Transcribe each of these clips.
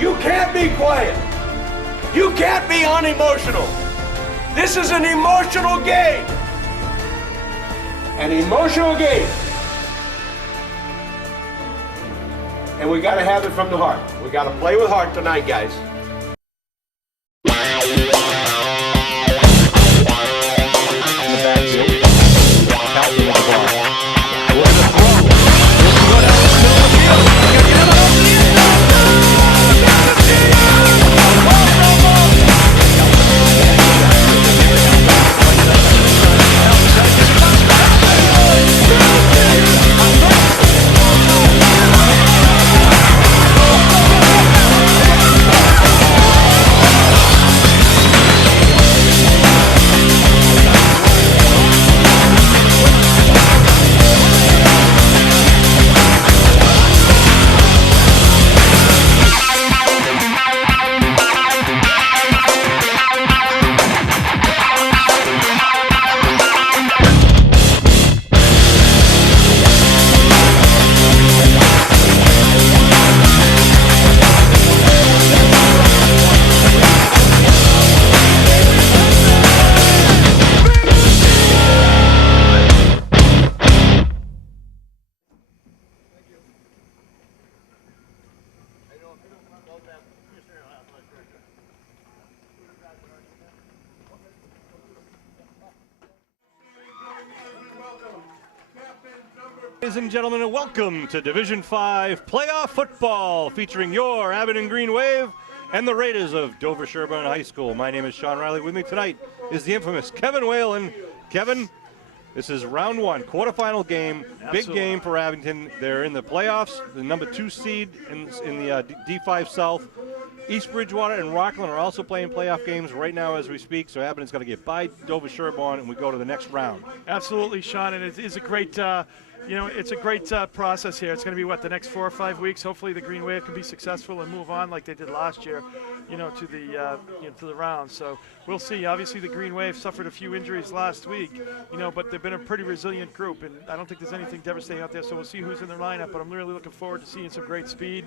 You can't be quiet. You can't be unemotional. This is an emotional game. An emotional game. And we got to have it from the heart. We got to play with heart tonight, guys. Ladies and gentlemen, and welcome to Division 5 playoff football featuring your Abington Green Wave and the Raiders of Dover-Sherborn High School. My name is Sean Riley. With me tonight is the infamous Kevin Whalen. Kevin, this is round one, quarterfinal game. Absolutely. Big game for Abington. They're in the playoffs, the number 2 seed in the D5 South. East Bridgewater and Rockland are also playing playoff games right now as we speak, so Abington's got to get by Dover-Sherborn and we go to the next round. Absolutely, Sean, and it is a great it's a great process here. It's going to be, the next 4 or 5 weeks. Hopefully the Green Wave can be successful and move on like they did last year, to the round. So we'll see. Obviously the Green Wave suffered a few injuries last week, but they've been a pretty resilient group, and I don't think there's anything devastating out there. So we'll see who's in their lineup, but I'm really looking forward to seeing some great speed,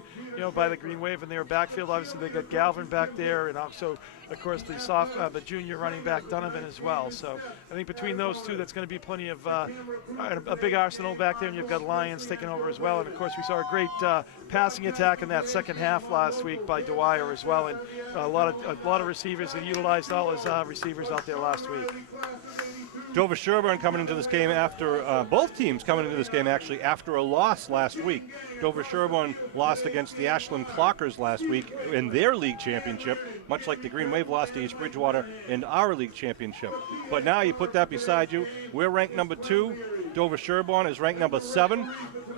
by the Green Wave in their backfield. Obviously they got Galvin back there, and also, of course, the junior running back Donovan as well. So I think between those two, that's going to be plenty of a big arsenal back there, and you've got Lyons taking over as well. And of course, we saw a great passing attack in that second half last week by Dwyer as well, and a lot of receivers that utilized all his receivers out there last week. Dover-Sherborn coming into this game after, both teams coming into this game actually after a loss last week. Dover-Sherborn lost against the Ashland Clockers last week in their league championship, much like the Green Wave lost to East Bridgewater in our league championship. But now you put that beside you. We're ranked number 2. Dover-Sherborn is ranked number 7.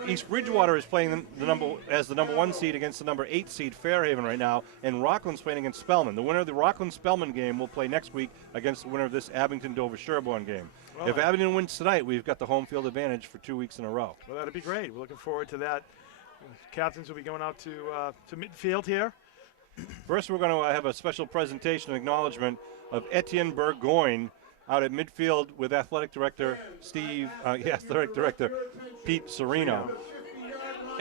East Bridgewater is playing the number 1 seed against the number 8 seed Fairhaven right now, and Rockland's playing against Spellman. The winner of the Rockland-Spellman game will play next week against the winner of this Abington-Dover-Sherborn game. Well, if Abington wins tonight, we've got the home field advantage for 2 weeks in a row. Well, that'd be great. We're looking forward to that. Captains will be going out to midfield here. First, we're going to have a special presentation and acknowledgement of Etienne Burgoyne out at midfield with Athletic Director Pete Serino.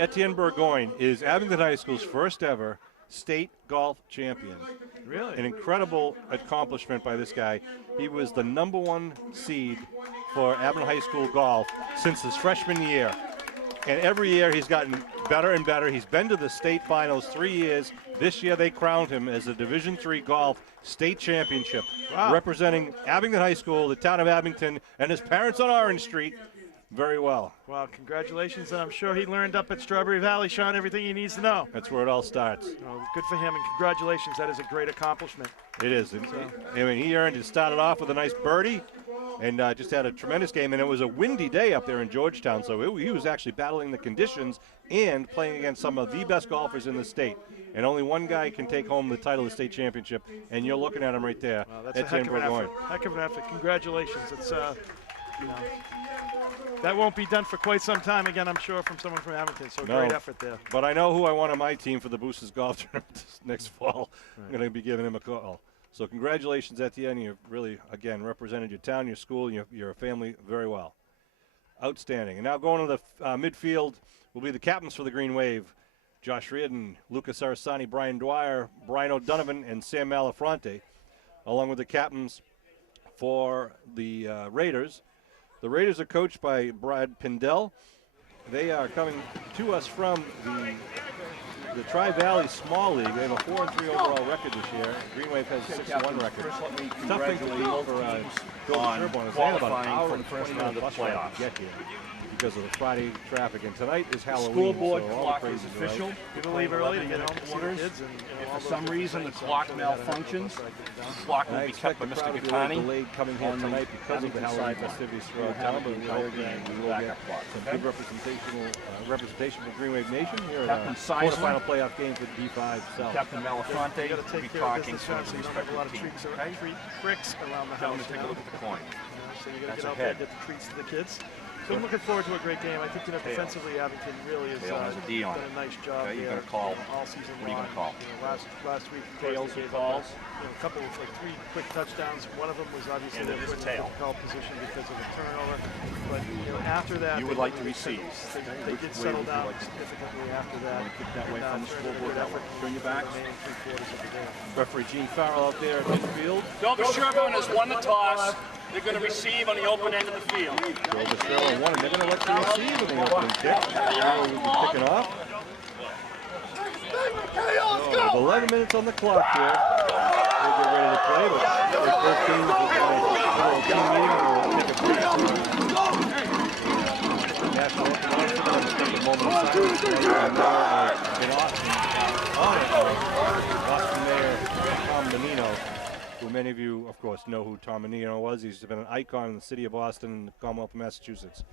Etienne Burgoyne is Abington High School's first ever state golf champion. Really? An incredible accomplishment by this guy. He was the number 1 seed for Abington High School golf since his freshman year. And every year he's gotten better and better. He's been to the state finals 3 years. This year they crowned him as a Division III golf state championship. Wow. Representing Abington High School, the town of Abington, and his parents on Orange Street very well. Wow, congratulations. And I'm sure he learned up at Strawberry Valley, Sean, everything he needs to know. That's where it all starts. Oh, good for him, and congratulations. That is a great accomplishment. It is. I mean, he started off with a nice birdie and just had a tremendous game. And it was a windy day up there in Georgetown, so he was actually battling the conditions and playing against some of the best golfers in the state. And only one guy can take home the title of the state championship, and you're looking at him right there. Wow, that's a heck of an effort. Heck of an effort. Congratulations. It's that won't be done for quite some time again, I'm sure, from someone from Abington. So great effort there. But I know who I want on my team for the Boosters Golf Tournament next fall. Right. I'm going to be giving him a call. So congratulations, Etienne. You've really, again, represented your town, your school, and your family very well. Outstanding. And now going to the midfield will be the captains for the Green Wave. Josh Reardon, Lucas Arasani, Brian Dwyer, Brian O'Donovan, and Sam Malafronte, along with the captains for the Raiders. The Raiders are coached by Brad Pindell. They are coming to us from the Tri-Valley Small League. They have a 4-3 overall record this year. Green Wave has a 6-1 record. Tough thing to do for Dover-Sherborn. It's about an hour and 20 minute bus ride to get here because of the Friday traffic. And tonight is Halloween. Scoreboard so clock is official. People leave early to get home to see the kids. And, If for some reason the clock malfunctions, the clock will I be kept expect by the Mr. crowd to be Gattani. delayed coming here tonight because of the Halloween festivities throughout town. But we hope we will get some good representation for Green Wave Nation here at Captain the Simon. quarterfinal playoff game for D5 South. Captain Malafronte you got to will be take care of talking business to now so you don't have a lot of respective tricks, teams. tricks around the house. Gentlemen, take a look at the coin. So you got to That's get out ahead. there and get the treats to the kids. So I'm looking forward to a great game. I think defensively Abington really has Tail has a D on done it. a nice job. Okay, you're there, gonna call. all season What are you long. gonna call? Last week, of course, Tails they or gave up calls? a couple of 3 quick touchdowns. One of them was obviously And they it is put in tail. a difficult position because of a turnover. But after that, You would they like to really receive. They did Which way settle would you down like to- significantly after that. Want to kick that way And, from the turned in a scoreboard good that effort way? Turn your for the backs. remaining 3/4 of the game. Referee Gene Farrell out there at midfield. Dover-Sherborn has won the toss. They're going to receive on the open end of the field. Dover-Sherborn won, and they're going to let you receive in the opening kick. Now we'll be kicking off. So, with 11 minutes on the clock here. We'll get ready to play, but both teams will play a little team meeting and we'll take a break. National Anthem announcement, we're going to take a moment of silence tonight. In Austin Mayor Tom Menino, who many of you, of course, know who Tom Menino was. He's been an icon in the city of Boston and the Commonwealth of Massachusetts.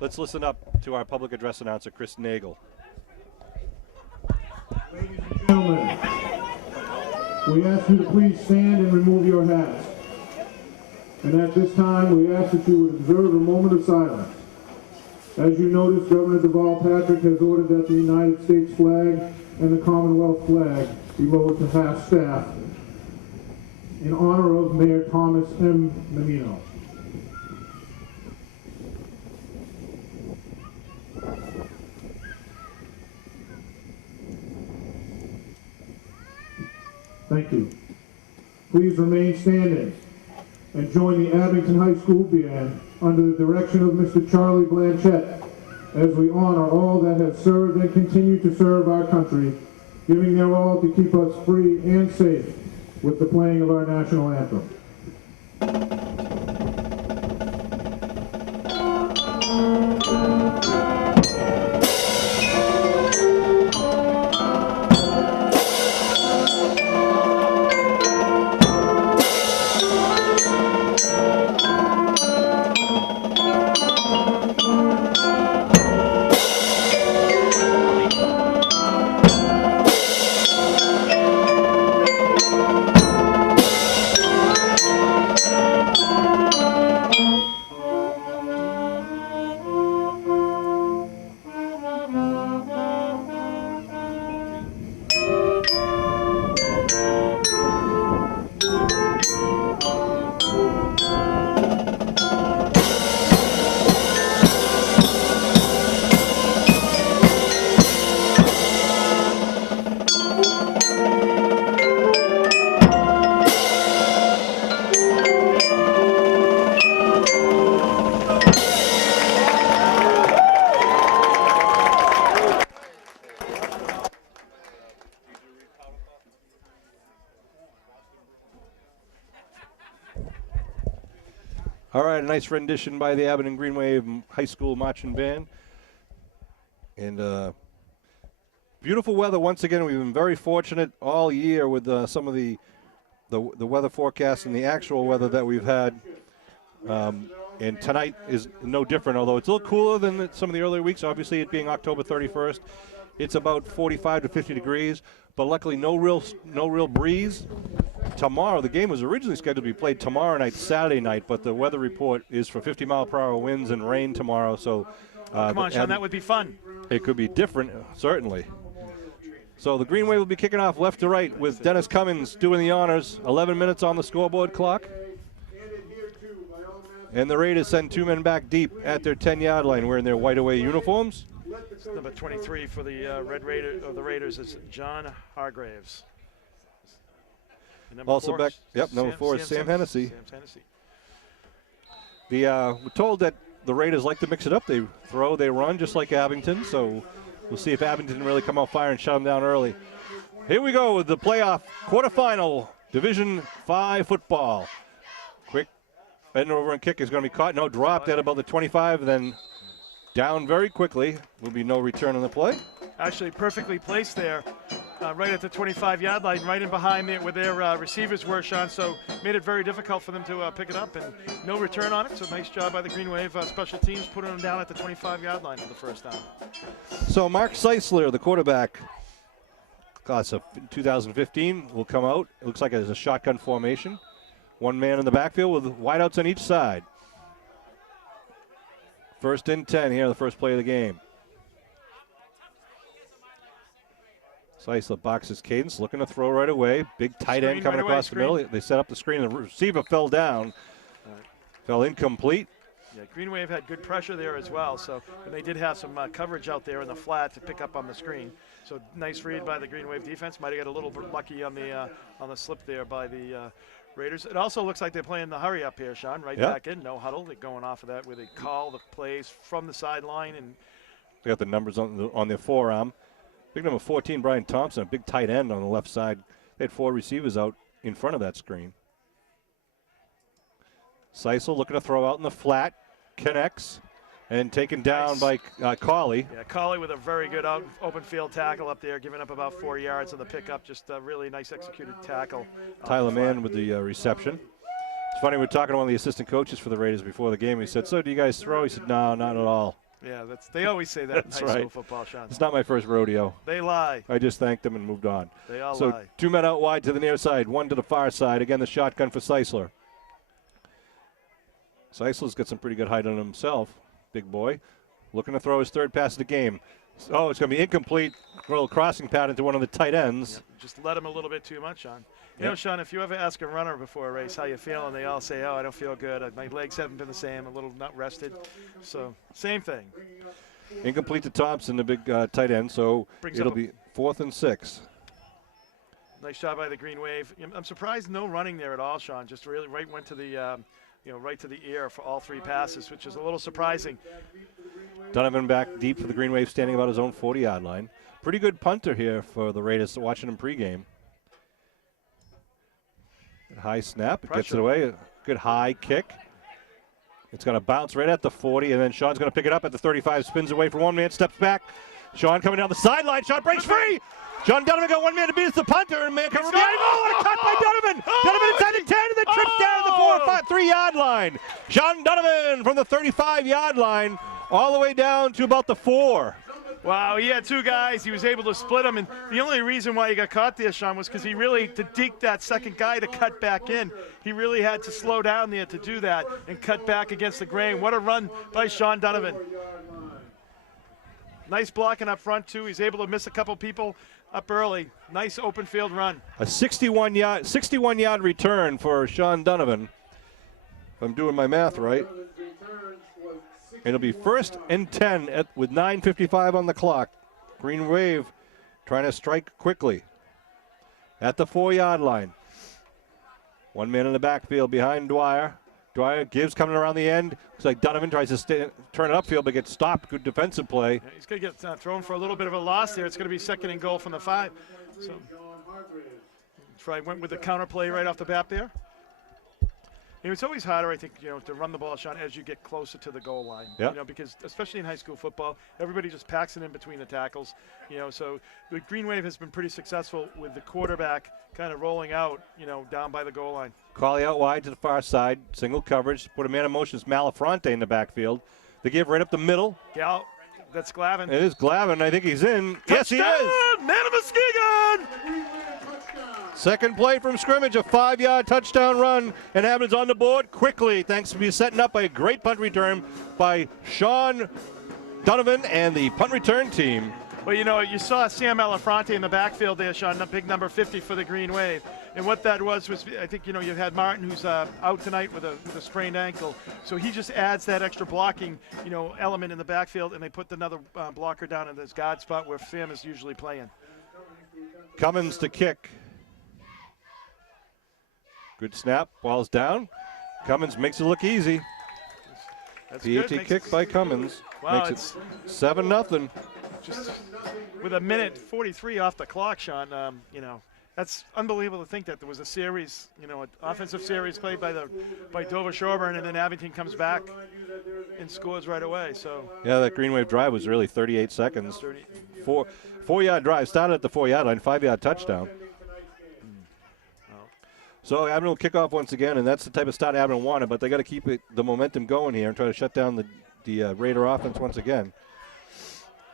Let's listen up to our public address announcer, Chris Nagel. Ladies and gentlemen, we ask you to please stand and remove your hats. And at this time, we ask that you would observe a moment of silence. As you notice, Governor Deval Patrick has ordered that the United States flag and the Commonwealth flag be lowered to half-staff in honor of Mayor Thomas M. Menino. Thank you. Please remain standing and join the Abington High School Band under the direction of Mr. Charlie Blanchett as we honor all that have served and continue to serve our country, giving their all to keep us free and safe with the playing of our national anthem. All right, a nice rendition by the Abington Green Wave High School Marching Band. And beautiful weather once again. We've been very fortunate all year with some of the weather forecast and the actual weather that we've had. And tonight is no different, although it's a little cooler than some of the earlier weeks. Obviously, it being October 31st, it's about 45 to 50 degrees. But luckily, no real breeze. Tomorrow, the game was originally scheduled to be played tomorrow night, Saturday night, but the weather report is for 50-mile-per-hour winds and rain tomorrow. So, Come on, Sean, that would be fun. it could be different, certainly. So the Green Wave will be kicking off left to right with Dennis Cummins doing the honors. 11 minutes on the scoreboard clock. And the Raiders send 2 men back deep at their 10-yard line wearing their white away uniforms. Number 23 for the the Raiders is John Hargraves. And number Also 4, back, number 4 is Sam Hennessy. We're told that the Raiders like to mix it up. They throw, they run, just like Abington. So we'll see if Abington can really come out fire and shut them down early. Here we go with the playoff quarterfinal, Division 5 football. Quick bend over and kick is going to be caught. No, dropped at about the 25, then down very quickly. Will be no return on the play. Actually perfectly placed there, right at the 25-yard line, right in behind there where their receivers were, Sean, so made it very difficult for them to pick it up, and no return on it, so nice job by the Green Wave special teams putting them down at the 25-yard line for the first down. So Mark Seisler, the quarterback, class of 2015, will come out. It looks like it's a shotgun formation. One man in the backfield with wideouts on each side. 1st and 10 here, the first play of the game. Seisler boxes cadence, looking to throw right away. Big tight end coming across the middle. They set up the screen. The receiver fell down. Fell incomplete. Yeah, Green Wave had good pressure there as well, so and they did have some coverage out there in the flat to pick up on the screen. So nice read by the Green Wave defense. Might have got a little bit lucky on the slip there by the Raiders. It also looks like they're playing the hurry up here, Sean. Right back in, no huddle. They're going off of that where they call the plays from the sideline, and they got the numbers on their forearm. Big number 14, Brian Thompson, a big tight end on the left side. They had 4 receivers out in front of that screen. Seisel looking to throw out in the flat, connects, and taken down by Cawley. Yeah, Cawley with a very good open field tackle up there, giving up about 4 yards on the pickup. Just a really nice executed tackle. Tyler Mann with the reception. It's funny, we were talking to one of the assistant coaches for the Raiders before the game. He said, "So do you guys throw?" He said, "No, not at all." Yeah, they always say that in high school football, Sean. It's not my first rodeo. They lie. I just thanked them and moved on. They all lie. So 2 men out wide to the near side, 1 to the far side. Again, the shotgun for Seisler. Seisler's got some pretty good height on himself. Big boy. Looking to throw his 3rd pass of the game. Oh, it's going to be incomplete. A little crossing pattern to one of the tight ends. Yep, just let him a little bit too much, Sean. You know, Sean, if you ever ask a runner before a race how you feeling, they all say, "Oh, I don't feel good. My legs haven't been the same. A little not rested." So, same thing. Incomplete to Thompson, the big tight end, so it'll be 4th and 6. Nice job by the Green Wave. I'm surprised no running there at all, Sean. Just really went to the, right to the ear for all 3 passes, which is a little surprising. Donovan back deep for the Green Wave, standing about his own 40-yard line. Pretty good punter here for the Raiders, watching him pregame. High snap, it gets it away. A good high kick. It's going to bounce right at the 40, and then Sean's going to pick it up at the 35, spins away from one man, steps back. Sean coming down the sideline. Sean breaks free. John Donovan got one man to beat. It's the punter, and man comes from behind. Oh, what a cut by Donovan. Donovan inside the 10, and then trips down to the 3-yard line. Sean Donovan from the 35-yard line all the way down to about the 4. Wow, he had 2 guys. He was able to split them, and the only reason why he got caught there, Sean, was because he really, to deke that second guy to cut back in, he really had to slow down there to do that and cut back against the grain. What a run by Sean Donovan. Nice blocking up front, too. He's able to miss a couple people up early. Nice open field run. A 61-yard return for Sean Donovan, if I'm doing my math right. It'll be 1st and 10 with 9:55 on the clock. Green Wave trying to strike quickly at the 4-yard line. One man in the backfield behind Dwyer. Dwyer gives coming around the end. Looks like Donovan tries to turn it upfield, but gets stopped. Good defensive play. Yeah, he's going to get thrown for a little bit of a loss there. It's going to be 2nd and goal from the 5. So Troy went with the counter play right off the bat there. It's always harder, I think, to run the ball, Sean, as you get closer to the goal line. Yep. Because especially in high school football, everybody just packs it in between the tackles. So the Green Wave has been pretty successful with the quarterback kind of rolling out, down by the goal line. Cawley out wide to the far side, single coverage. Put a man in motion. It's Malafronte in the backfield. They give right up the middle. Gal, that's Glavin. It is Glavin. I think he's in. Touchdown! Yes, he is. Man of Muskegon! Second play from scrimmage, a 5-yard touchdown run, and Abington's on the board quickly, thanks to be setting up by a great punt return by Sean Donovan and the punt return team. Well, you saw Sam Malafronte in the backfield there, Sean, big number 50 for the Green Wave. And what that was I think, you had Martin who's out tonight with a sprained ankle. So he just adds that extra blocking, element in the backfield, and they put another blocker down in this guard spot where Sam is usually playing. Cummins to kick. Good snap. Ball's down. Cummins makes it look easy. That's PAT good. kick by Cummins. Wow, makes it 7-0. Just with a minute 43 off the clock, Sean, that's unbelievable to think that there was a series, an offensive series played by Dover-Sherborn, and then Abington comes back and scores right away. So yeah, that Green Wave drive was really 38 seconds. 4-yard drive. Started at the 4-yard line, 5-yard touchdown. So Abington will kick off once again, and that's the type of start Abington wanted, but they got to keep the momentum going here and try to shut down the Raider offense once again.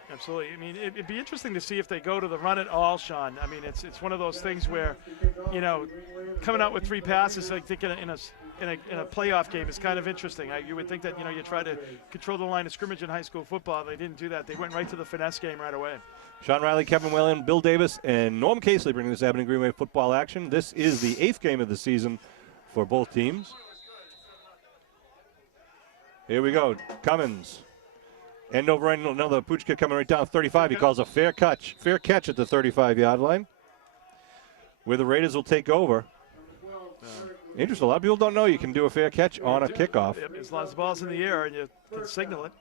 Absolutely. I mean, it'd be interesting to see if they go to the run at all, Sean. I mean, it's one of those things where, coming out with 3 passes, I think in a playoff game is kind of interesting. You would think that, you try to control the line of scrimmage in high school football. They didn't do that. They went right to the finesse game right away. Sean Riley, Kevin Whalen, Bill Davis, and Norm Casely bringing this Abington Green Wave football action. This is the 8th game of the season for both teams. Here we go. Cummins. End over end, another pooch kick coming right down 35. He calls a fair catch at the 35-yard line, where the Raiders will take over. Interesting. A lot of people don't know you can do a fair catch on a kickoff. As long as the ball's in the air and you can signal it.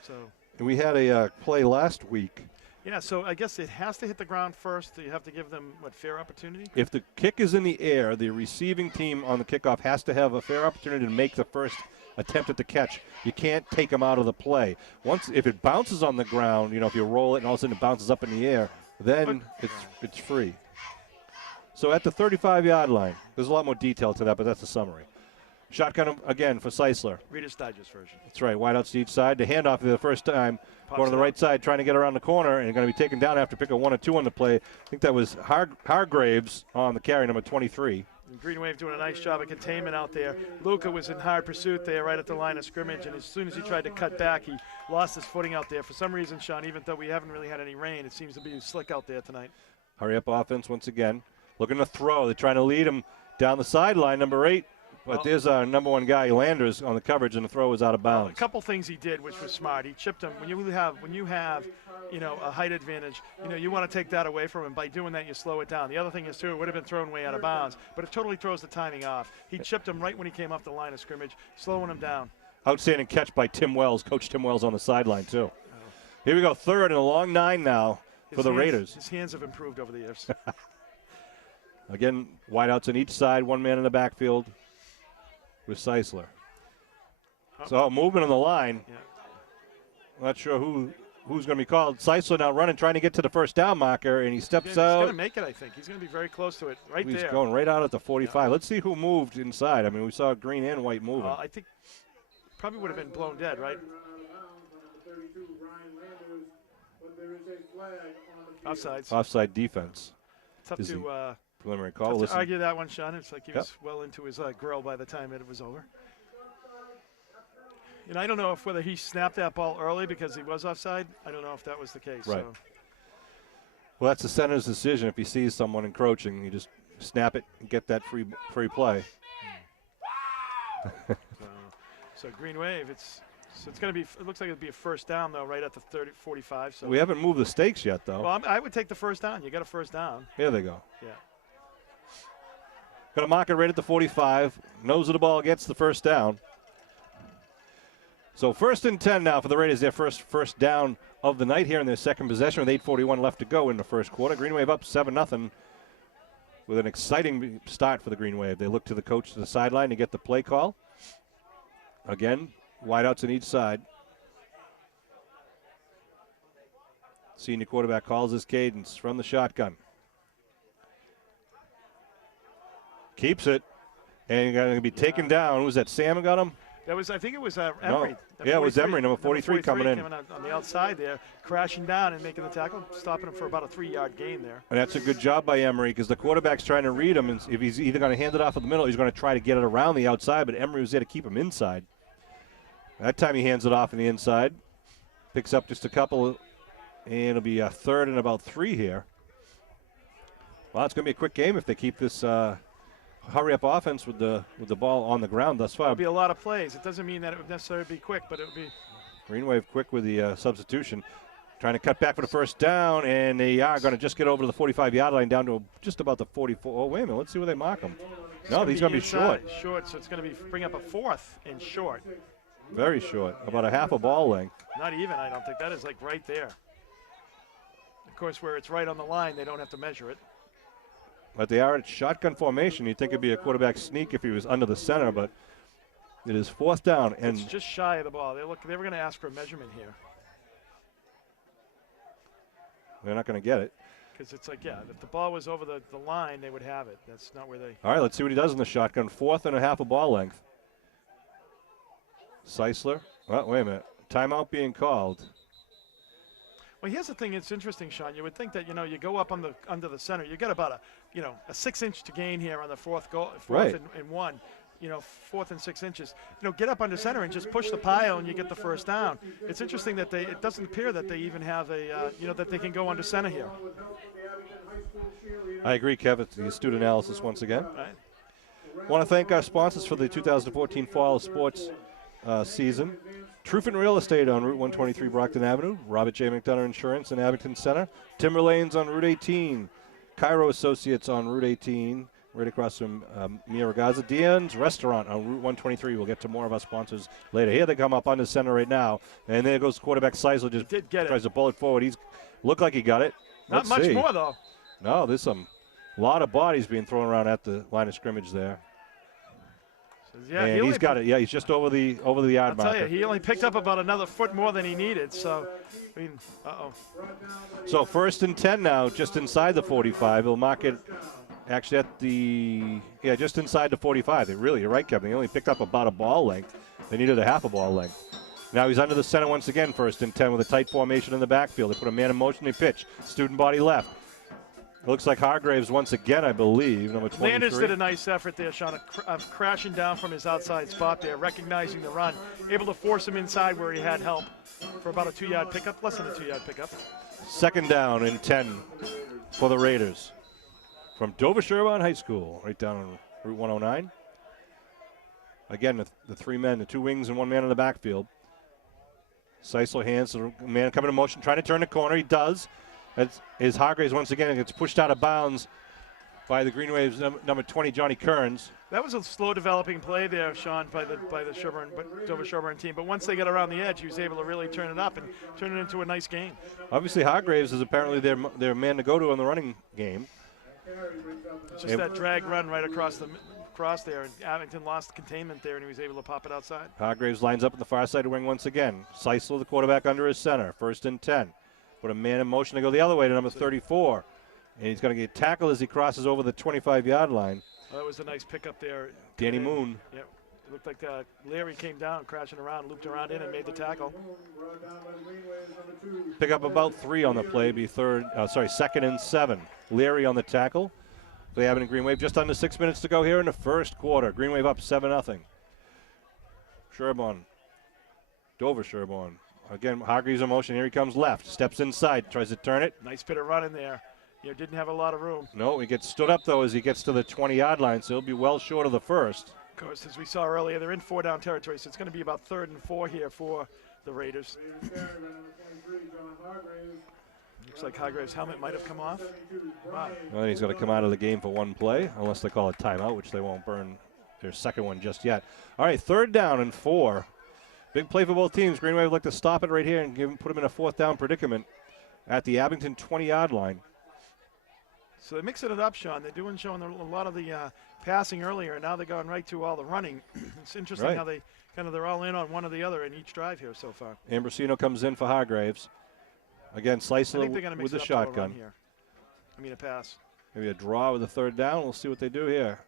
So. And we had a play last week. Yeah, so I guess it has to hit the ground first. You have to give them, fair opportunity? If the kick is in the air, the receiving team on the kickoff has to have a fair opportunity to make the first attempt at the catch. You can't take them out of the play. If it bounces on the ground, if you roll it and all of a sudden it bounces up in the air, then it's free. So at the 35-yard line, there's a lot more detail to that, but that's a summary. Shotgun again for Seisler. Reader's Digest version. That's right. Wideouts to each side. The handoff for the first time. Going to the right side, trying to get around the corner, and going to be taken down after pick a 1 or 2 on the play. I think that was Hargraves on the carry, number 23. And Green Wave doing a nice job of containment out there. Luca was in hard pursuit there right at the line of scrimmage, and as soon as he tried to cut back, he lost his footing out there. For some reason, Sean, even though we haven't really had any rain, it seems to be slick out there tonight. Hurry up offense once again. Looking to throw. They're trying to lead him down the sideline, number 8. But there's our number 1 guy, Landers, on the coverage, and the throw was out of bounds. A couple things he did, which was smart. He chipped him. When you have, a height advantage, you want to take that away from him. By doing that, you slow it down. The other thing is, too, it would have been thrown way out of bounds, but it totally throws the timing off. He chipped him right when he came off the line of scrimmage, slowing him down. Outstanding catch by Tim Wells. Coach Tim Wells on the sideline, too. Here we go, 3rd and a long 9 now for the Raiders. His hands have improved over the years. Again, wideouts on each side, 1 man in the backfield with Seisler. So movement on the line. Yeah. Not sure who's going to be called. Seisler now running, trying to get to the first down marker, and he steps He's out. going to make it, I think. He's going to be very close to it right He's there. going right out at the 45. Let's see who moved inside. I mean, we saw green and white moving. I think probably would have been blown dead, right? Offsides. Offside defense. Tough is to preliminary call. to argue that one, Sean. It's like he was well into his grill by the time it was over. And I don't know whether he snapped that ball early because he was offside. I don't know if that was the case. Right. So. Well, that's the center's decision. If he sees someone encroaching, you just snap it and get that free play. So Green Wave, it's going to be. It looks like it'd be a first down though, right at the 45. So we haven't moved the stakes yet, though. Well, I would take the first down. You got a first down. Here they go. Yeah. Going to mark it right at the 45. Nose of the ball gets the first down. So 1st and 10 now for the Raiders. Their first down of the night here in their second possession with 8:41 left to go in the first quarter. Green Wave up 7-0 with an exciting start for the Green Wave. They look to the coach to the sideline to get the play call. Again, wideouts on each side. Senior quarterback calls his cadence from the shotgun. Keeps it, and going to be taken down. Was that Sam who got him? That was, I think it was Emery. No. Yeah, it was Emery, number 43 coming in. Coming on the outside there, crashing down and making the tackle, stopping him for about a 3-yard gain there. And that's a good job by Emery because the quarterback's trying to read him. And if he's either going to hand it off at the middle, he's going to try to get it around the outside, but Emery was there to keep him inside. That time he hands it off on the inside. Picks up just a couple, and it'll be a 3rd and about 3 here. Well, it's going to be a quick game if they keep this hurry-up offense with the ball on the ground thus far. It'll be a lot of plays. It doesn't mean that it would necessarily be quick, but it would be. Green Wave quick with the substitution. Trying to cut back for the first down, and they are going to just get over to the 45-yard line down to just about the 44. Oh, wait a minute. Let's see where they mark them. No, he's going to be short. Short, so it's going to bring up a 4th in short. Very short, about a half a ball length. Not even, I don't think. That is like right there. Of course, where it's right on the line, they don't have to measure it. But they are at shotgun formation. You'd think it'd be a quarterback sneak if he was under the center, but it is 4th down. And it's just shy of the ball. They were going to ask for a measurement here. they're not going to get it. Because it's like, yeah, if the ball was over the line, they would have it. That's not where they. All right, let's see what he does in the shotgun. 4th and a half a ball length. Seisler. Oh, wait a minute. Timeout being called. Well, here's the thing. It's interesting, Sean. You would think that, you go up under the center. You get about a 6-inch to gain here on the fourth right. and 1. 4th and 6 inches. Get up under center and just push the pile, and you get the first down. It's interesting that it doesn't appear that they even have that they can go under center here. I agree, Kev. It's the astute analysis once again. Right. Want to thank our sponsors for the 2014 fall sports season. Trufen Real Estate on Route 123 Brockton Avenue. Robert J. McDonough Insurance in Abington Center. Timberlanes on Route 18. Cairo Associates on Route 18. Right across from Mia Ragazza. Diane's Restaurant on Route 123. We'll get to more of our sponsors later. Here they come up on the center right now. And there goes quarterback Seisler. Just tries to pull it forward. He's looked like he got it. Not much more, though. No, there's a lot of bodies being thrown around at the line of scrimmage there. Yeah, and he's got it. Yeah, he's just over the yard marker. I'll tell you, he only picked up about another foot more than he needed. So, So 1st and 10 now, just inside the 45. He'll mark it actually at just inside the 45. You're right, Kevin. He only picked up about a ball length. They needed a half a ball length. Now he's under the center once again, 1st and 10 with a tight formation in the backfield. They put a man in motion, they pitch. Student body left. It looks like Hargraves once again, I believe, number 23. Landers did a nice effort there, Sean, of crashing down from his outside spot there, recognizing the run, able to force him inside where he had help for about a 2-yard pickup, less than a 2-yard pickup. 2nd down and 10 for the Raiders from Dover-Sherborn High School, right down on Route 109. Again, the 3 men, the 2 wings and 1 man in the backfield. Seisler hands the man coming in motion, trying to turn the corner. He does. As Hargraves once again gets pushed out of bounds by the Green Waves number 20, Johnny Kearns. That was a slow developing play there, Sean, by the Dover-Sherborn team. But once they got around the edge, he was able to really turn it up and turn it into a nice game. Obviously, Hargraves is apparently their man to go to in the running game. Just that drag run right across there, and Abington lost containment there, and he was able to pop it outside. Hargraves lines up in the far side wing once again. Seisler, the quarterback, under his center. 1st and 10. Put a man in motion to go the other way to number 34. And he's going to get tackled as he crosses over the 25-yard line. That was a nice pickup there. Danny Moon. Yep. It looked like Larry came down, crashing around, looped around in, and made the tackle. Pick up about 3 on the play. Be 2nd and 7. Larry on the tackle. They have it in Green Wave. Just under 6 minutes to go here in the first quarter. Green Wave up 7-0. Sherborn. Dover-Sherborn. Again, Hargreaves in motion. Here he comes left. Steps inside. Tries to turn it. Nice bit of running there. Didn't have a lot of room. No, he gets stood up, though, as he gets to the 20-yard line, so he'll be well short of the first. Of course, as we saw earlier, they're in 4-down territory, so it's going to be about 3rd and 4 here for the Raiders. Looks like Hargraves' helmet might have come off. Wow. Well, then he's going to come out of the game for 1 play, unless they call a timeout, which they won't burn their second one just yet. All right, 3rd down and 4. Big play for both teams. Green Wave would like to stop it right here and put him in a 4th down predicament at the Abington 20-yard line. So they're mixing it up, Sean. They're showing a lot of the passing earlier, and now they're going right to all the running. It's interesting how they're all in on one or the other in each drive here so far. Ambrosino comes in for Hargraves. Again, Seisler with the shotgun. Here. A pass. Maybe a draw with the 3rd down. We'll see what they do here.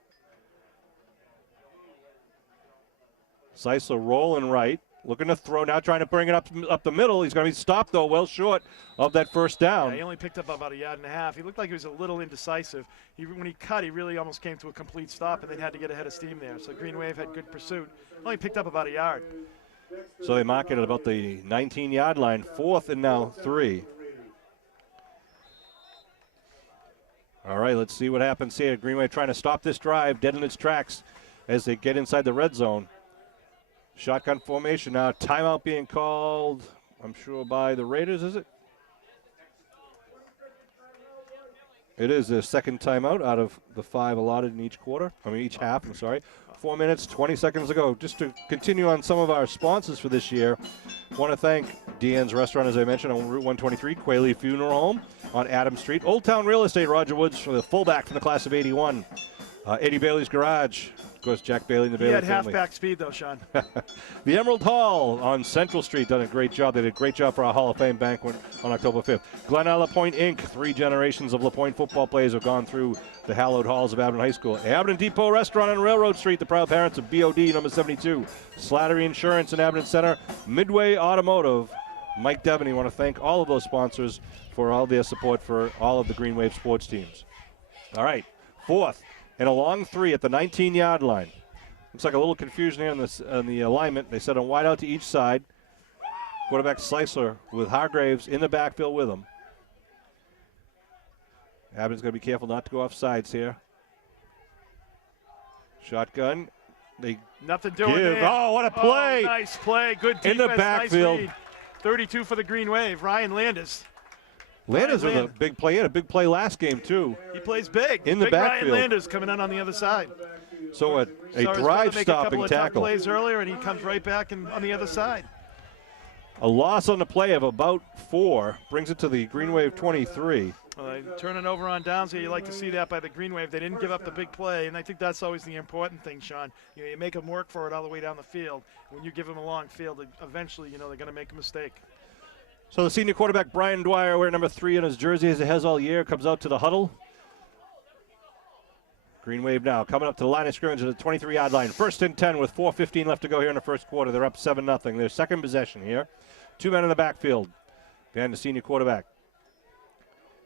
Seisler rolling right. Looking to throw now, trying to bring it up the middle. He's going to be stopped, though, well short of that 1st down. Yeah, he only picked up about 1.5 yards. He looked like he was a little indecisive. When he cut, he really almost came to a complete stop, and then had to get ahead of steam there. So Green Wave had good pursuit. Only picked up about 1 yard. So they mark it at about the 19-yard line. 4th and now 3. All right, let's see what happens here. Green Wave trying to stop this drive, dead in its tracks as they get inside the red zone. Shotgun formation now. Timeout being called, I'm sure, by the Raiders, is it? It is their second timeout out of the 5 allotted in each half, I'm sorry. 4 minutes, 20 seconds to go. Just to continue on some of our sponsors for this year, want to thank Deanne's Restaurant, as I mentioned, on Route 123, Quayle Funeral Home on Adams Street. Old Town Real Estate, Roger Woods, for the fullback from the class of 81. Eddie Bailey's Garage. Of course, Jack Bailey and the Bailey He had family. halfback speed, though, Sean. The Emerald Hall on Central Street done a great job. They did a great job for our Hall of Fame banquet on October 5th. Glen LaPointe Inc. 3 generations of LaPointe football players have gone through the hallowed halls of Abington High School. Abington Depot Restaurant on Railroad Street, the proud parents of BOD number 72. Slattery Insurance in Abington Center. Midway Automotive. Mike Devaney, want to thank all of those sponsors for all their support for all of the Green Wave sports teams. All right, 4th and a long 3 at the 19-yard line. Looks like a little confusion here on the alignment. They set a wide out to each side. Quarterback Slicer with Hargraves in the backfield with him. Abington's going to be careful not to go off sides here. Shotgun. They Nothing doing give. there. Oh, what a play. Oh, nice play. Good defense. In the backfield. Nice read. 32 for the Green Wave. Ryan Landis. Landis with a big play. He had a big play last game, too. He plays big. In the big backfield. Ryan Landis coming in on the other side. So a Make drive-stopping a couple of tackle. plays earlier, and he comes right back on the other side. A loss on the play of about 4 brings it to the Green Wave 23. Well, turning over on downs here, you like to see that by the Green Wave. They didn't give up the big play, and I think that's always the important thing, Sean. You make them work for it all the way down the field. When you give them a long field, eventually, they're going to make a mistake. So the senior quarterback, Brian Dwyer, wearing number 3 in his jersey as he has all year, comes out to the huddle. Green Wave now coming up to the line of scrimmage at the 23-yard line. 1st and 10 with 4:15 left to go here in the first quarter. They're up 7-0. Their second possession here. 2 men in the backfield behind the senior quarterback.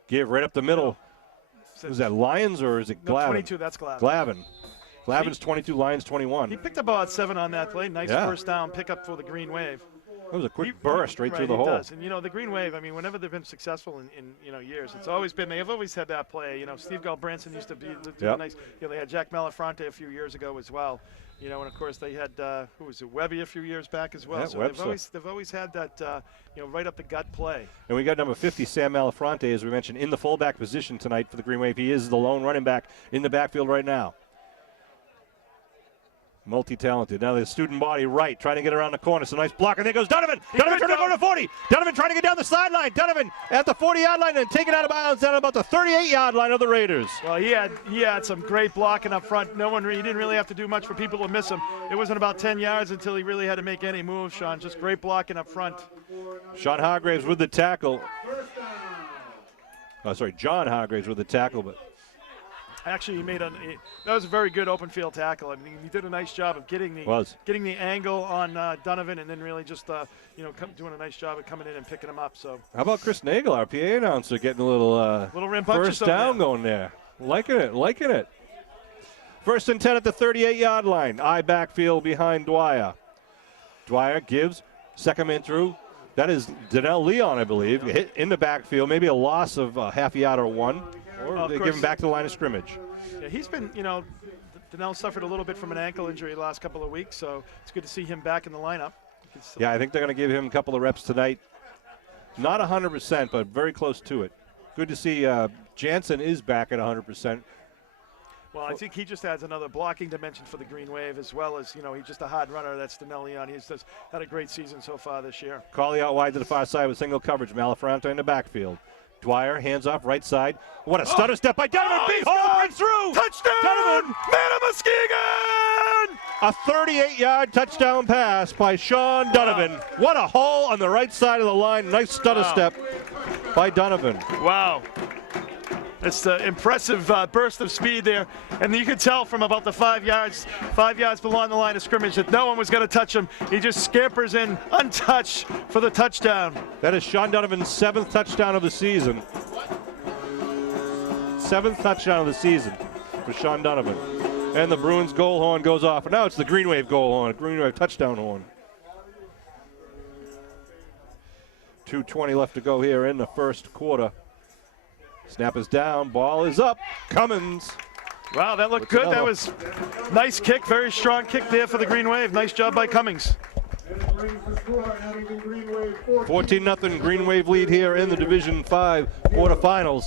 Give right up the middle. Is that Lyons or is it Glavin? No, 22, that's Glavin. Glavin. Glavin's 22, Lyons 21. He picked up about 7 on that play. Nice first down pickup for the Green Wave. That was a quick burst right through the hole. Does. And, the Green Wave, whenever they've been successful in years, it's always been, they've always had that play. Steve Galbranson used to do nice. They had Jack Malafronte a few years ago as well. And, of course, they had, who was it, Webby a few years back as well. Yeah, so they've always had that, right up the gut play. And we got number 50, Sam Malafronte, as we mentioned, in the fullback position tonight for the Green Wave. He is the lone running back in the backfield right now. Multi-talented. Now the student body right, trying to get around the corner. So nice block, and there goes Donovan. Donovan trying to go to 40. Donovan trying to get down the sideline. Donovan at the 40-yard line and taken out of bounds down about the 38-yard line of the Raiders. Well, he had some great blocking up front. He didn't really have to do much for people to miss him. It wasn't about 10 yards until he really had to make any moves, Sean. Just great blocking up front. Sean Hargraves with the tackle. John Hargraves with the tackle, but actually, that was a very good open field tackle. He did a nice job of getting the angle on Donovan, and then really just doing a nice job of coming in and picking him up. So how about Chris Nagel, our PA announcer, getting a little first down going there? Liking it. 1st and 10 at the 38-yard line. I backfield behind Dwyer. Dwyer gives second man through. That is Donnell Leon, I believe, hit in the backfield. Maybe a loss of half a yard or 1. Or they give him back to the line of scrimmage. Yeah, he's been, Donnell suffered a little bit from an ankle injury the last couple of weeks, so it's good to see him back in the lineup. Yeah, I think they're going to give him a couple of reps tonight. Not 100%, but very close to it. Good to see Jansen is back at 100%. Well, I think he just adds another blocking dimension for the Green Wave, as well as, he's just a hard runner. That's Donnell Leon. He's just had a great season so far this year. Cawley out wide to the far side with single coverage. Malafronte in the backfield. Dwyer, hands off, right side. What a stutter step by Donovan. Big hole right through. Touchdown! Donovan. Man of Muskegon! A 38-yard touchdown pass by Sean Donovan. What a hole on the right side of the line. Nice stutter step by Donovan. Wow. It's an impressive burst of speed there. And you could tell from about the 5 yards below the line of scrimmage that no one was going to touch him. He just scampers in untouched for the touchdown. That is Sean Donovan's 7th touchdown of the season. 7th touchdown of the season for Sean Donovan. And the Bruins goal horn goes off. And now it's the Green Wave goal horn, Green Wave touchdown horn. 2:20 left to go here in the first quarter. Snap is down, ball is up. Cummins. Wow, that looked What's good. That another? was nice kick, very strong kick there for the Green Wave. Nice job by Cummings. 14-0 Green Wave lead here in the Division 5 quarterfinals.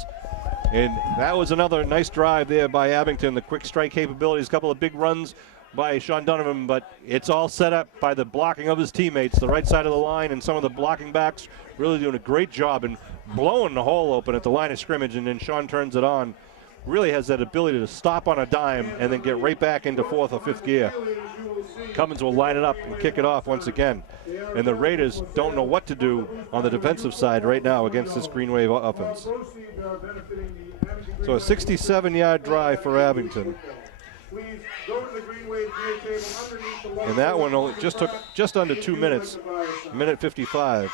And that was another nice drive there by Abington. The quick strike capabilities, a couple of big runs by Sean Donovan, but it's all set up by the blocking of his teammates, the right side of the line, and some of the blocking backs really doing a great job and blowing the hole open at the line of scrimmage, and then Sean turns it on. Really has that ability to stop on a dime and then get right back into fourth or fifth gear. Cummins will line it up and kick it off once again. And the Raiders don't know what to do on the defensive side right now against this Green Wave offense. So a 67-yard drive for Abington. And that one only just took just under 2 minutes, minute 55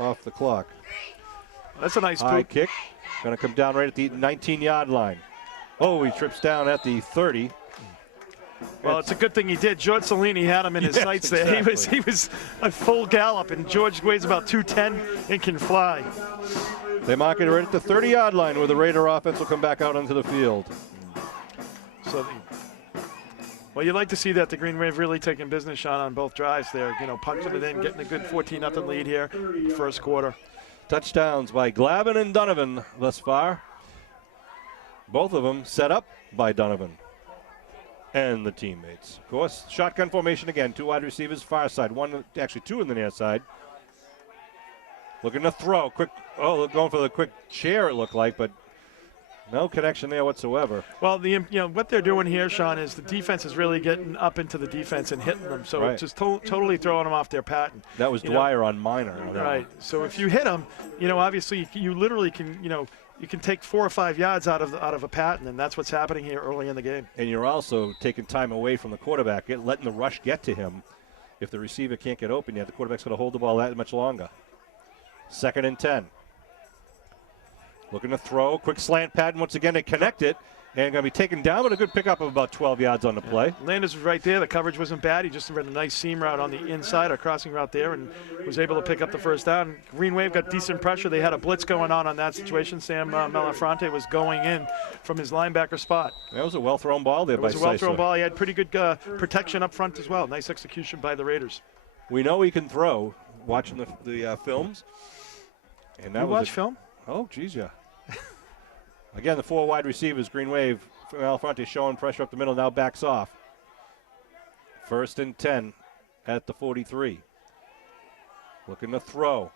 off the clock. That's a nice High boot. kick, going to come down right at the 19-yard line. Oh, he trips down at the 30. Well, it's a good thing he did. George Cellini had him in his Yes, sights there. exactly. He was a full gallop, and George weighs about 210 and can fly. They mark it right at the 30-yard line where the Raider offense will come back out onto the field. So, well, you'd like to see that the Green Wave really taking business, Sean, on both drives there. You know, punching it in, getting a good 14-0 lead here, the first quarter. Touchdowns by Glavin and Donovan thus far. Both of them set up by Donovan and the teammates. Of course, shotgun formation again. 2 wide receivers, far side. One, actually 2 in the near side. Looking to throw. Quick, oh, going for the quick chair, it looked like, but no connection there whatsoever. Well, what they're doing here, Sean, is the defense is really getting up into the defense and hitting them. So Right. just totally throwing them off their pattern. That was You know, Dwyer on Minor. on that Right. one. So if you hit them, obviously you literally can, you can take 4 or 5 yards out of a pattern, and that's what's happening here early in the game. And you're also taking time away from the quarterback, letting the rush get to him. If the receiver can't get open yet, the quarterback's going to hold the ball that much longer. 2nd and 10. Looking to throw. Quick slant pattern once again to connect it. And going to be taken down, but a good pickup of about 12 yards on the play. Landers was right there. The coverage wasn't bad. He just ran a nice seam route on the inside, a crossing route there, and was able to pick up the first down. Green Wave got decent pressure. They had a blitz going on that situation. Sam Malafronte was going in from his linebacker spot. That was a well-thrown ball there It by was a well-thrown Seisler. ball. He had pretty good protection up front as well. Nice execution by the Raiders. We know he can throw, watching the films. And that You was watch film? Oh, geez, yeah. Again, the 4 wide receivers, Green Wave, Malafronte showing pressure up the middle, now backs off. 1st and 10 at the 43. Looking to throw.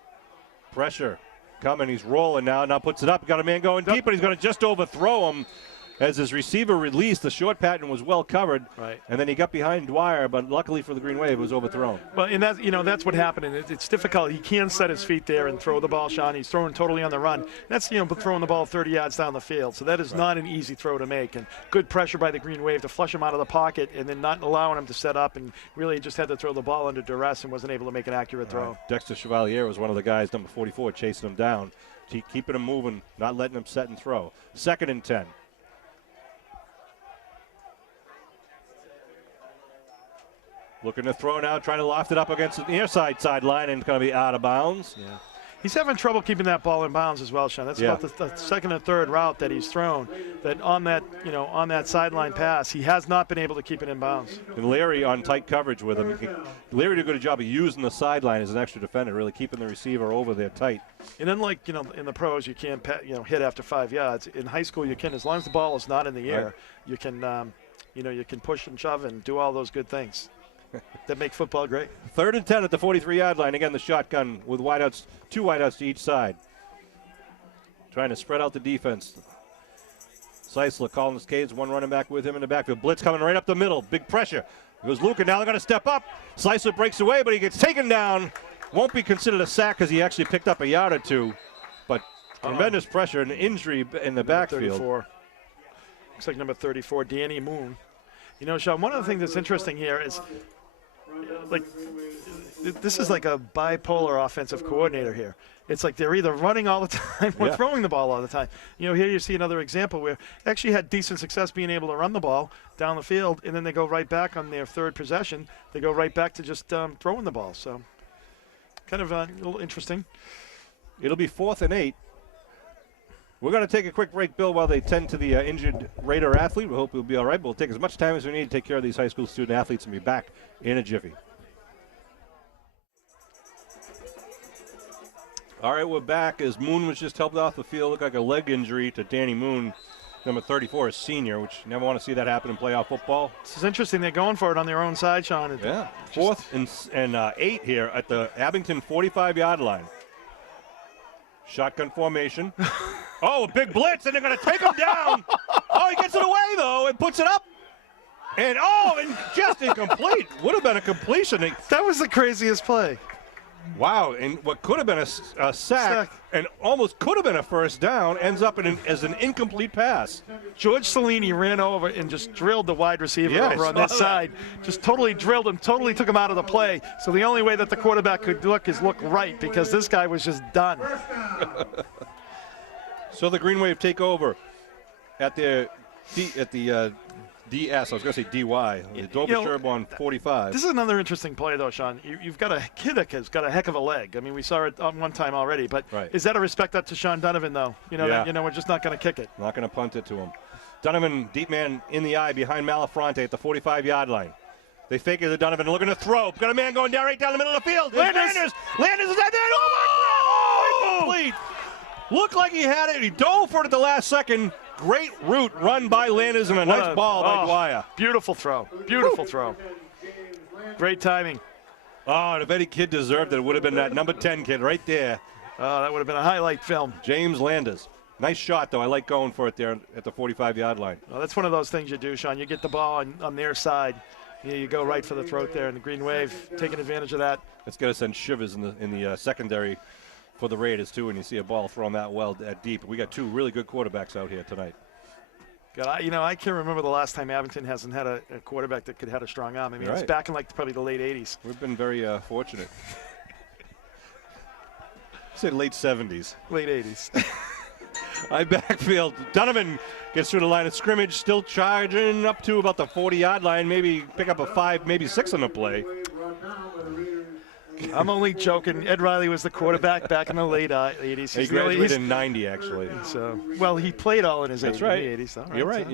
Pressure coming, he's rolling now puts it up. Got a man going deep, but he's going to just overthrow him. As his receiver released, the short pattern was well covered. Right. And then he got behind Dwyer, but luckily for the Green Wave, it was overthrown. Well, and that's what happened. And it's difficult. He can't set his feet there and throw the ball, Sean. He's throwing totally on the run. That's throwing the ball 30 yards down the field. So that is not an easy throw to make. And good pressure by the Green Wave to flush him out of the pocket and then not allowing him to set up, and really just had to throw the ball under duress and wasn't able to make an accurate throw. Right. Dexter Chevalier was one of the guys, number 44, chasing him down, keeping him moving, not letting him set and throw. 2nd and 10. Looking to throw now, trying to loft it up against the near sideline, and it's going to be out of bounds. Yeah. He's having trouble keeping that ball in bounds as well, Sean. That's about the second and third route that he's thrown. That on that sideline pass, he has not been able to keep it in bounds. And Larry on tight coverage with him. Larry did a good job of using the sideline as an extra defender, really keeping the receiver over there tight. And unlike in the pros, you can't hit after 5 yards. In high school, you can, as long as the ball is not in the air. Right. You can you can push and shove and do all those good things that make football great. 3rd and 10 at the 43-yard line. Again, the shotgun with wideouts, 2 wideouts to each side. Trying to spread out the defense. Seisler calling his Cades, 1 running back with him in the backfield. Blitz coming right up the middle. Big pressure. Goes Luca. Now they're going to step up. Seisler breaks away, but he gets taken down. Won't be considered a sack because he actually picked up a yard or 2. But tremendous pressure and injury in the backfield. 34. Looks like number 34, Danny Moon. Sean, one of the things that's interesting here is, this is like a bipolar offensive coordinator here. It's like they're either running all the time or throwing the ball all the time. Here you see another example where they actually had decent success being able to run the ball down the field, and then they go right back on their 3rd possession. They go right back to just throwing the ball. So kind of a little interesting. It'll be 4th and 8. We're going to take a quick break, Bill, while they tend to the injured Raider athlete. We hope he'll be all right. We'll take as much time as we need to take care of these high school student athletes and be back in a jiffy. All right, we're back as Moon was just helped off the field. Looked like a leg injury to Danny Moon, number 34, a senior, which you never want to see that happen in playoff football. This is interesting. They're going for it on their own side, Sean. Yeah, 4th and 8 here at the Abington 45-yard line. Shotgun formation. Oh, a big blitz, and they're going to take him down. Oh, he gets it away, though, and puts it up. And just incomplete. Would have been a completion. That was the craziest play. Wow, and what could have been a sack and almost could have been a first down ends up as an incomplete pass. George Cellini ran over and just drilled the wide receiver over on this side. Just totally drilled him, totally took him out of the play. So the only way that the quarterback could look is look right, because this guy was just done. So the Green Wave take over at the DS. I was going to say DY. The Dover-Sherborn 45. This is another interesting play, though, Sean. You've got a kid that has got a heck of a leg. I mean, we saw it on one time already. But is that a respect up to Sean Donovan, though? We're just not going to kick it. Not going to punt it to him. Donovan, deep man in the eye behind Malafronte at the 45-yard line. They fake it to Donovan, looking to throw. Got a man going down right down the middle of the field. Landers is at the end. Oh, incomplete. Looked like he had it. He dove for it at the last second. Great route run by Landers and a nice ball by Dwyer. Beautiful throw. Beautiful throw. Great timing. Oh, and if any kid deserved it, it would have been that number 10 kid right there. Oh, that would have been a highlight film. James Landers. Nice shot, though. I like going for it there at the 45-yard line. Well, that's one of those things you do, Sean. You get the ball on their side. You go right for the throat there, and the Green Wave taking advantage of that. It's going to send shivers in the secondary for the Raiders, too, and you see a ball thrown that well at deep. We got two really good quarterbacks out here tonight. God, I can't remember the last time Abington hasn't had a quarterback that could have a strong arm. I mean, it's back in probably the late 80s. We've been very fortunate. Say late 70s. Late 80s. High backfield. Donovan gets through the line of scrimmage, still charging up to about the 40-yard line, maybe pick up a 5, maybe 6 on the play. I'm only joking. Ed Riley was the quarterback back in the late 80s. He graduated in 90, actually. So, well, he played all in his 80s. Though, right? You're right.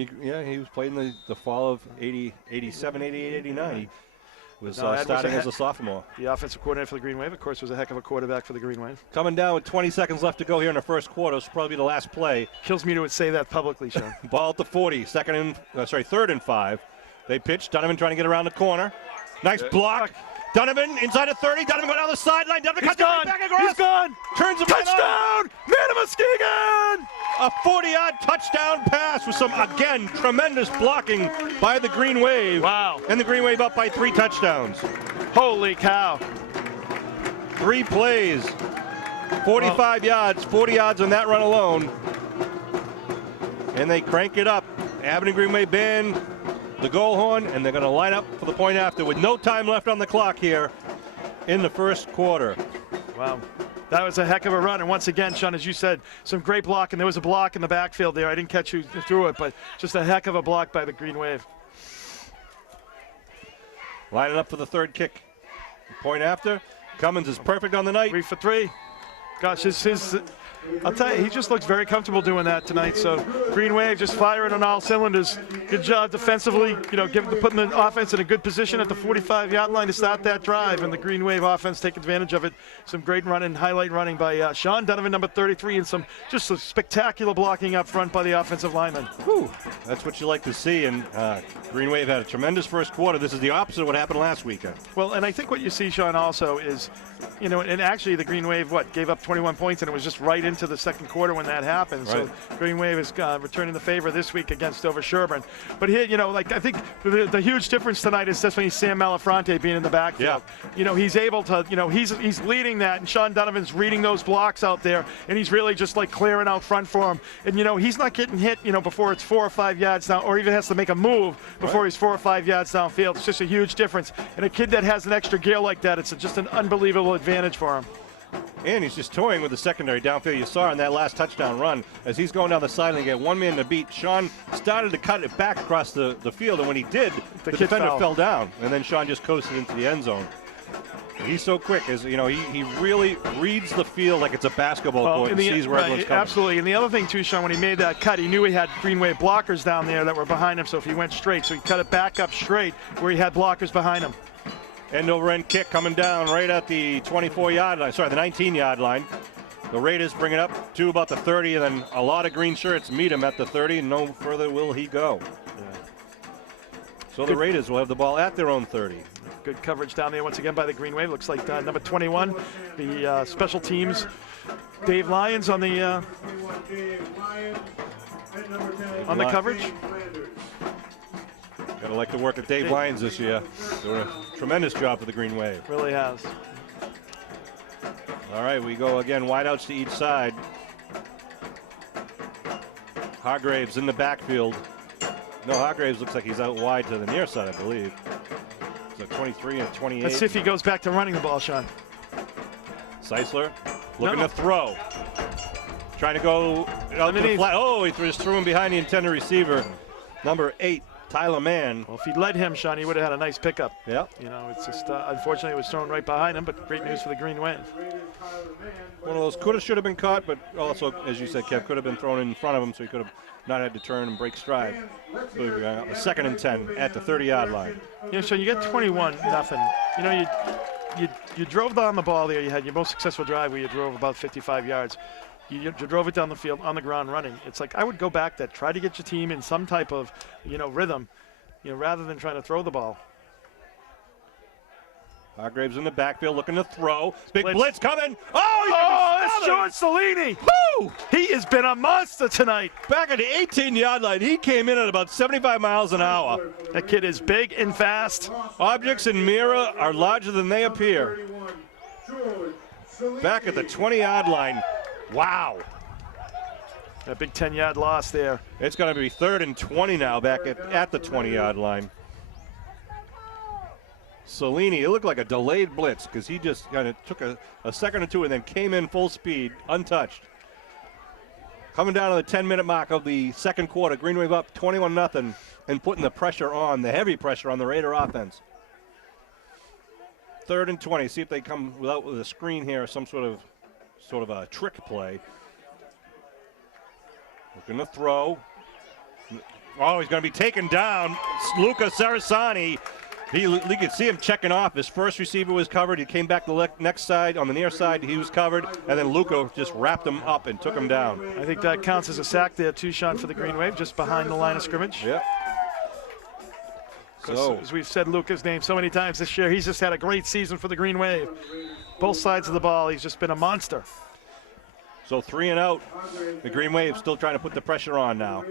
He was playing the fall of 87, 88, 89. He was starting as a sophomore. The offensive coordinator for the Green Wave, of course, was a heck of a quarterback for the Green Wave. Coming down with 20 seconds left to go here in the first quarter. This will probably be the last play. Kills me to say that publicly, Sean. Ball at the 40. 3rd and 5. They pitch. Donovan trying to get around the corner. Nice block. Donovan inside of 30. Donovan going down the sideline. Donovan cuts right back across. He's gone. Turns him touchdown. Man of Muskegon. A 40-yard touchdown pass with some, again, tremendous blocking by the Green Wave. Wow. And the Green Wave up by 3 touchdowns. Holy cow. 3 plays. 45 yards. 40 yards on that run alone. And they crank it up. Abington Green Wave band. The goal horn, and they're going to line up for the point after with no time left on the clock here in the first quarter. Wow. That was a heck of a run. And once again, Sean, as you said, some great blocking. There was a block in the backfield there. I didn't catch who threw it, but just a heck of a block by the Green Wave. Lining up for the 3rd kick. Point after. Cummins is perfect on the night. 3 for 3. Gosh, I'll tell you, he just looks very comfortable doing that tonight. So Green Wave just firing on all cylinders. Good job defensively, putting the offense in a good position at the 45-yard line to start that drive, and the Green Wave offense take advantage of it. Some great highlight running by Sean Donovan, number 33, and some spectacular blocking up front by the offensive lineman. Whew. That's what you like to see, and Green Wave had a tremendous first quarter. This is the opposite of what happened last weekend. Well, and I think what you see, Sean, also is, and actually the Green Wave, gave up 21 points, and it was just right into the second quarter when that happened. Right. So Green Wave is returning the favor this week against Dover-Sherborn. But here, I think the huge difference tonight is definitely Sam Malafronte being in the backfield. Yeah. He's able to, he's leading that, and Sean Donovan's reading those blocks out there, and he's really just clearing out front for him. And, he's not getting hit, before it's 4 or 5 yards down, or even has to make a move before he's 4 or 5 yards downfield. It's just a huge difference. And a kid that has an extra gear like that, it's just an unbelievable advantage for him. And he's just toying with the secondary downfield. You saw in that last touchdown run, as he's going down the sideline, get one man to beat. Sean started to cut it back across the field, and when he did, the defender fell down, and then Sean just coasted into the end zone. He's so quick. As you know, he really reads the field like it's a basketball court and sees where everyone's coming. Absolutely. And the other thing too, Sean, when he made that cut, he knew he had Green Wave blockers down there that were behind him. So if he went straight, so he cut it back up straight where he had blockers behind him. End over end kick coming down right at the 24-yard line. Sorry, the 19-yard line. The Raiders bring it up to about the 30, and then a lot of green shirts meet him at the 30, and no further will he go. So the Raiders will have the ball at their own 30. Good coverage down there once again by the Green Wave. Looks like number 21, the special teams, Dave Lyons on the coverage. Gotta like to work at Dave Lyons this year. Doing a tremendous job for the Green Wave. Really has. All right, we go again, wideouts to each side. Hargraves in the backfield. No, Hargraves looks like he's out wide to the near side, I believe. So 23 and 28. Let's see if he goes back to running the ball, Sean. Seisler looking to throw. Trying to go out to the flat. Oh, he just threw him behind the intended receiver. Number 8, Tyler Mann. Well, if he'd led him, Sean, he would have had a nice pickup. Yeah. You know, it's just, unfortunately, it was thrown right behind him, but great news for the Green Wave. One of those could have, should have been caught, but also, as you said, Kev, could have been thrown in front of him, so he could have not had to turn and break stride. So we're going up 2nd and 10 at the 30-yard line. You know, so you get 21-0. You know, you drove down the ball there. You had your most successful drive where you drove about 55 yards. You drove it down the field on the ground running. It's like I would go back there, try to get your team in some type of, you know, rhythm, you know, rather than trying to throw the ball. Hargraves in the backfield looking to throw. Big blitz coming. Oh, it's George Cellini. Woo! He has been a monster tonight. Back at the 18-yard line, he came in at about 75 miles an hour. That kid is big and fast. Objects in mirror are larger than they appear. Back at the 20-yard line. Wow. A big 10-yard loss there. It's going to be 3rd and 20 now back at the 20-yard line. Cellini, it looked like a delayed blitz because he just kind of took a second or two and then came in full speed, untouched. Coming down to the 10-minute mark of the second quarter, Green Wave up 21-0 and putting the pressure on, the heavy pressure on the Raider offense. 3rd and 20. See if they come with a screen here or some sort of a trick play. Looking to throw. Oh, he's going to be taken down. Luca Sarasani. You could see him checking off. His first receiver was covered. He came back the next side. On the near side, he was covered. And then Luca just wrapped him up and took him down. I think that counts as a sack there, too, Sean, for the Green Wave, just behind the line of scrimmage. Yep. So, as we've said Luca's name so many times this year, he's just had a great season for the Green Wave. Both sides of the ball, he's just been a monster. So 3 and out. The Green Wave still trying to put the pressure on now.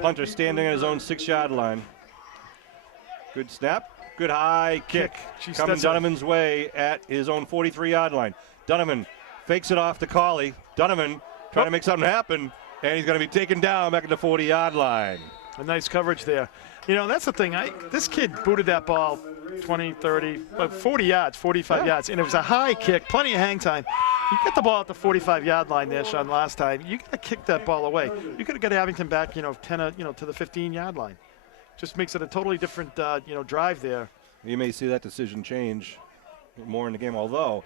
Punter standing at his own 6-yard line. Good snap. Good high kick. Coming Donovan's way at his own 43-yard line. Donovan fakes it off to Colley. Donovan trying to make something happen, and he's going to be taken down back at the 40-yard line. A nice coverage there. You know, that's the thing. This kid booted that ball 20, 30, 40 yards, 45 yards, and it was a high kick, plenty of hang time. You get the ball at the 45-yard line there, Sean, last time. You got to kick that ball away. You could have got Abington back, 10, to the 15-yard line. Just makes it a totally different, drive there. You may see that decision change more in the game, although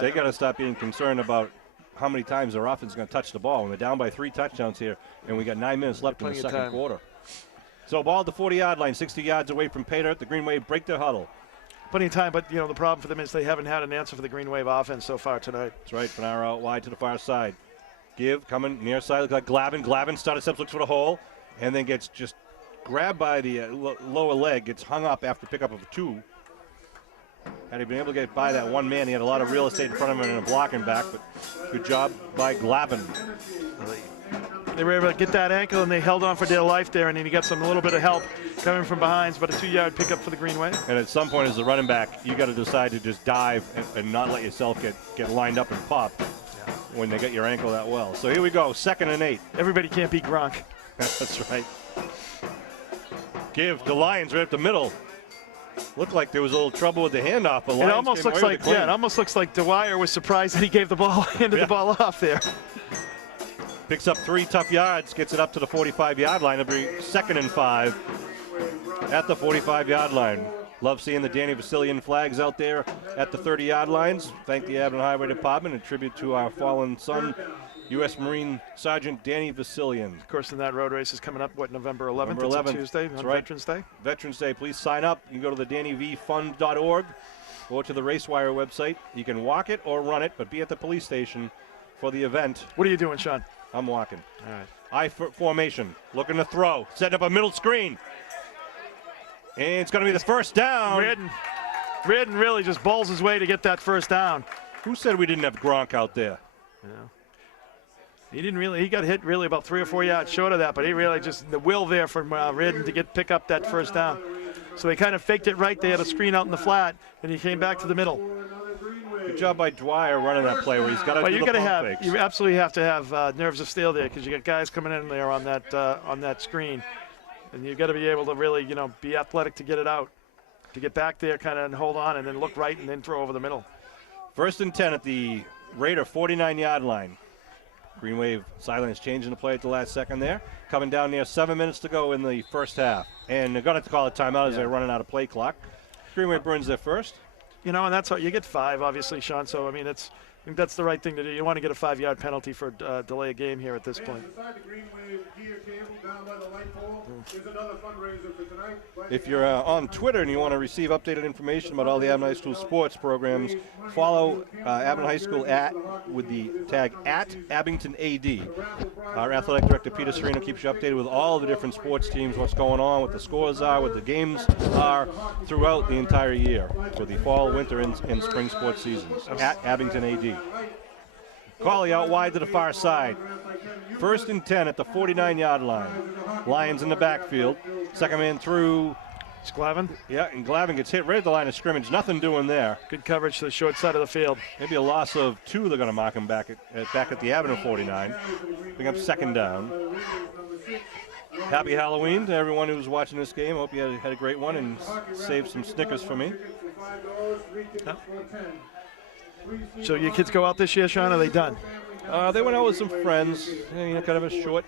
they got to stop being concerned about how many times their offense is going to touch the ball. And they're down by 3 touchdowns here, and we got 9 minutes left in the second quarter. So ball at the 40-yard line, 60 yards away from Pater. The Green Wave break their huddle. Plenty of time, but the problem for them is they haven't had an answer for the Green Wave offense so far tonight. That's right. Fanaro out wide to the far side. Give coming near side, looks like Glavin. Glavin started steps, looks for the hole, and then gets just grabbed by the lower leg, gets hung up after pickup of 2. Had he been able to get by that one man, he had a lot of real estate in front of him and a blocking back, but good job by Glavin. They were able to get that ankle, and they held on for dear life there, and then he got a little bit of help coming from behind, but a 2-yard pickup for the Green Wave. And at some point as a running back, you got to decide to just dive and not let yourself get lined up and pop when they get your ankle that well. So here we go, 2nd and 8. Everybody can't beat Gronk. That's right. Give to Lyons right up the middle. Looked like there was a little trouble with the handoff, but it almost looks like Dwyer was surprised that he gave the ball, handed the ball off there. Picks up 3 tough yards, gets it up to the 45-yard line. It'll be 2nd and 5 at the 45-yard line. Love seeing the Danny Vasilian flags out there at the 30-yard lines. Thank the Abington Highway Department and tribute to our fallen son, U.S. Marine Sergeant Danny Vasilian. Of course, in that road race is coming up, November 11th? November 11th. It's a Tuesday on Veterans Day. Veterans Day. Please sign up. You can go to the DannyVFund.org or to the RaceWire website. You can walk it or run it, but be at the police station for the event. What are you doing, Sean? I'm walking. All right. I formation, looking to throw, setting up a middle screen. And it's going to be the first down. Reardon really just bowls his way to get that first down. Who said we didn't have Gronk out there? Yeah. He got hit really about 3 or 4 yards short of that, but he really just, the will there from Reardon to pick up that first down. So they kind of faked it right. They had a screen out in the flat, and he came back to the middle. Good job by Dwyer running that play where he's got to do the pump fakes. You absolutely have to have nerves of steel there because you got guys coming in there on that screen. And you've got to be able to really, be athletic to get it out, to get back there kind of and hold on and then look right and then throw over the middle. 1st and 10 at the Raider 49-yard line. Green Wave silence changing the play at the last second there. Coming down near 7 minutes to go in the first half. And they're going to call a timeout as they're running out of play clock. Green Wave burns their first. And that's how you get 5, obviously, Sean. So, I think that's the right thing to do. You want to get a 5-yard penalty for delay a game here at this point. If you're on Twitter and you want to receive updated information about all the Abington High School sports programs, follow Abington High School with the tag @AbingtonAD. Our athletic director, Peter Serino, keeps you updated with all the different sports teams, what's going on, what the scores are, what the games are throughout the entire year for the fall, winter, and spring sports seasons. @AbingtonAD. Cawley out wide to the far side. 1st and 10 at the 49-yard line. Lions in the backfield. Second man through. It's Glavin. Yeah, and Glavin gets hit right at the line of scrimmage. Nothing doing there. Good coverage to the short side of the field. Maybe a loss of 2. They're going to mark him back at the Abington 49. Bring up 2nd down. Happy Halloween to everyone who's watching this game. Hope you had a great one and saved some Snickers for me. Yep. So your kids go out this year, Sean? Are they done? They went out with some friends. Kind of a short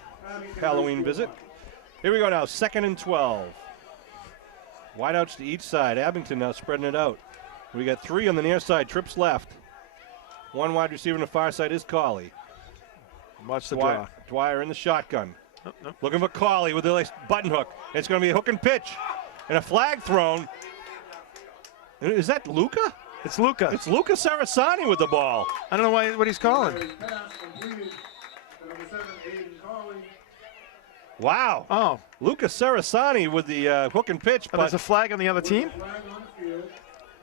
Halloween visit. Here we go now. 2nd and 12. Wideouts to each side. Abington now spreading it out. We got 3 on the near side. Trips left. 1 wide receiver on the far side is Cawley. Watch the draw. Dwyer in the shotgun. Nope. Looking for Cawley with the button hook. It's going to be a hook and pitch. And a flag thrown. Is that Luca? It's Luca. It's Luca Sarasani with the ball. I don't know what he's calling. Wow. Oh. Luca Sarasani with the hook and pitch. But there's a flag on the other team?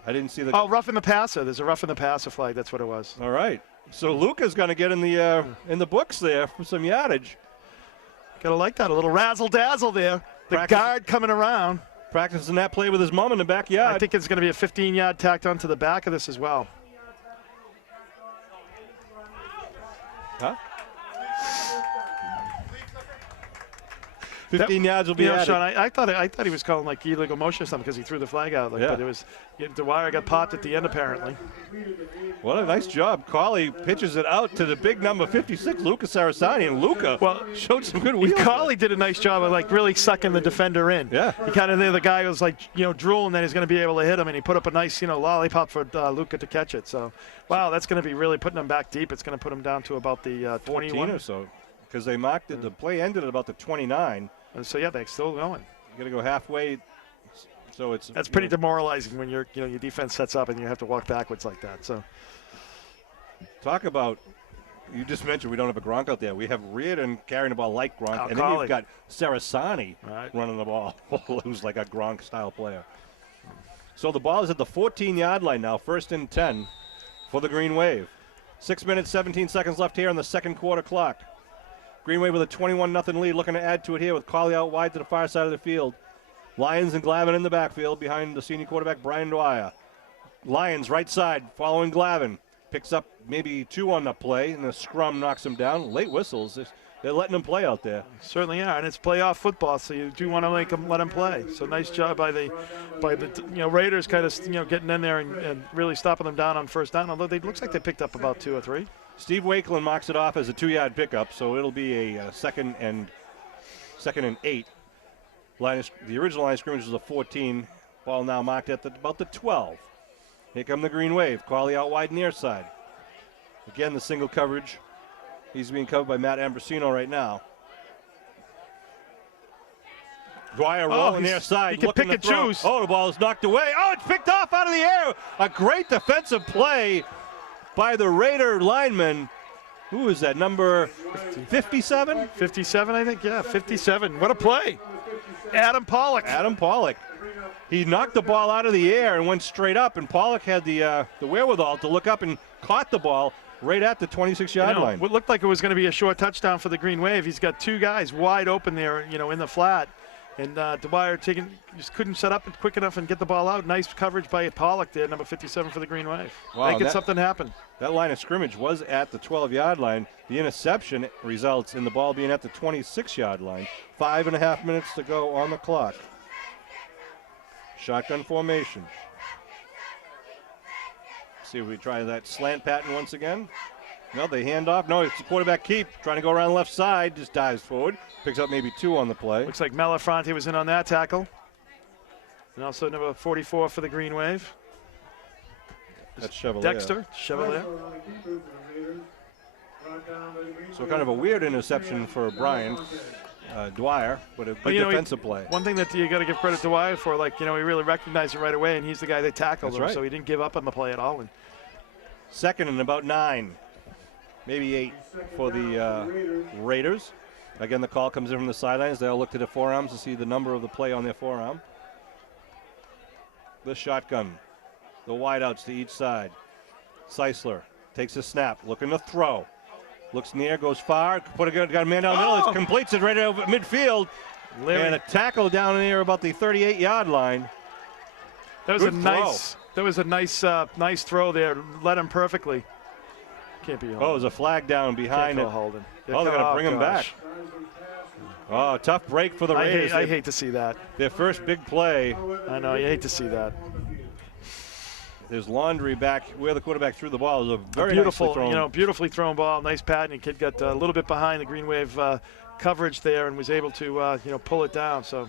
I didn't see the... Oh, roughing the passer. There's a roughing the passer flag. That's what it was. All right. So Luca's going to get in the books there for some yardage. Gotta like that. A little razzle-dazzle there. The guard coming around. Practicing that play with his mom in the backyard. I think it's going to be a 15-yard tacked onto the back of this as well. Huh? 15 yards will be added. Sean, I thought he was calling like illegal motion or something because he threw the flag out. But it was Dwyer got popped at the end apparently. What a nice job. Cawley pitches it out to the big number 56, Luca Sarasani, and Luca showed some good wheels. Cawley did a nice job of like really sucking the defender in. Yeah. He kind of the guy was like drooling that he's going to be able to hit him, and he put up a nice lollipop for Luca to catch it. So wow, that's going to be really putting him back deep. It's going to put him down to about the 21 or so, because they marked it. The play ended at about the 29. And so they're still going. You got to go halfway. So that's pretty demoralizing when your defense sets up and you have to walk backwards like that. So talk about, you just mentioned we don't have a Gronk out there. We have Reardon carrying the ball like Gronk, and then you've got Sarasani running the ball, who's like a Gronk style player. So the ball is at the 14-yard line now, 1st and 10 for the Green Wave. 6 minutes, 17 seconds left here on the second quarter clock. Green Wave with a 21-0 lead, looking to add to it here with Cawley out wide to the far side of the field. Lions and Glavin in the backfield behind the senior quarterback, Brian Dwyer. Lions right side following Glavin. Picks up maybe 2 on the play, and the scrum knocks him down. Late whistles. They're letting him play out there. Certainly are, and it's playoff football, so you do want to let him play. So nice job by the Raiders, kind of getting in there and really stopping them down on first down. Although it looks like they picked up about 2 or 3. Steve Wakeland marks it off as a 2-yard pickup, so it'll be a second and 8. The original line of scrimmage was a 14. Ball now marked at about the 12. Here come the Green Wave. Qualley out wide near side. Again, the single coverage. He's being covered by Matt Ambrosino right now. Dwyer rolling near side. He can pick and choose. Oh, the ball is knocked away. Oh, it's picked off out of the air. A great defensive play by the Raider lineman. Who is that, number 57? 57, I think, yeah, 57. What a play. Adam Pollock. Adam Pollock. He knocked the ball out of the air and went straight up, and Pollock had the wherewithal to look up and caught the ball right at the 26-yard line. What looked like it was going to be a short touchdown for the Green Wave. He's got two guys wide open there, in the flat. And Dwyer just couldn't set up quick enough and get the ball out. Nice coverage by Pollock there, number 57 for the Green Wave. Wow, Making something happen. That line of scrimmage was at the 12-yard line. The interception results in the ball being at the 26-yard line. 5.5 minutes to go on the clock. Shotgun formation. See if we try that slant pattern once again. No, they hand off. No, it's the quarterback keep. Trying to go around the left side. Just dives forward. Picks up maybe 2 on the play. Looks like Melafronte was in on that tackle. And also number 44 for the Green Wave. That's Chevalier. Dexter Chevalier. So kind of a weird interception for Brian Dwyer, but a good defensive play. One thing that you got to give credit to Dwyer for, he really recognized it right away, and he's the guy that tackled him, right. So he didn't give up on the play at all. And second and about 9, maybe 8 for the Raiders. Again, the call comes in from the sidelines. They'll look to the forearms to see the number of the play on their forearm. The shotgun. The wideouts to each side. Seisler takes a snap, looking to throw. Looks near, goes far. Got a man down the middle. It completes it right over midfield. And a tackle down near about the 38-yard line. That was a nice throw there. Led him perfectly. Can't be. Oh, there's a flag down behind it. Holding. Oh, they're going to bring him back. Oh, tough break for the Raiders. I hate to see that. Their first big play. I know, you hate to see that. There's Laundry back where the quarterback threw the ball. It was a very beautifully thrown ball. Nice pattern. The kid got a little bit behind the Green Wave coverage there and was able to pull it down. So.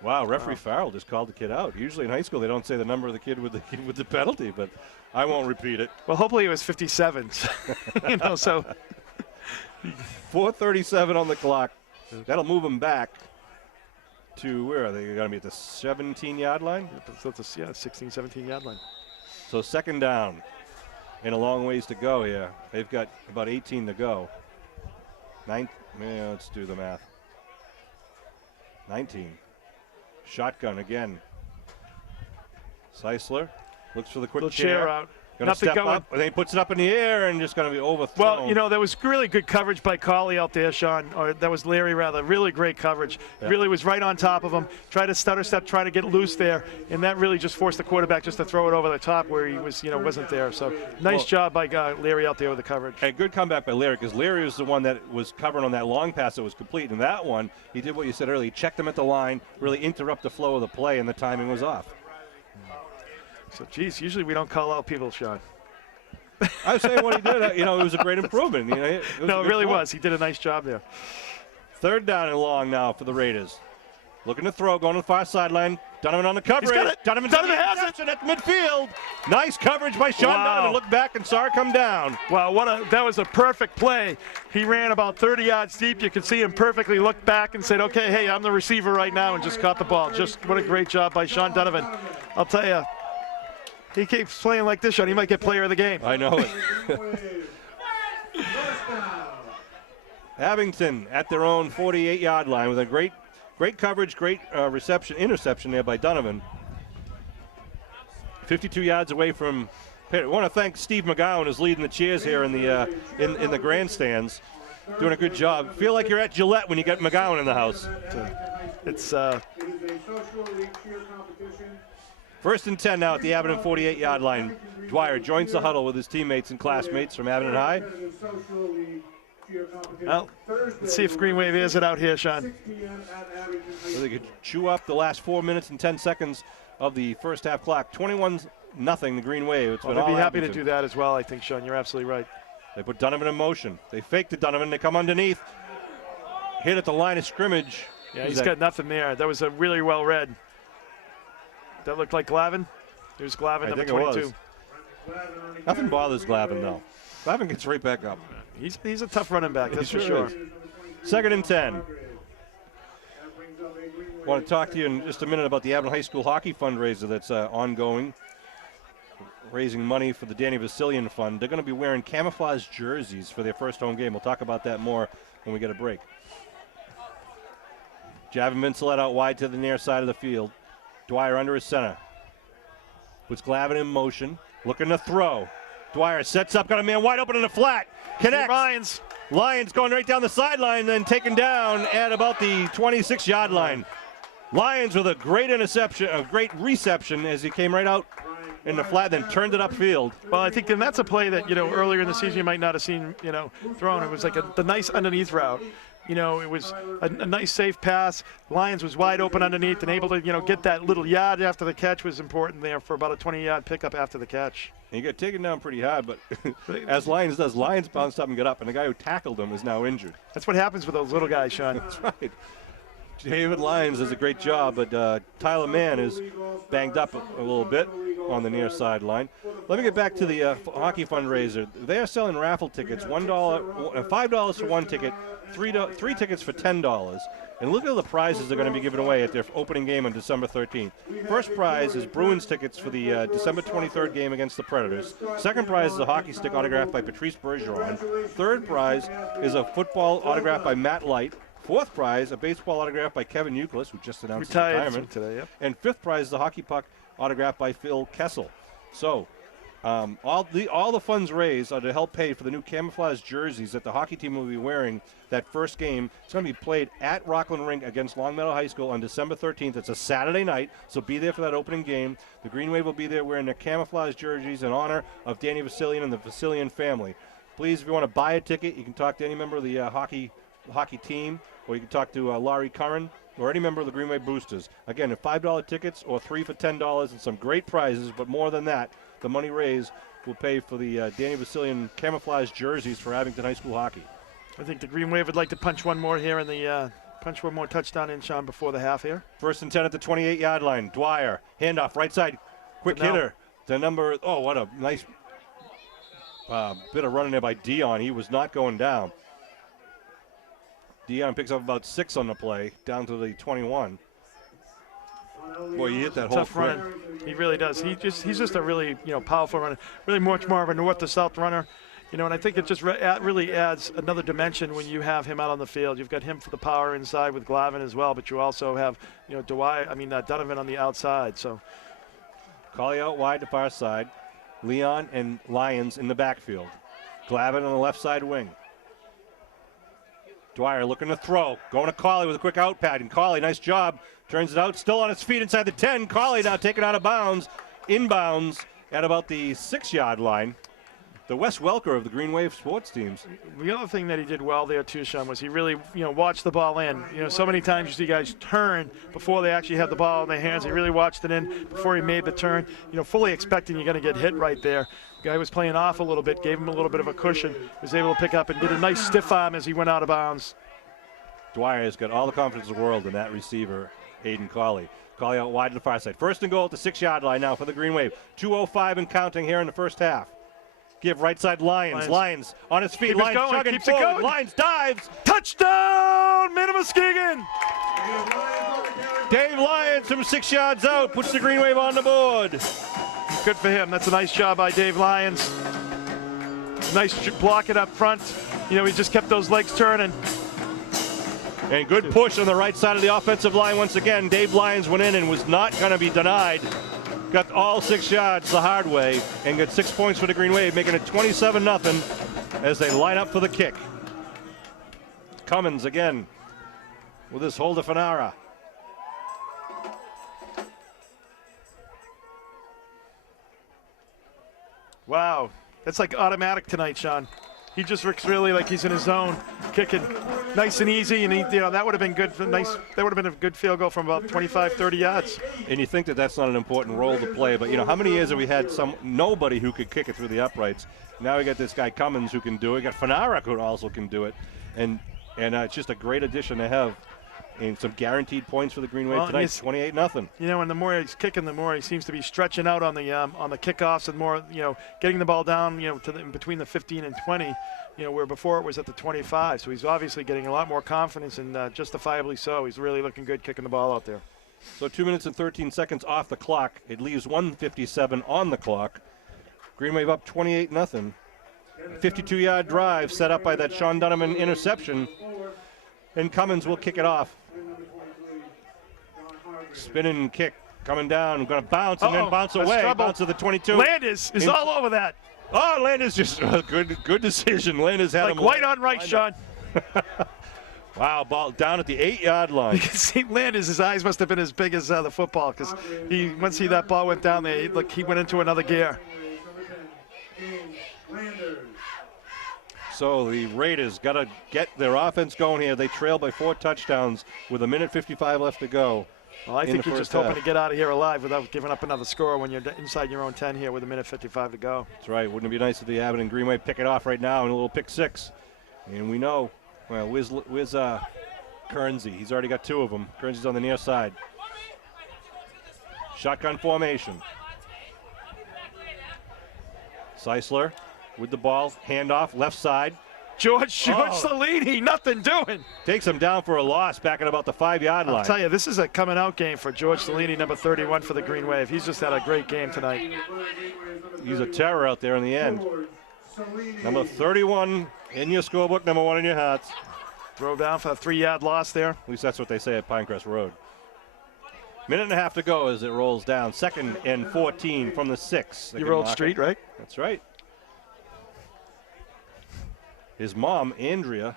Wow, referee Farrell just called the kid out. Usually in high school they don't say the number of the kid with the penalty, but I won't repeat it. Well, hopefully it was 57. So 4:37 on the clock. That'll move them back to where are they going to be at the 17-yard line? Yeah, 16, 17-yard line. So second down and a long ways to go here. They've got about 18 to go. Let's do the math. 19. Shotgun again. Seisler looks for the quick chair out. Going to step up, and then he puts it up in the air and just going to be overthrown. Well, there was really good coverage by Colley out there, Sean. Or that was Larry, rather. Really great coverage. Yeah. Really was right on top of him. Tried to stutter step, try to get loose there, and that really just forced the quarterback just to throw it over the top where he was, wasn't there. So nice job by Larry out there with the coverage. And good comeback by Larry, because Larry was the one that was covering on that long pass that was complete. And that one, he did what you said earlier. He checked him at the line, really interrupt the flow of the play, and the timing was off. So, geez, usually we don't call out people, Sean. I was saying what he did. It was a great improvement. It really was. He did a nice job there. Third down and long now for the Raiders. Looking to throw, going to the far sideline. Donovan on the coverage. He's got it. Donovan has it at midfield. Nice coverage by Sean Donovan. Looked back and saw it come down. Wow, that was a perfect play. He ran about 30 yards deep. You could see him perfectly look back and said, okay, hey, I'm the receiver right now, and just caught the ball. Just what a great job by Sean Donovan. I'll tell you. He keeps playing like this, Sean. He might get player of the game. I know it. Abington at their own 48-yard line with a great coverage, great interception there by Donovan. 52 yards away from Pitt. I want to thank Steve McGowan, who's leading the cheers here in the grandstands. Doing a good job. Feel like you're at Gillette when you get McGowan in the house. It's First and 10 now at the Abington 48-yard line. Dwyer joins the huddle with his teammates and classmates from Abington High. Well, let's see if Green Wave is it out here, Sean. So they could chew up the last 4 minutes and 10 seconds of the first half clock. 21-0, the Green Wave. They'd be happy to do that as well, I think, Sean. You're absolutely right. They put Donovan in motion. They fake to Donovan. They come underneath. Hit at the line of scrimmage. Yeah, he's got nothing there. That was a really well read. That looked like Glavin. There's Glavin, number 22. Nothing bothers Glavin, though. Glavin gets right back up. He's a tough running back, that's for sure. Is. 2nd and 10. I want to talk to you in just a minute about the Abington High School hockey fundraiser that's ongoing, raising money for the Danny Vasilian Fund. They're going to be wearing camouflage jerseys for their first home game. We'll talk about that more when we get a break. Javin Vincelette out wide to the near side of the field. Dwyer under his center. Puts Glavin in motion, looking to throw. Dwyer sets up, got a man wide open in the flat. Connects. Lions going right down the sideline, then taken down at about the 26-yard line. Lions with a great interception, a great reception as he came right out in the flat, then turned it upfield. Well, I think and that's a play that, earlier in the season you might not have seen, thrown. It was like the nice underneath route. It was a nice safe pass. Lions was wide open underneath and able to, get that little yard after the catch was important there for about a 20-yard pickup after the catch. And he got taken down pretty hard, but as Lions does, Lions bounced up and got up, and the guy who tackled him is now injured. That's what happens with those little guys, Sean. That's right. David Lyons does a great job, but Tyler Mann is banged up a little bit on the near sideline. Let me get back to the hockey fundraiser. They are selling raffle tickets, $5 for one ticket, three tickets for $10. And look at the prizes they're going to be giving away at their opening game on December 13th. First prize is Bruins tickets for the December 23rd game against the Predators. Second prize is a hockey stick autographed by Patrice Bergeron. Third prize is a football autographed by Matt Light. Fourth prize, a baseball autograph by Kevin Youkilis, who just announced his retirement today. Yep. And fifth prize, the hockey puck autographed by Phil Kessel. So, all the funds raised are to help pay for the new camouflage jerseys that the hockey team will be wearing that first game. It's going to be played at Rockland Rink against Longmeadow High School on December 13th. It's a Saturday night, so be there for that opening game. The Green Wave will be there wearing their camouflage jerseys in honor of Danny Vasilian and the Vasilian family. Please, if you want to buy a ticket, you can talk to any member of the hockey team, or you can talk to Laurie Curran or any member of the Green Wave Boosters. Again, $5 tickets or 3 for $10 and some great prizes, but more than that, the money raised will pay for the Danny Vasilian camouflage jerseys for Abington High School hockey. I think the Green Wave would like to punch one more here in the punch one more touchdown in, Sean, before the half here. 1st and 10 at the 28-yard line. Dwyer, handoff, right side, quick hitter. The number, what a nice bit of running there by Dion. He was not going down. Dion picks up about 6 on the play, down to the 21. Boy, he hit that whole tough run. He really does. He's just a really powerful runner. Really much more of a north to south runner. And I think it just really adds another dimension when you have him out on the field. You've got him for the power inside with Glavin as well, but you also have Donovan on the outside. So Collie out wide to far side. Leon and Lyons in the backfield. Glavin on the left side wing. Dwyer looking to throw. Going to Collie with a quick out pad. And Collie, nice job. Turns it out. Still on his feet inside the 10. Collie now taken out of bounds. Inbounds at about the 6-yard line. The Wes Welker of the Green Wave sports teams. The other thing that he did well there too, Sean, was he really watched the ball in. So many times you see guys turn before they actually have the ball in their hands. He really watched it in before he made the turn. Fully expecting you're going to get hit right there. The guy was playing off a little bit, gave him a little bit of a cushion, was able to pick up and did a nice stiff arm as he went out of bounds. Dwyer has got all the confidence in the world in that receiver, Aiden Collie. Collie out wide to the far side. 1st and goal at the 6-yard line now for the Green Wave. 2:05 and counting here in the first half. Give right side Lyons. Lyons on his feet. Lyons chugging forward. Lyons dives. Touchdown, Minnemuskegon! Dave Lyons from 6 yards out puts the Green Wave on the board. Good for him. That's a nice job by Dave Lyons. Nice block it up front. He just kept those legs turning. And good push on the right side of the offensive line once again. Dave Lyons went in and was not going to be denied. Got all 6 yards the hard way and got 6 points for the Green Wave, making it 27-0 as they line up for the kick. Cummins again with his hold to Fanara. Wow, that's like automatic tonight, Sean. He just looks really like he's in his zone, kicking nice and easy, and that would have been good for nice. That would have been a good field goal from about 25, 30 yards. And you think that that's not an important role to play, but how many years have we had nobody who could kick it through the uprights? Now we got this guy Cummins who can do it. We got Fanara who also can do it, and it's just a great addition to have and some guaranteed points for the Green Wave Well, tonight. 28-0. You know, and the more he's kicking, the more he seems to be stretching out on the kickoffs, and more, getting the ball down, between the 15 and 20. Where before it was at the 25. So he's obviously getting a lot more confidence, and justifiably so. He's really looking good kicking the ball out there. So 2 minutes and 13 seconds off the clock. It leaves 1:57 on the clock. Green Wave up 28-0. 52-yard drive set up by that Sean Donovan interception. And Cummins will kick it off. Spinning kick coming down. Going to bounce and then bounce away. Trouble. Bounce to the 22. Landis is all over that. Oh, Landis just a good decision. Landis had like him white on right, Sean. Wow, ball down at the 8-yard line. You can see Landis, his eyes must have been as big as the football, because once that ball went down there, he went into another gear. So the Raiders got to get their offense going here. They trail by 4 touchdowns with 1:55 left to go. Well, I think you're just hoping to get out of here alive without giving up another score when you're inside your own 10 here with 1:55 to go. That's right. Wouldn't it be nice if the Abington Green Wave pick it off right now in a little pick 6? And we know, well, where's Kernsey? He's already got 2 of them. Kernsey's on the near side. Shotgun formation. Seisler with the ball, handoff, left side. George Salini, nothing doing. Takes him down for a loss back at about the 5-yard line. I'll tell you, this is a coming out game for George Salini, number 31 for the Green Wave. He's just had a great game tonight. He's a terror out there in the end. Number 31 in your scorebook, number 1 in your hearts. Throw down for a 3-yard loss there. At least that's what they say at Pinecrest Road. Minute and a half to go as it rolls down. 2nd and 14 from the 6. You rolled street, right? That's right. His mom, Andrea,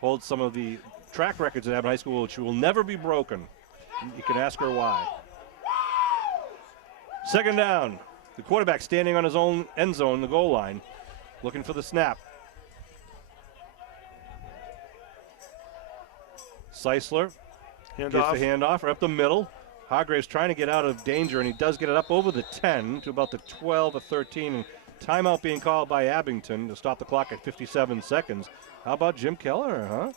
holds some of the track records at Abington High School, which will never be broken. You can ask her why. 2nd down. The quarterback standing on his own end zone, the goal line, looking for the snap. Seisler gets the handoff right up the middle. Hargraves trying to get out of danger, and he does get it up over the 10 to about the 12 or 13. And timeout being called by Abington to stop the clock at 57 seconds. How about Jim Keller, huh?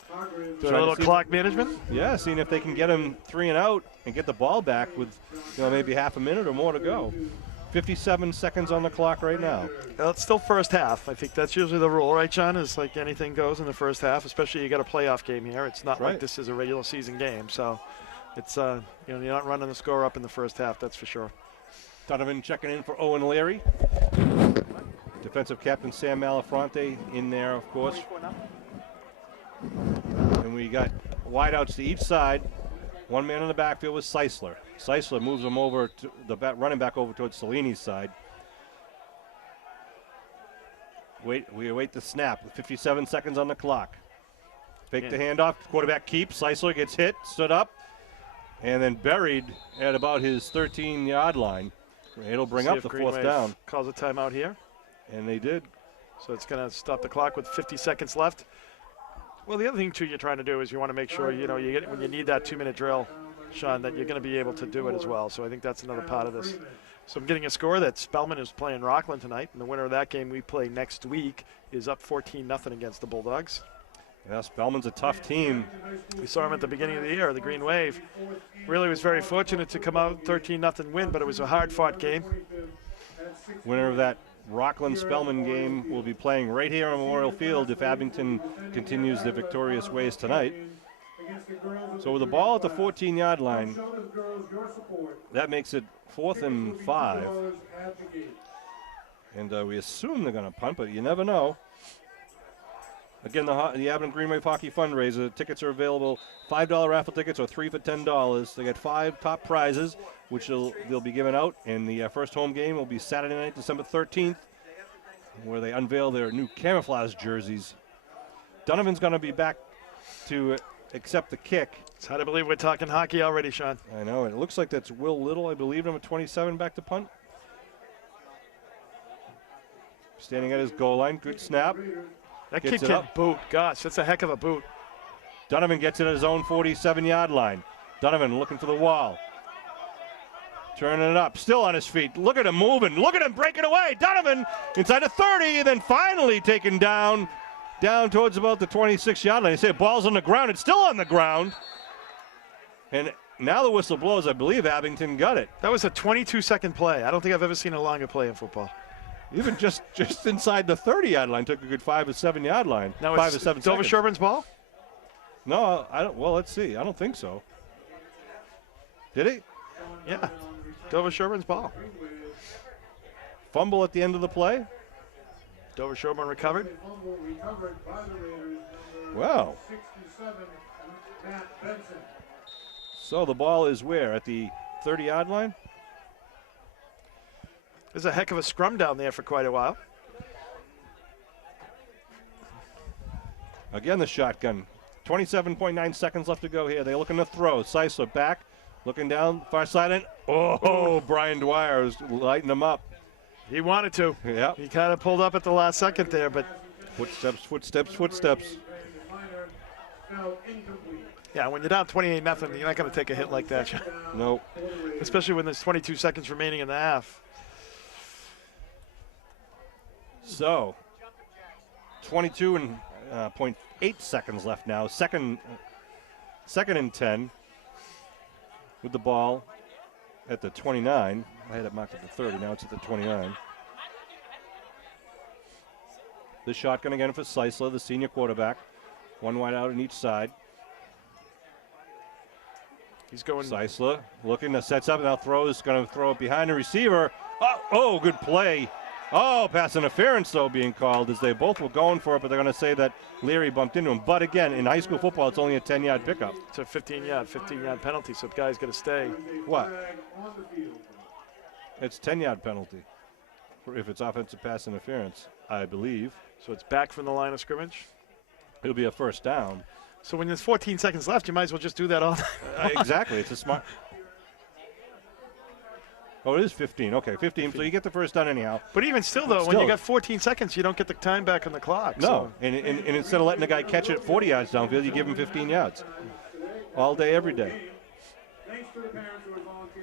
Doing a little clock management? Yeah, seeing if they can get him 3 and out and get the ball back with maybe half a minute or more to go. 57 seconds on the clock right now. Well, it's still first half. I think that's usually the rule, right, John? It's like anything goes in the first half, especially you got a playoff game here. It's not like this is a regular season game, so it's you're not running the score up in the first half, that's for sure. Donovan checking in for Owen Leary. Defensive captain Sam Malafronte in there, of course. And we got wideouts to each side. One man in the backfield was Seisler. Seisler moves him over to the running back over towards Salini's side. We await the snap with 57 seconds on the clock. Fake the handoff. Quarterback keeps. Seisler gets hit, stood up, and then buried at about his 13-yard line. It'll bring up the 4th down. Calls a timeout here. And they did. So it's going to stop the clock with 50 seconds left. Well, the other thing, too, you're trying to do is you want to make sure, you get when you need that 2-minute drill, Sean, that you're going to be able to do it as well. So I think that's another part of this. So I'm getting a score that Spellman is playing Rockland tonight, and the winner of that game we play next week is up 14-0 against the Bulldogs. Yeah, Spellman's a tough team. We saw him at the beginning of the year, the Green Wave. Really was very fortunate to come out 13-0 win, but it was a hard-fought game. Winner of that Rockland-Spellman game will be playing right here on Memorial Field if Abington continues their victorious ways tonight. So with the ball at the 14-yard line, that makes it 4th and 5. And we assume they're going to punt, but you never know. Again, the Abington Green Wave Hockey Fundraiser. Tickets are available, $5 raffle tickets or 3 for $10. They got 5 top prizes, which they'll be giving out. And the first home game will be Saturday night, December 13th, where they unveil their new camouflage jerseys. Donovan's going to be back to accept the kick. It's hard to believe we're talking hockey already, Sean. I know. It looks like that's Will Little, I believe, number 27, back to punt. Standing at his goal line. Good snap. That kid can boot. Gosh, that's a heck of a boot. Donovan gets it at his own 47-yard line. Donovan looking for the wall. Turning it up. Still on his feet. Look at him moving. Look at him breaking away. Donovan inside the 30, and then finally taken down towards about the 26-yard line. They say ball's on the ground. It's still on the ground. And now the whistle blows. I believe Abington got it. That was a 22-second play. I don't think I've ever seen a longer play in football. Even just inside the 30-yard line, took a good 5 or 7 yard line. Now 5 or it's 7 Dover seconds. Sherborn's ball? No, I don't. Well, let's see. I don't think so. Did he? Yeah. Dover Sherborn's ball. Fumble at the end of the play? Dover Sherborn recovered. Wow. So the ball is where? At the 30-yard line? There's a heck of a scrum down there for quite a while. Again, the shotgun. 27.9 seconds left to go here. They're looking to throw. Seisler back, looking down, far side, and Brian Dwyer is lighting them up. He wanted to. Yeah. He kind of pulled up at the last second there, but. Footsteps, footsteps, footsteps. Yeah, when you're down 28-0, you're not going to take a hit like that. Nope. Especially when there's 22 seconds remaining in the half. So, 22.8 seconds left now. Second and 10 with the ball at the 29. I had it marked at the 30. Now it's at the 29. The shotgun again for Seisler, the senior quarterback. One wide out on each side. He's going. Seisler looking to sets up, now throws, going to throw it behind the receiver. Oh, good play. Oh, pass interference, though, being called as they both were going for it, but they're going to say that Leary bumped into him. But again, in high school football, it's only a 10-yard pickup. It's a 15-yard penalty, so the guy's going to stay. What? It's 10-yard penalty if it's offensive pass interference, I believe. So it's back from the line of scrimmage. It'll be a first down. So when there's 14 seconds left, you might as well just do that all. Exactly. It's a smart. Oh, it is 15. Okay, 15. So you get the first down anyhow. But even still, though, when you got 14 seconds, you don't get the time back on the clock. No, so. and instead of letting the guy catch it at 40 yards downfield, you give him 15 yards. All day, every day.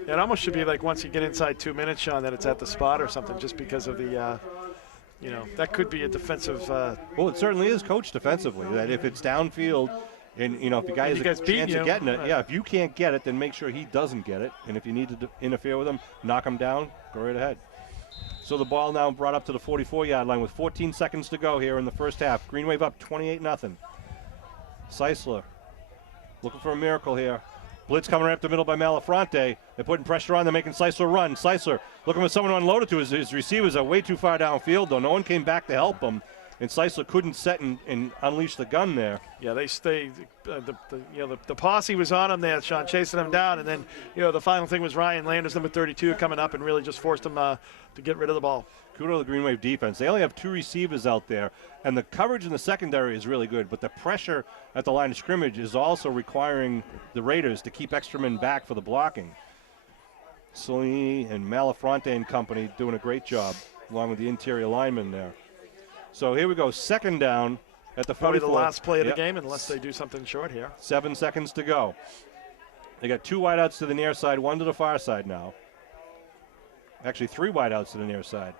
It almost should be like once you get inside 2 minutes, Sean, that it's at the spot or something, just because of the, that could be a defensive. Well, it certainly is coached defensively, that if it's downfield and, if the guy has a chance of getting it, if you can't get it, then make sure he doesn't get it. And if you need to interfere with him, knock him down, go right ahead. So the ball now brought up to the 44-yard line with 14 seconds to go here in the first half. Green Wave up 28-0. Seisler looking for a miracle here. Blitz coming right up the middle by Malafronte. They're putting pressure on. They're making Seisler run. Seisler looking for someone to unload it to. His receivers are way too far downfield, though. No one came back to help him. And Seisler couldn't set and unleash the gun there. Yeah, they stayed. The posse was on him there, Sean, chasing him down. And then, the final thing was Ryan Landers, number 32, coming up and really just forced him to get rid of the ball. Kudos to the Green Wave defense. They only have 2 receivers out there, and the coverage in the secondary is really good, but the pressure at the line of scrimmage is also requiring the Raiders to keep extra men back for the blocking. Solini and Malafronte and company doing a great job, along with the interior linemen there. So here we go, second down at the 44. Probably the last play of the game, unless they do something short here. 7 seconds to go. They got 2 wideouts to the near side, 1 to the far side now. Actually, 3 wideouts to the near side.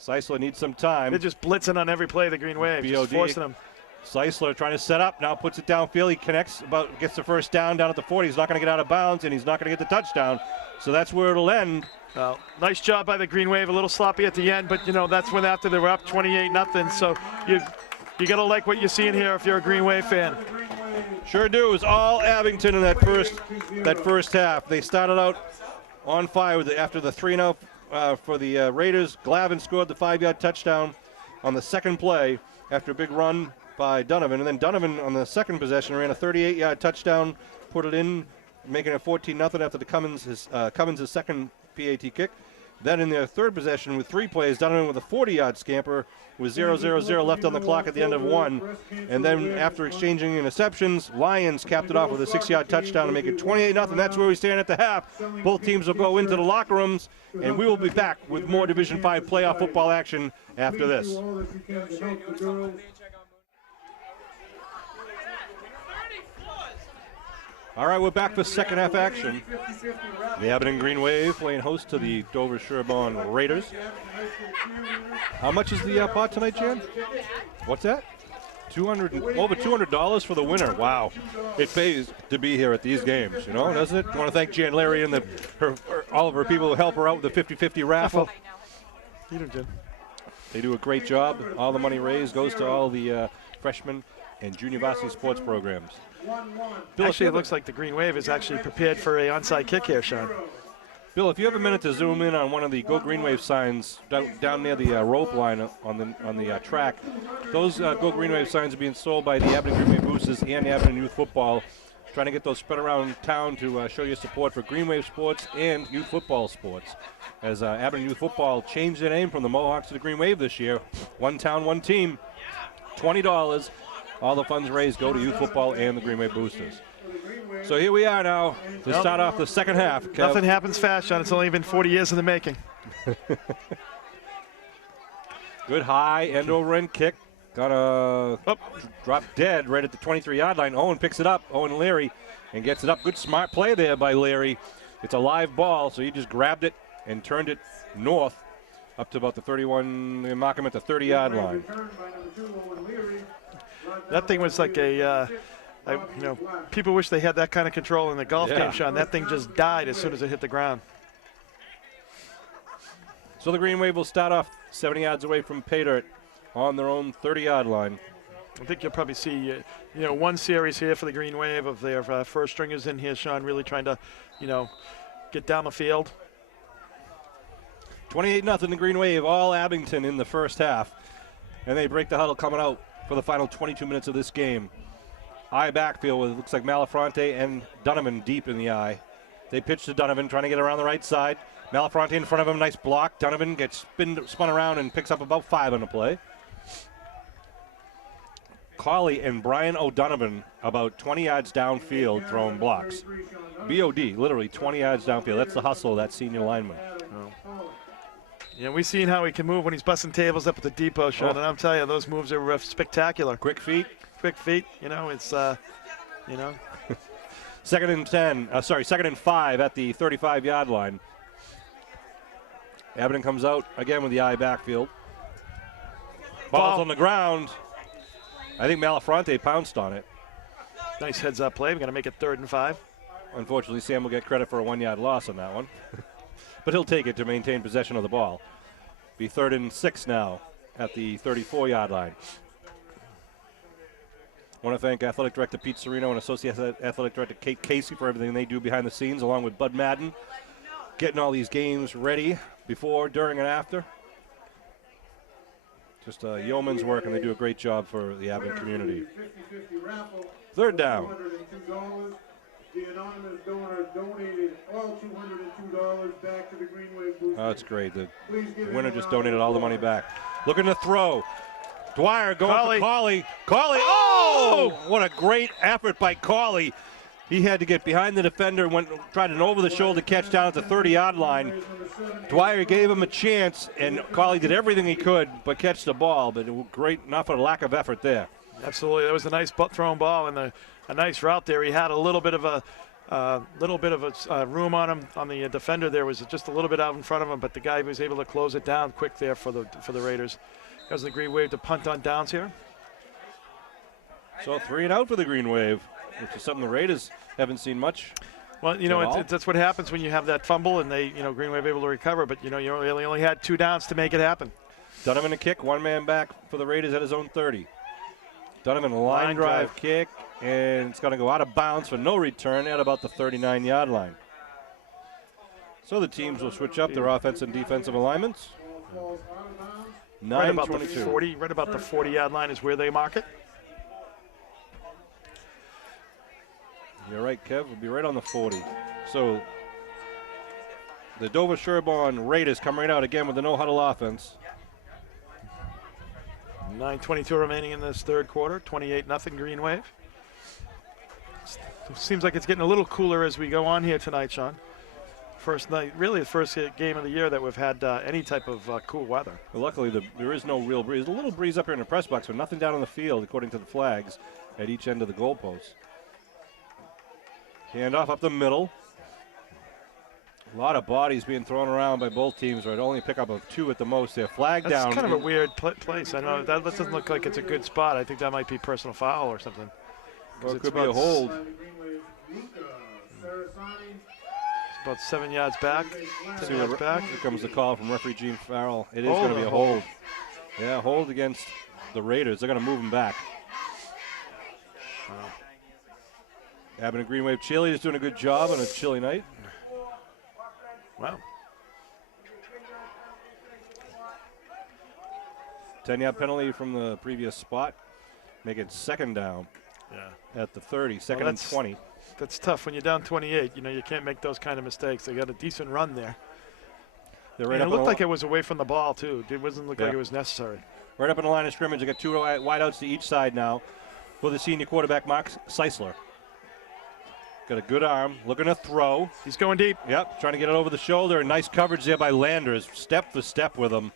Seisler needs some time. They're just blitzing on every play of the Green Wave, just forcing them. Seisler trying to set up, now puts it downfield. He connects, gets the first down at the 40. He's not going to get out of bounds, and he's not going to get the touchdown. So that's where it'll end. Well, nice job by the Green Wave. A little sloppy at the end, but, that's when after they were up 28-0. So you got to like what you're seeing here if you're a Green Wave fan. Sure do. It was all Abington in that first half. They started out on fire after the 3-0 for the Raiders. Glavin scored the 5-yard touchdown on the second play after a big run by Donovan. And then Donovan on the second possession ran a 38-yard touchdown, put it in, making it 14-0 after the Cummins' second PAT kick. Then in their third possession with 3 plays, Donovan with a 40-yard scamper with 0-0-0 left on the clock at the end of 1. And then after exchanging interceptions, Lions capped it off with a 6-yard touchdown to make it 28-0. That's where we stand at the half. Both teams will go into the locker rooms, and we will be back with more Division V playoff football action after this. All right, we're back for second half action. The Abington Green Wave playing host to the Dover-Sherborn Raiders. How much is the pot tonight, Jan? What's that? Over $200 for the winner. Wow, it pays to be here at these games, you know, doesn't it? I want to thank Jan Larry and all of her people who help her out with the 50-50 raffle. They do a great job. All the money raised goes to all the freshmen and junior varsity sports programs. Bill, Actually, it looks like the Green Wave is actually prepared for a onside kick here, Sean. Bill, if you have a minute to zoom in on one of the Go Green Wave signs down near the rope line on the track, those Go Green Wave signs are being sold by the Abington Green Wave Boosters and the Abington Youth Football, trying to get those spread around town to show your support for Green Wave sports and youth football sports. As Abington Youth Football changed their name from the Mohawks to the Green Wave this year, one town, one team, $20. All the funds raised go to youth football and the Green Wave Boosters. So here we are now to start off the second half. Kev. Nothing happens fast, Sean. It's only been 40 years in the making. Good high end over end kick. Gonna drop dead right at the 23-yard line. Owen picks it up. Owen Leary and gets it up. Good smart play there by Leary. It's a live ball, so he just grabbed it and turned it north up to about the 31. They mark him at the 30-yard line. That thing was like people wish they had that kind of control in the golf game, Sean. That thing just died as soon as it hit the ground. So the Green Wave will start off 70 yards away from pay dirt on their own 30-yard line. I think you'll probably see, one series here for the Green Wave of their first stringers in here, Sean, really trying to, get down the field. 28-0 the Green Wave, all Abington in the first half. And they break the huddle coming out for the final 22 minutes of this game. Eye backfield with, looks like Malafronte and Donovan deep in the eye. They pitch to Donovan, trying to get around the right side. Malafronte in front of him, nice block. Donovan gets spun around and picks up about 5 on the play. Cawley and Brian O'Donovan about 20 yards downfield throwing blocks. BOD, literally 20 yards downfield. That's the hustle of that senior lineman. Yeah, we've seen how he can move when he's busting tables up at the depot, Sean, and I'm telling you, those moves are spectacular. Quick feet. It's, Second and 5 at the 35-yard line. Abington comes out again with the eye backfield. Ball's on the ground. I think Malafronte pounced on it. Nice heads-up play. We're going to make it 3rd and 5. Unfortunately, Sam will get credit for a 1-yard loss on that one. But he'll take it to maintain possession of the ball. Be 3rd and 6 now at the 34-yard line. I want to thank Athletic Director Pete Serino and Associate Athletic Director Kate Casey for everything they do behind the scenes, along with Bud Madden, getting all these games ready before, during, and after. Just yeoman's work, and they do a great job for the Abington community. 3rd down. The anonymous donor donated all $202 back to the Green Wave Boosters. Oh, that's great. The winner just donated all the money back. Looking to throw. Dwyer going for Cawley. Cawley, oh! What a great effort by Cawley. He had to get behind the defender and tried an over-the-shoulder catch down at the 30-yard line. Dwyer gave him a chance, and Cawley did everything he could but catch the ball, but it was great enough of a lack of effort there. Absolutely. That was a nice thrown ball and a nice route there. He had a little bit of a room on him. On the defender there was just a little bit out in front of him, but the guy was able to close it down quick there for the Raiders. As the Green Wave to punt on downs here. So 3 and out for the Green Wave, which is something the Raiders haven't seen much. Well, that's what happens when you have that fumble and they, Green Wave able to recover, but you really only had 2 downs to make it happen. Donovan a kick, 1 man back for the Raiders at his own 30. Donovan a line drive kick, and it's going to go out of bounds for no return at about the 39-yard line. So the teams will switch up their offensive and defensive alignments. 9:22. Right about the 40-yard line is where they mark it. You're right, Kev. We'll be right on the 40. So the Dover-Sherborn Raiders come right out again with the no-huddle offense. 9:22 remaining in this 3rd quarter. 28-0 Green Wave. Seems like it's getting a little cooler as we go on here tonight, Sean. First night, really the first game of the year that we've had any type of cool weather. Well, luckily, there is no real breeze. A little breeze up here in the press box, but nothing down on the field, according to the flags, at each end of the goalposts. Handoff up the middle. A lot of bodies being thrown around by both teams, right? Only a pickup of 2 at the most. They're flagged down. That's kind of a weird place. I know that doesn't look like it's a good spot. I think that might be personal foul or something. Or it could be a hold. It's about 7 yards back. 10 yards back. Here comes the call from referee Gene Farrell. It is going to be a hold. Yeah, hold against the Raiders. They're going to move him back. Wow. Abington Green Wave cheerleaders doing a good job on a chilly night. Wow. 10-yard penalty from the previous spot. Make it second down. Yeah. At the 30, second and 20. That's tough when you're down 28. You know, you can't make those kind of mistakes. They got a decent run there. They're right and it looked like it was away from the ball, too. It wasn't look like it was necessary. Right up in the line of scrimmage. They got 2 wideouts to each side now for the senior quarterback, Mark Seisler. Got a good arm, looking to throw. He's going deep. Yep, trying to get it over the shoulder. Nice coverage there by Landers, step for step with him.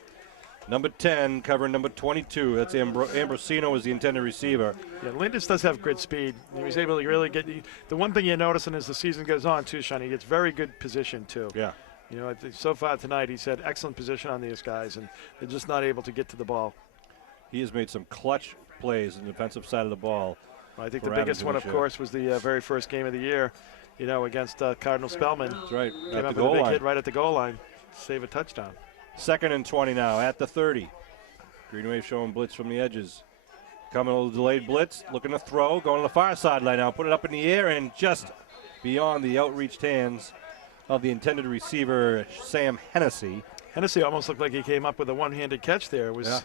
Number 10 covering number 22. That's Ambrosino is the intended receiver. Yeah, Landers does have good speed. He was able to really get the one thing you're noticing as the season goes on too, Sean, he gets very good position too. Yeah. You know, so far tonight he's had excellent position on these guys, and they're just not able to get to the ball. He has made some clutch plays on the defensive side of the ball. I think the biggest one, of course, was the very first game of the year, you know, against Cardinal Spellman. That's right. Came up with a big hit right at the goal line, save a touchdown. Second and 20 now at the 30. Green Wave showing blitz from the edges. Coming a little delayed blitz, looking to throw, going to the far sideline now, put it up in the air and just beyond the outreached hands of the intended receiver, Sam Hennessy. Hennessy almost looked like he came up with a one-handed catch there. It was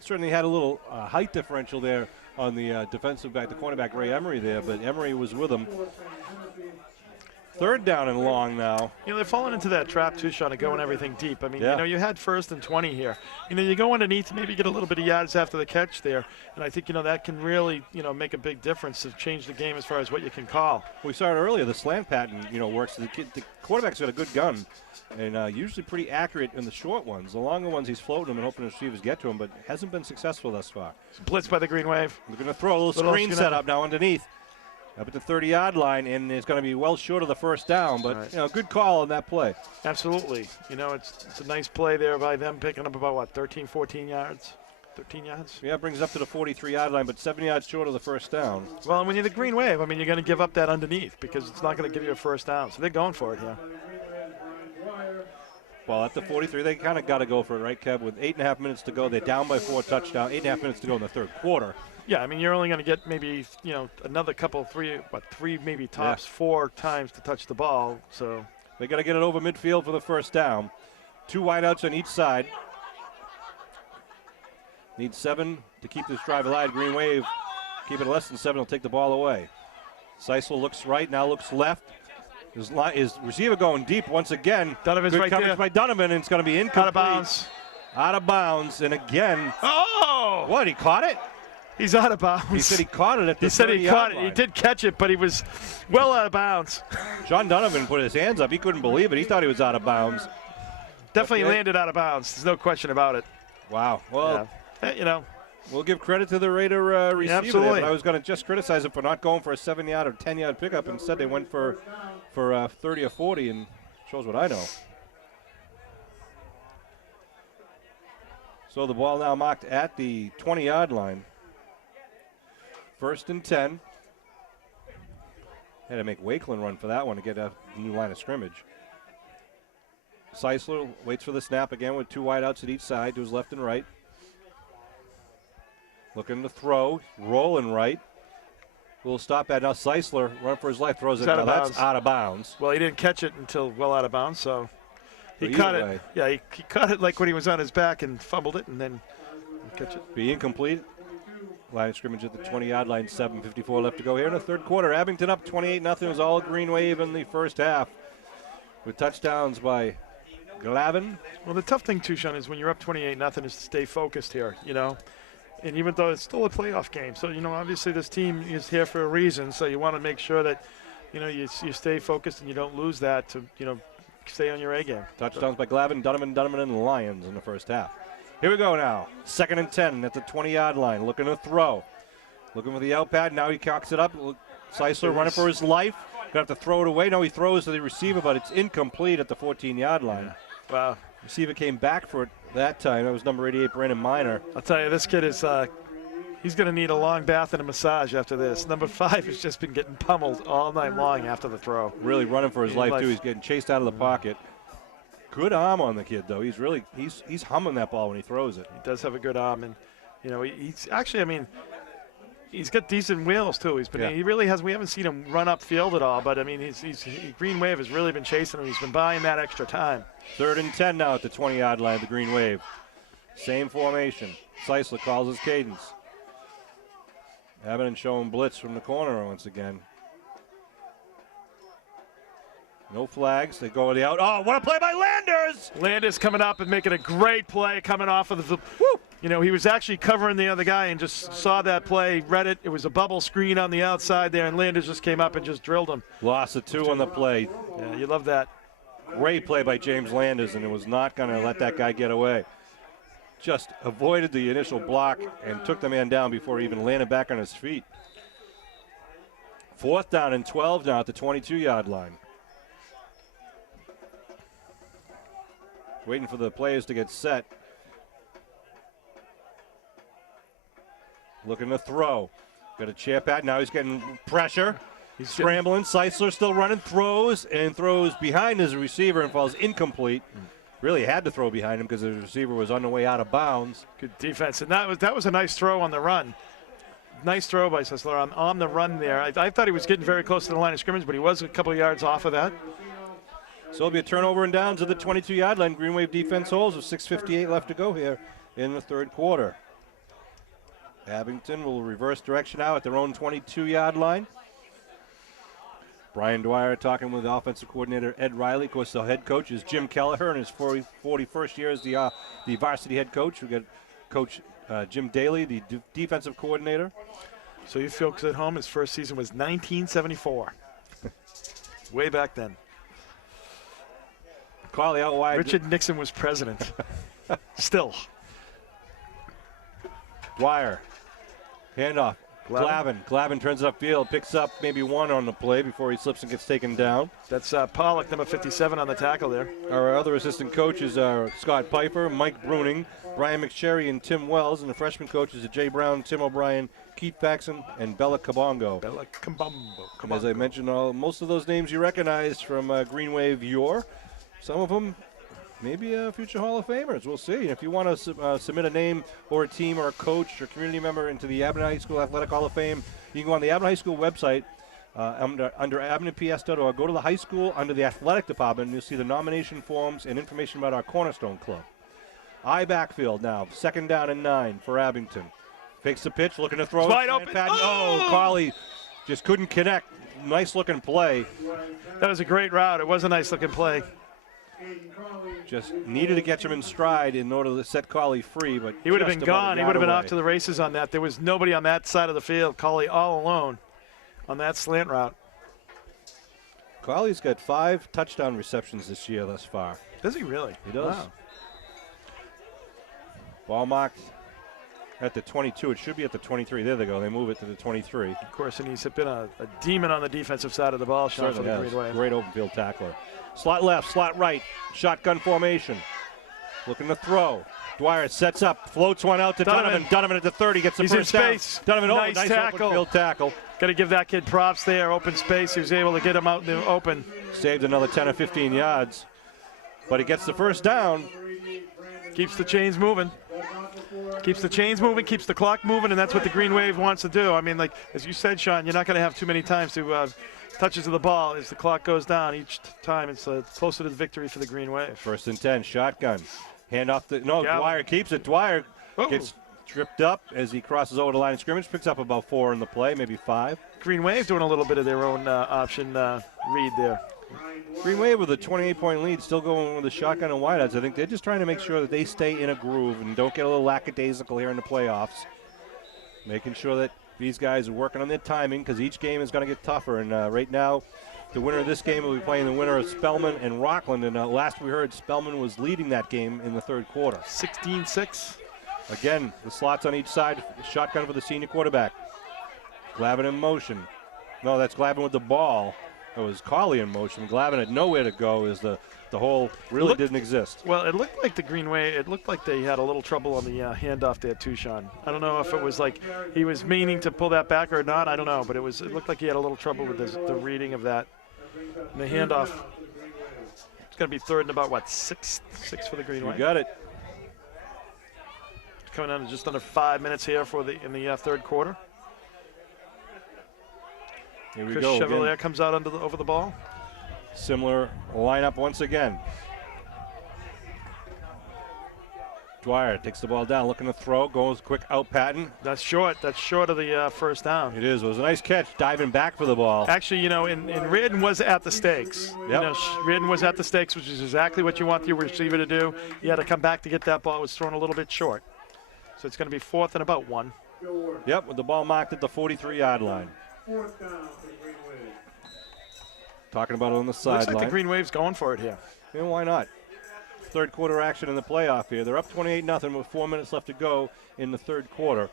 certainly had a little height differential there on the defensive back, the cornerback Ray Emery there, but Emery was with him. Third down and long now. You know, they're falling into that trap, too, Sean, of going everything deep. I mean, you know, you had first and 20 here. You know, you go underneath, maybe get a little bit of yards after the catch there. And I think, you know, that can really, you know, make a big difference to change the game as far as what you can call. We saw it earlier. The slant pattern, you know, works. The quarterback's got a good gun and usually pretty accurate in the short ones. The longer ones, he's floating them and hoping the receivers get to him, but hasn't been successful thus far. Blitz by the Green Wave. We're going to throw a little screen set up now underneath. Up at the 30-yard line, and it's going to be well short of the first down, but, you know, good call on that play. Absolutely. You know, it's a nice play there by them, picking up about, what, 13, 14 yards? 13 yards? Yeah, it brings it up to the 43-yard line, but 7 yards short of the first down. Well, when you're the Green Wave, I mean, you're going to give up that underneath because it's not going to give you a first down. So they're going for it here. Well, at the 43, they kind of got to go for it, right, Kev? With 8.5 minutes to go, they're down by 4 touchdowns, 8.5 minutes to go in the third quarter. Yeah, I mean, you're only going to get maybe, you know, another couple, three, maybe tops, 4 times to touch the ball. So they got to get it over midfield for the first down. 2 wideouts on each side. Need 7 to keep this drive alive. Green Wave, keep it less than 7, will take the ball away. Seisel looks right, now looks left. His receiver going deep once again. Donovan's good right coverage there by Donovan, and it's going to be incomplete. Out of bounds. Out of bounds, and again. Oh! What, he caught it? He's out of bounds. He said he caught it at the 30-yard line. He said he caught it. He did catch it, but he was well out of bounds. John Donovan put his hands up. He couldn't believe it. He thought he was out of bounds. Definitely landed out of bounds. There's no question about it. Wow. Well, you know. We'll give credit to the Raider receiver. Absolutely. There, but I was going to just criticize him for not going for a 7-yard or 10-yard pickup. Instead, they went for 30 or 40, and shows what I know. So the ball now marked at the 20-yard line. First and 10. Had to make Wakeland run for that one to get a new line of scrimmage. Seisler waits for the snap again with 2 wideouts at each side to his left and right. Looking to throw, rolling right. We'll stop at now. Seisler, run for his life, throws it. Now that's out of bounds. Well, he didn't catch it until well out of bounds, so he caught it. Yeah, he caught it like when he was on his back and fumbled it, and then catch it. Be incomplete. Line of scrimmage at the 20-yard line. 7:54 left to go here in the third quarter. Abington up 28-0. It was all Green Wave in the first half, with touchdowns by Glavin. Well, the tough thing too, Sean, is when you're up 28-0, is to stay focused here. You know. And even though it's still a playoff game, so, you know, obviously this team is here for a reason, so you want to make sure that, you know, you stay focused and you don't lose that to, you know, stay on your A game. Touchdowns by Glavin, Donovan, and the Lions in the first half. Here we go now. 2nd and 10 at the 20-yard line. Looking to throw. Looking for the out pad. Now he cocks it up. Seisler running for his life. Gonna have to throw it away. No, he throws to the receiver, but it's incomplete at the 14-yard line. Wow. Receiver came back for it that time. That was number 88, Brandon Miner. I'll tell you, this kid is he's going to need a long bath and a massage after this. Number 5 has just been getting pummeled all night long after the throw. Really running for his life, too. He's getting chased out of the pocket. Good arm on the kid, though. He's humming that ball when he throws it. He does have a good arm, and he's actually, I mean, he's got decent wheels too. He really has. We haven't seen him run upfield at all, but I mean, Green Wave has really been chasing him. He's been buying that extra time. 3rd and 10 now at the 20-yard line of the Green Wave. Same formation. Seisler calls his cadence. Abington showing blitz from the corner once again. No flags. They go to the out. Oh, what a play by Landers! Landers coming up and making a great play coming off of the. Woo! He was actually covering the other guy and just saw that play, read it. It was a bubble screen on the outside there, and Landers just came up and just drilled him. Loss of 2 on the play. Yeah, you love that. Great play by James Landers, and it was not going to let that guy get away. Just avoided the initial block and took the man down before he even landed back on his feet. 4th down and 12 now at the 22-yard line. Waiting for the players to get set. Looking to throw. Got a chip at. Now he's getting pressure. He's scrambling. Seisler still running. Throws behind his receiver and falls incomplete. Really had to throw behind him because the receiver was on the way out of bounds. Good defense. And that was a nice throw on the run. Nice throw by Seisler on the run there. I thought he was getting very close to the line of scrimmage, but he was a couple of yards off of that. So it'll be a turnover and downs at the 22-yard line. Green Wave defense holds with 6:58 left to go here in the 3rd quarter. Abington will reverse direction now at their own 22-yard line. Brian Dwyer talking with offensive coordinator Ed Riley. Of course, the head coach is Jim Kelleher in his 41st year as the varsity head coach. We got Coach Jim Daly, the defensive coordinator. So you folks at home, his first season was 1974. Way back then. Carly out wide. Richard Nixon was president. Still. Dwyer. Handoff. Glavin turns it upfield, picks up maybe 1 on the play before he slips and gets taken down. That's Pollock, number 57 on the tackle there. Our other assistant coaches are Scott Piper, Mike Bruning, Brian McSherry, and Tim Wells. And the freshman coaches are Jay Brown, Tim O'Brien, Keith Faxon, and Bella Kabongo. And as I mentioned, most of those names you recognize from Green Wave Yor. Some of them maybe future Hall of Famers. We'll see. And if you want to submit a name or a team or a coach or community member into the Abington High School Athletic Hall of Fame, you can go on the Abington High School website under AbingtonPS.org. Go to the high school under the athletic department, and you'll see the nomination forms and information about our Cornerstone Club. Backfield now. 2nd down and 9 for Abington. Fakes the pitch, looking to throw. It's wide open. Carly just couldn't connect. Nice looking play. That was a great route. It was a nice looking play. Just needed to catch him in stride in order to set Carly free, but he would have been gone. He would have been off to the races on that. There was nobody on that side of the field. Carly all alone on that slant route. Carly's got 5 touchdown receptions this year thus far. Does he really? He does. Wow. Ball marked at the 22. It should be at the 23. There they go. They move it to the 23. Of course, and he's been a demon on the defensive side of the ball. Certainly has. Great open field tackler. Slot left, slot right, shotgun formation. Looking to throw. Dwyer sets up, floats one out to Donovan. Donovan at the 30 gets the He's first in down. space. Donovan, nice tackle. Open field tackle. Got to give that kid props there. Open space. He was able to get him out in the open. Saved another 10 or 15 yards. But he gets the first down. Keeps the chains moving. Keeps the chains moving, keeps the clock moving, and that's what the Green Wave wants to do. I mean, like, as you said, Sean, you're not going to have too many times to touches of the ball as the clock goes down. Each time it's closer to the victory for the Green Wave. 1st and 10, shotgun. Hand off the, Dwyer keeps it. Dwyer gets tripped up as he crosses over the line of scrimmage, picks up about 4 in the play, maybe 5. Green Wave doing a little bit of their own option read there. Green Wave with a 28-point lead, still going with the shotgun and wideouts. I think they're just trying to make sure that they stay in a groove and don't get a little lackadaisical here in the playoffs. Making sure that these guys are working on their timing because each game is going to get tougher. And right now, the winner of this game will be playing the winner of Spellman and Rockland. And last we heard, Spellman was leading that game in the 3rd quarter. 16-6. Again, the slots on each side. Shotgun for the senior quarterback. Glavin in motion. No, that's Glavin with the ball. it was Colley in motion. Glavin had nowhere to go as the hole really didn't exist. Well, it looked like the Green Wave, it looked like they had a little trouble on the handoff there too, Sean. I don't know if it was like he was meaning to pull that back or not. I don't know, but it looked like he had a little trouble with the reading of that. And the handoff, it's going to be third and about, what, six for the Green Wave? You got it. Coming down to just under 5 minutes here in the third quarter. Here we Chris go. Chevalier Again. comes out over the ball. Similar lineup once again. Dwyer takes the ball down, looking to throw, goes quick out pattern. That's short. That's short of the first down. It is. It was a nice catch, diving back for the ball. Actually, you know, and Reardon was at the stakes. Yep. You know, Reardon was at the stakes, which is exactly what you want your receiver to do. He had to come back to get that ball. It was thrown a little bit short. So it's going to be fourth and about 1. Yep, with the ball marked at the 43-yard line. Fourth down for the Green Wave. Talking about it on the Looks like the sideline. Green Wave's going for it here. Yeah, why not? Third quarter action in the playoff here. They're up 28-0 with 4 minutes left to go in the third quarter.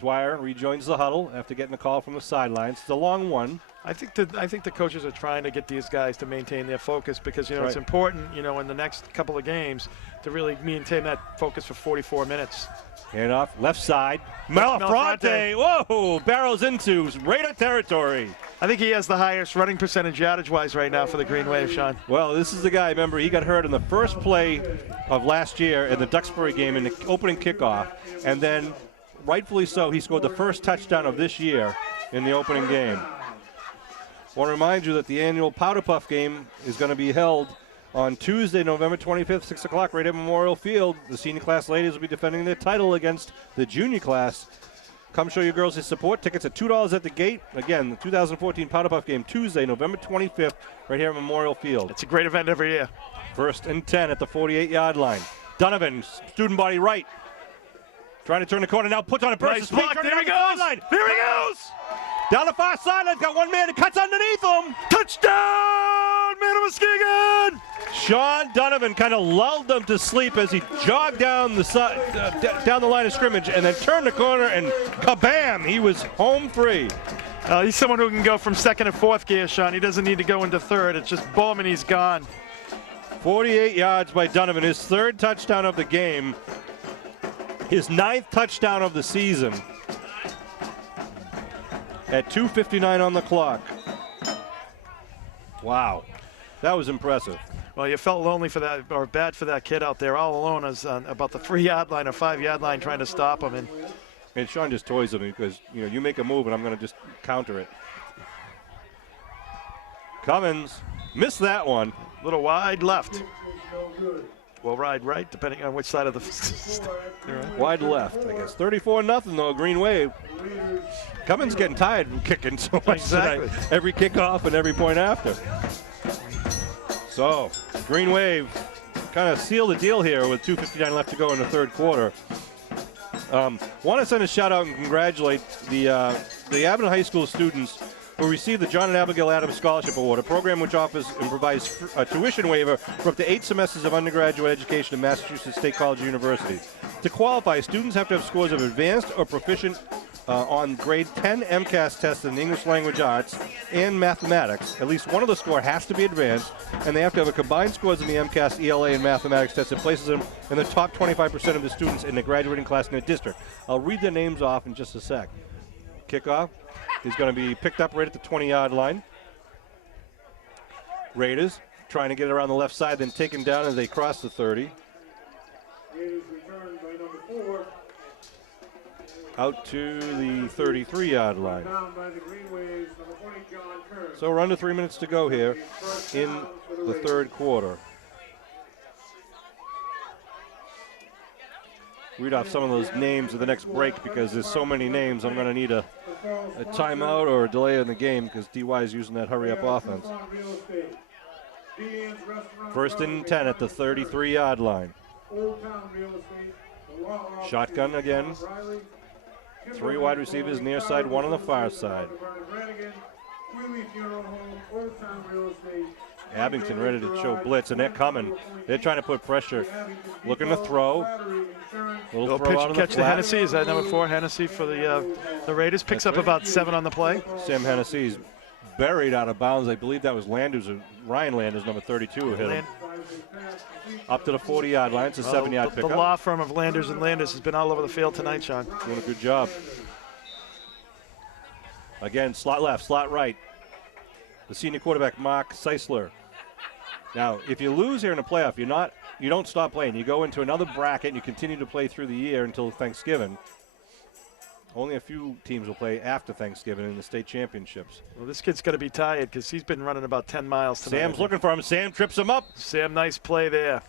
Dwyer rejoins the huddle after getting a call from the sidelines. It's a long one. I think the coaches are trying to get these guys to maintain their focus because, you know, it's important, you know, in the next couple of games to really maintain that focus for 44 minutes. Handoff, left side. Malafronte, whoa, barrels into Raider territory. I think he has the highest running percentage yardage-wise right now for the Green Wave, Sean. Well, this is the guy, remember, he got hurt in the first play of last year in the Duxbury game in the opening kickoff, and then, rightfully so, he scored the first touchdown of this year in the opening game. I want to remind you that the annual Powder Puff game is going to be held on Tuesday, November 25th, 6 o'clock, right at Memorial Field. The senior class ladies will be defending their title against the junior class. Come show your girls your support. Tickets at $2 at the gate. Again, the 2014 Powder Puff game, Tuesday, November 25th, right here at Memorial Field. It's a great event every year. First and 10 at the 48-yard line. Donovan, student body right. Trying to turn the corner now, puts on a burst. Nice block. There he goes. There he goes. Down the far sideline, got one man that cuts underneath him. Touchdown, man of Muskegon! Sean Donovan kind of lulled them to sleep as he jogged down the down the line of scrimmage and then turned the corner and kabam, he was home free. He's someone who can go from second and fourth gear, Sean. He doesn't need to go into third. It's just boom and he's gone. 48 yards by Donovan, his third touchdown of the game, his 9th touchdown of the season. At 2:59 on the clock. Wow, that was impressive. Well, you felt lonely for that, or bad for that kid out there, all alone as about the 3-yard line or 5-yard line, trying to stop him. And Sean just toys him because you make a move and I'm going to just counter it. Cummins missed that one. A little wide left. Well, ride right, depending on which side of the. Wide left, I guess. 34-0 though, Green Wave. Cummins getting tired from kicking so much Exactly. tonight. Every kickoff and every point after. So, Green Wave kind of sealed the deal here with 2:59 left to go in the third quarter. Want to send a shout out and congratulate the Abington High School students who received the John and Abigail Adams Scholarship Award, a program which offers and provides a tuition waiver for up to 8 semesters of undergraduate education in Massachusetts State College or University. To qualify, students have to have scores of advanced or proficient on grade 10 MCAS tests in English language arts and mathematics. At least one of the score has to be advanced, and they have to have a combined scores in the MCAS, ELA, and mathematics test that places them in the top 25% of the students in the graduating class in their district. I'll read their names off in just a sec. Kickoff is going to be picked up right at the 20-yard line. Raiders trying to get it around the left side, then taken down as they cross the 30. Raiders returned by number 4. Out to the 33-yard line. Down by the Green Waves, number 20, John Kern. So we're under 3 minutes to go here in the third quarter. Read off some of those names of the next break because there's so many names. I'm going to need a timeout or a delay in the game because DY is using that hurry-up offense. First and 10 at the 33-yard line. Shotgun again. 3 wide receivers near side, 1 on the far side. Abington ready to show blitz, and they're coming. They're trying to put pressure. Looking to throw. Little pitch and catch to Hennessy. Is that number 4, Hennessy for the Raiders? Picks up about 7 on the play. Sam Hennessy's buried out of bounds. I believe that was Ryan Landers, number 32, who hit him. Up to the 40-yard line. It's a 7-yard pickup. The law firm of Landers and Landers has been all over the field tonight, Sean. Doing a good job. Again, slot left, slot right. The senior quarterback, Mark Seisler. Now, if you lose here in the playoff, you don't stop playing. You go into another bracket and you continue to play through the year until Thanksgiving. Only a few teams will play after Thanksgiving in the state championships. Well, this kid's going to be tired because he's been running about 10 miles tonight. Sam's looking for him. Sam trips him up. Sam, nice play there.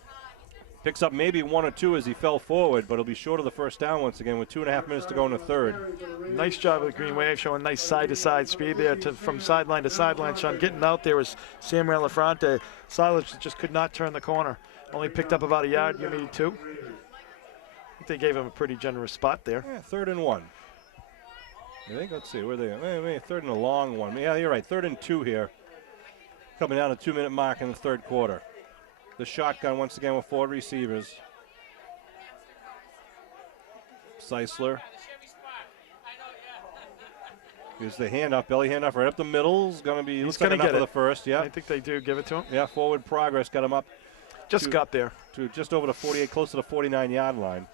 Picks up maybe 1 or 2 as he fell forward, but he'll be short of the first down once again with 2.5 minutes to go in the third. Nice job of the Green Wave, showing nice side-to-side speed there from sideline to sideline. Sean, getting out there was Samuel Lafronte. Silas just could not turn the corner. Only picked up about a yard, maybe 2. I think they gave him a pretty generous spot there. Yeah, 3rd and 1. I think, let's see, where are they? Maybe 3rd and a long one. Yeah, you're right, 3rd and 2 here. Coming down a 2-minute mark in the third quarter. The shotgun once again with 4 receivers. Seisler. Here's the handoff, belly handoff right up the middle. He's going to be, looks like enough for the first, yeah. I think they do give it to him. Yeah, forward progress got him up. Just got there. To just over the 48, close to the 49-yard line.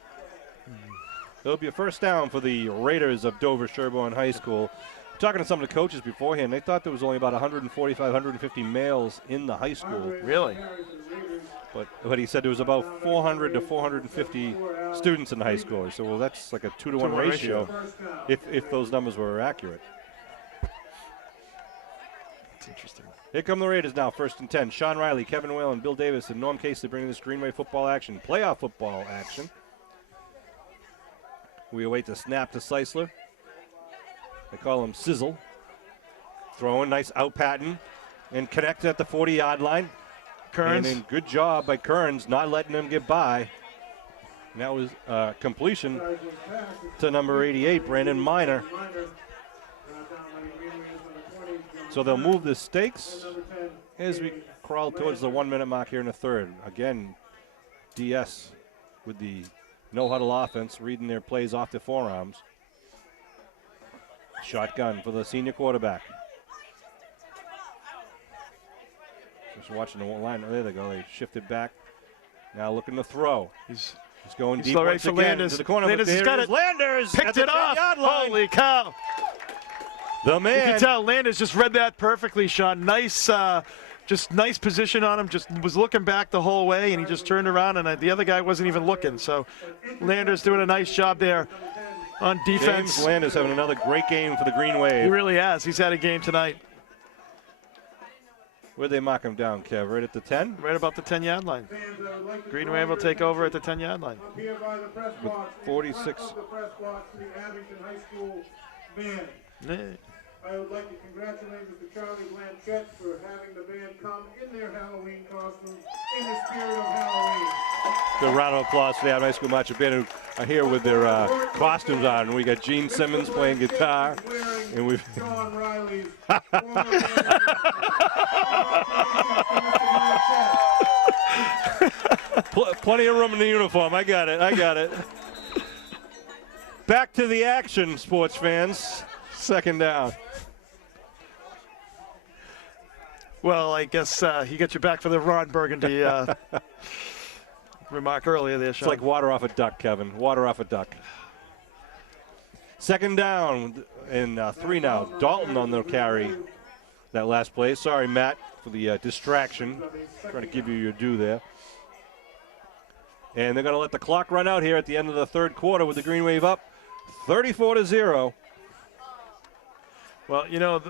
It'll be a first down for the Raiders of Dover-Sherborn High School. Talking to some of the coaches beforehand, they thought there was only about 145, 150 males in the high school. Really? But he said there was about 400 to 450 students in the high school. So, well, that's like a 2-to-1 ratio if those numbers were accurate. That's interesting. Here come the Raiders now, 1st and 10. Sean Riley, Kevin Whalen, Bill Davis, and Norm Casey bringing this Greenway football action, playoff football action. We await the snap to Seisler. They call him Sizzle. Throwing, nice out pattern, and connected at the 40-yard line. Kearns. And good job by Kearns, not letting them get by. And that was completion to number 88, Brandon Miner. So they'll move the stakes as we crawl towards the 1-minute mark here in the third. Again, DS with the no-huddle offense, reading their plays off their forearms. Shotgun for the senior quarterback. Just watching the line. Oh, there they go. They shifted back. Now looking to throw. He's going deep once again to the corner. Landers has got it. Landers picked it off. Holy cow. The man. You can tell Landers just read that perfectly, Sean. Nice, just nice position on him. Just was looking back the whole way, and he just turned around, and the other guy wasn't even looking. So Landers doing a nice job there on defense. James Landers having another great game for the Green Wave. He really has. He's had a game tonight. Where'd they mark him down, Kev? Right at the 10? Right about the 10-yard line. Green Wave will take over at the 10-yard line. With 46. I would like to congratulate Mr. Charlie Blanchett for having the band come in their Halloween costumes in the spirit of Halloween. Good round of applause for the Abington High School Marching Band who are here with their costumes on. We got Gene Simmons playing guitar, and we've John Riley's plenty of room in the uniform. I got it. Back to the action, sports fans. 2nd down. Well, I guess he got you back for the Ron Burgundy remark earlier there, Sean. It's like water off a duck, Kevin. Water off a duck. 2nd down and 3 now. Dalton on the carry that last play. Sorry, Matt, for the distraction. Trying to give you your due there. And they're going to let the clock run out here at the end of the third quarter with the Green Wave up 34-0. Well, you know,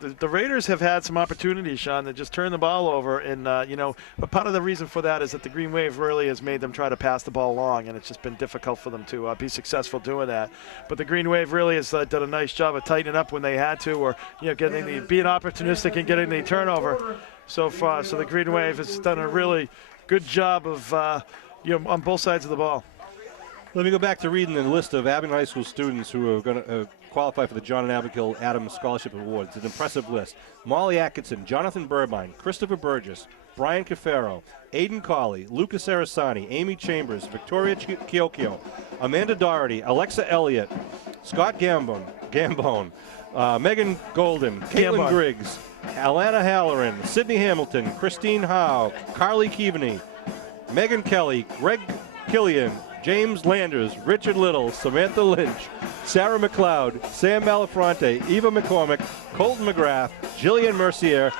the Raiders have had some opportunities, Sean, that just turn the ball over. And, but part of the reason for that is that the Green Wave really has made them try to pass the ball along, and it's just been difficult for them to be successful doing that. But the Green Wave really has done a nice job of tightening up when they had to, or, being opportunistic and getting the turnover so far. So the Green Wave has done a really good job of, on both sides of the ball. Let me go back to reading the list of Abington High School students who are going to qualify for the John and Abigail Adams Scholarship Award. It's an impressive list. Molly Atkinson, Jonathan Burbine, Christopher Burgess, Brian Cafaro, Aiden Colley, Lucas Arasani, Amy Chambers, Victoria Chiocchio, Amanda Doherty, Alexa Elliott, Scott Gambone, Megan Golden, Caitlin Griggs, Alana Halloran, Sydney Hamilton, Christine Howe, Carly Keaveney, Megan Kelly, Greg Killian, James Landers, Richard Little, Samantha Lynch, Sarah McLeod, Sam Malafronte, Eva McCormick, Colton McGrath, Jillian Mercier,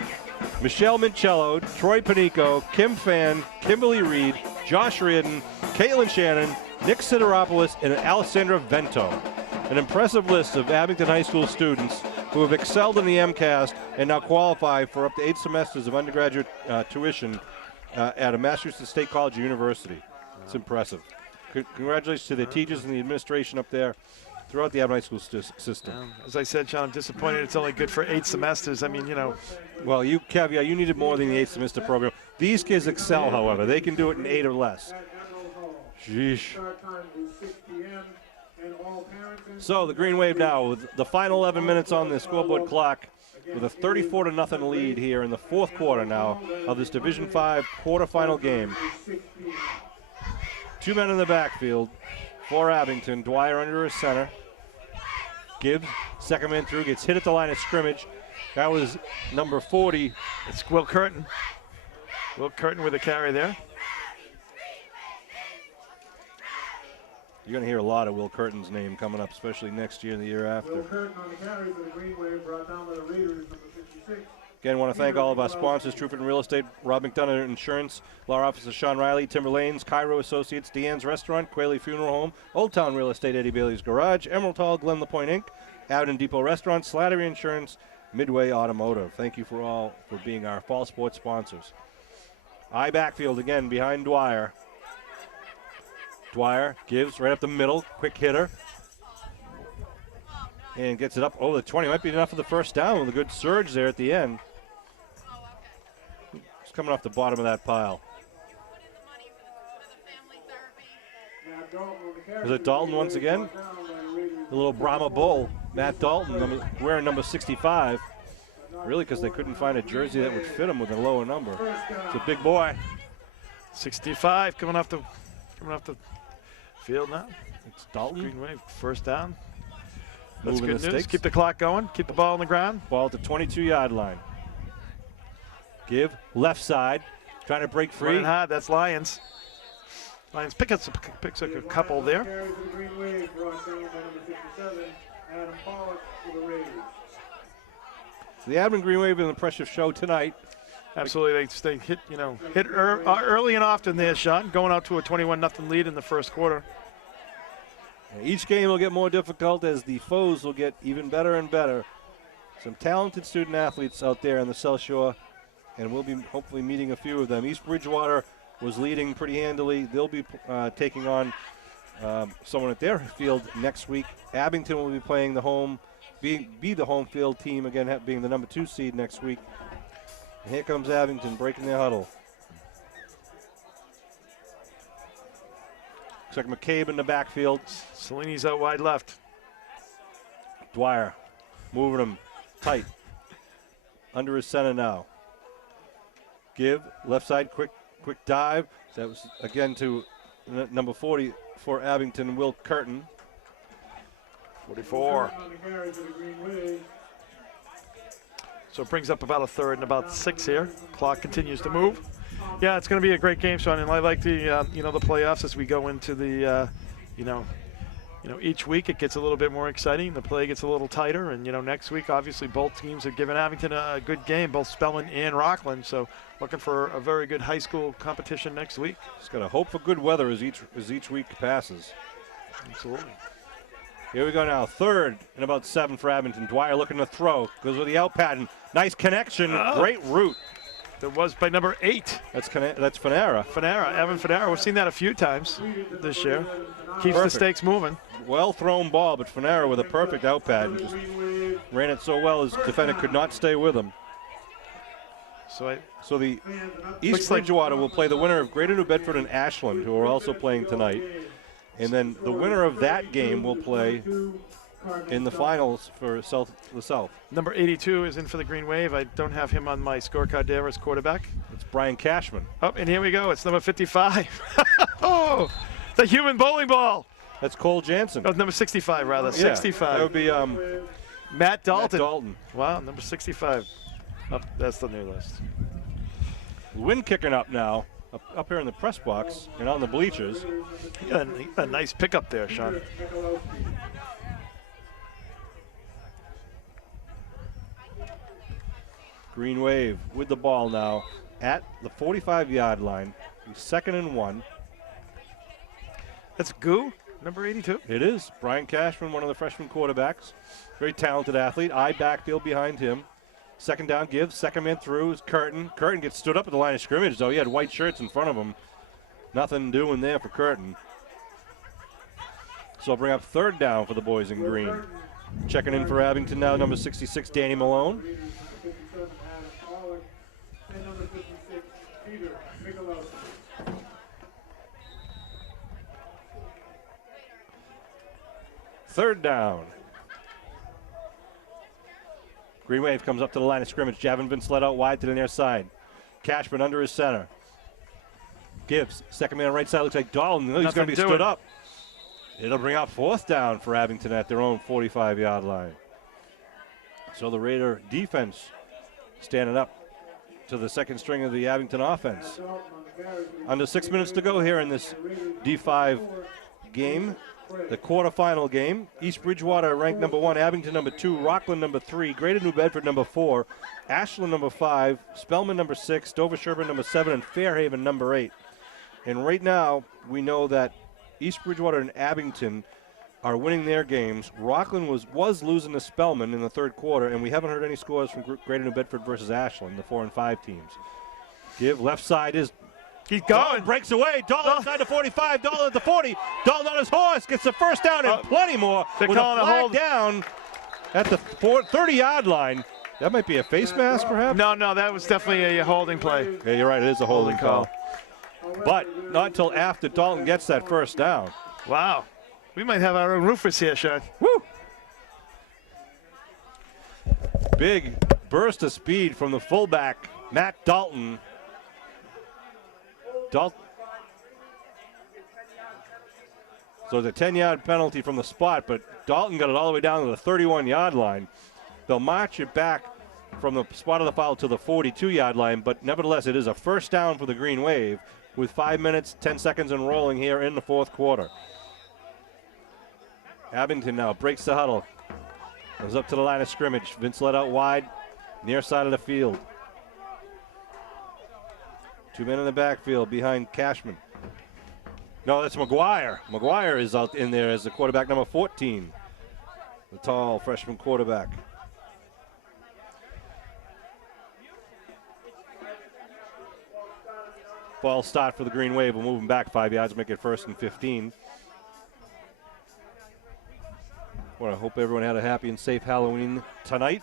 Michelle Mincello, Troy Panico, Kim Fan, Kimberly Reed, Josh Reardon, Caitlin Shannon, Nick Sideropoulos, and Alessandra Vento. An impressive list of Abington High School students who have excelled in the MCAS and now qualify for up to 8 semesters of undergraduate tuition at a Massachusetts State College or University. It's impressive. Congratulations to the teachers and the administration up there throughout the Abington High School system. As I said, Sean, I'm disappointed it's only good for 8 semesters. I mean, you know. Well, you needed more than the 8-semester program. These kids excel, however. They can do it in 8 or less. Sheesh. So the Green Wave now with the final 11 minutes on the scoreboard clock with a 34-0 lead here in the fourth quarter now of this Division V quarterfinal game. 2 men in the backfield for Abington. Dwyer under his center. Gibbs, second man through, gets hit at the line of scrimmage. That was number 40. It's Will Curtin. Will Curtin with a carry there. You're going to hear a lot of Will Curtin's name coming up, especially next year and the year after. Will Curtin on the carry for the Green Wave, brought down by the Raiders, number 56. Again, want to thank all of our sponsors, Trufford Real Estate, Rob McDonough Insurance, Law Office of Sean Riley, Timber Lanes, Cairo Associates, Deanne's Restaurant, Quayle Funeral Home, Old Town Real Estate, Eddie Bailey's Garage, Emerald Hall, Glen LaPointe Inc., Abington Depot Restaurant, Slattery Insurance, Midway Automotive. Thank you for being our fall sports sponsors. I backfield again behind Dwyer. Dwyer gives right up the middle, quick hitter. And gets it up over the 20. Might be enough for the first down with a good surge there at the end. It's coming off the bottom of that pile. Was it Dalton once again? The little Brahma Bull. Matt Dalton wearing number 65. Really because they couldn't find a jersey that would fit him with a lower number. It's a big boy. 65 coming off the field now. It's Dalton. Green Wave, first down. That's Moving good the news. sticks. Keep the clock going. Keep the ball on the ground. Ball at the 22-yard line. Give left side, trying to break free. Running hard. That's Lions. Lions picks up a couple there. Carry for the Green Wave, brought down by number 57, Adam Pollock for the Raiders. So the Abington Green Wave in the impressive show tonight. Absolutely, they hit early and often there, Sean, going out to a 21-0 lead in the first quarter. Each game will get more difficult as the foes will get even better and better. Some talented student athletes out there on the South Shore, and we'll be hopefully meeting a few of them. East Bridgewater was leading pretty handily. They'll be taking on someone at their field next week. Abington will be playing the home, be the home field team again, being the number 2 seed next week. And here comes Abington breaking their huddle. Looks like McCabe in the backfield. Cellini's out wide left. Dwyer moving him tight. Under his center now. Give, left side, quick dive. That was again to number 40 for Abington, Will Curtin. 44. So it brings up about a third and about 6 here. Clock continues to move. Yeah, it's going to be a great game, Sean, and I like the the playoffs as we go into the each week it gets a little bit more exciting. The play gets a little tighter, and next week obviously both teams have given Abington a good game, both Spelman and Rockland. So looking for a very good high school competition next week. Just got to hope for good weather as each week passes. Absolutely. Here we go now. Third and about 7 for Abington. Dwyer looking to throw. Goes with the out pattern. Nice connection. Great route. That was by number 8. That's Fanera. Evan Fanera. We've seen that a few times this year. Keeps the stakes moving. Well thrown ball, but Fanera with a perfect out pattern. Just ran it so well his defender could not stay with him. So the East Bridgewater will play the winner of Greater New Bedford and Ashland, who are also playing tonight. And then the winner of that game will play in the finals for the South. Number 82 is in for the Green Wave. I don't have him on my scorecard there as quarterback. It's Brian Cashman. Oh, and here we go. It's number 55. Oh, the human bowling ball. That's Cole Jansen. Oh, number 65, rather. Yeah, 65. that would be Matt Dalton. Matt Dalton. Wow, number 65. Oh, that's the new list. Wind kicking up now, up here in the press box and on the bleachers. He got a nice pickup there, Sean. Green Wave with the ball now at the 45-yard line. 2nd and 1. That's Goo, number 82. It is. Brian Cashman, one of the freshman quarterbacks. Very talented athlete. I backfield behind him. 2nd down gives. 2nd man through is Curtin. Curtin gets stood up at the line of scrimmage, though. He had white shirts in front of him. Nothing doing there for Curtin. So I'll bring up 3rd down for the boys in green. Checking in for Abington now, number 66, Danny Malone. Third down. Green Wave comes up to the line of scrimmage. Javin Vince led out wide to the near side. Cashman under his center. Gives. 2nd man on right side. Looks like Dalton. He's going to be stood up. It'll bring up 4th down for Abington at their own 45-yard line. So the Raider defense standing up to the 2nd string of the Abington offense. Under 6 minutes to go here in this D5 game. The quarterfinal game. East Bridgewater ranked number 1, Abington number 2, Rockland number 3, Greater New Bedford number 4, Ashland number 5, Spellman number 6, Dover-Sherborn number 7, and Fairhaven number 8. And right now, we know that East Bridgewater and Abington are winning their games. Rockland was losing to Spellman in the 3rd quarter, and we haven't heard any scores from Greater New Bedford versus Ashland, the 4 and 5 teams. Give left side is. He's going. Dalton breaks away. Dalton outside the 45. Dalton at the 40. Dalton on his horse gets the 1st down and plenty more. They're with calling a a flag hold down at the 30-yard line. That might be a face mask, perhaps? No, that was definitely a holding play. Yeah, you're right. It is a holding call. But not until after Dalton gets that 1st down. Wow. We might have our own roofers here, Sean. Woo! Big burst of speed from the fullback, Matt Dalton. So it's a 10-yard penalty from the spot, but Dalton got it all the way down to the 31-yard line. They'll march it back from the spot of the foul to the 42-yard line, but nevertheless, it is a 1st down for the Green Wave with 5 minutes, 10 seconds and rolling here in the 4th quarter. Abington now breaks the huddle. Goes up to the line of scrimmage. Vince let out wide, near side of the field. 2 men in the backfield behind Cashman. No, that's McGuire. McGuire is out in there as the quarterback number 14. The tall freshman quarterback. Ball start for the Green Wave. We'll move them back 5 yards, make it 1st and 15. Well, I hope everyone had a happy and safe Halloween tonight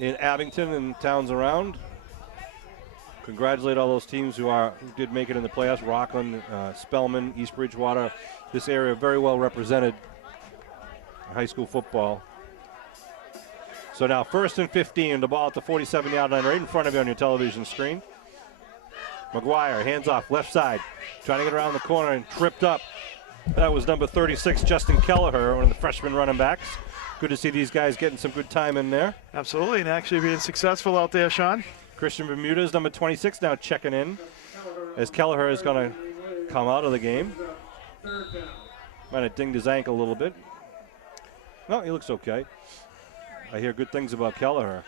in Abington and towns around. Congratulate all those teams who did make it in the playoffs. Rockland, Spellman, East Bridgewater. This area very well represented in high school football. So now 1st and 15, the ball at the 47-yard line right in front of you on your television screen. McGuire, hands off, left side, trying to get around the corner and tripped up. That was number 36, Justin Kelleher, one of the freshman running backs. Good to see these guys getting some good time in there. Absolutely, and actually being successful out there, Sean. Christian Bermuda is number 26 now checking in as Kelleher is going to come out of the game. Might have dinged his ankle a little bit. No, he looks okay. I hear good things about Kelleher.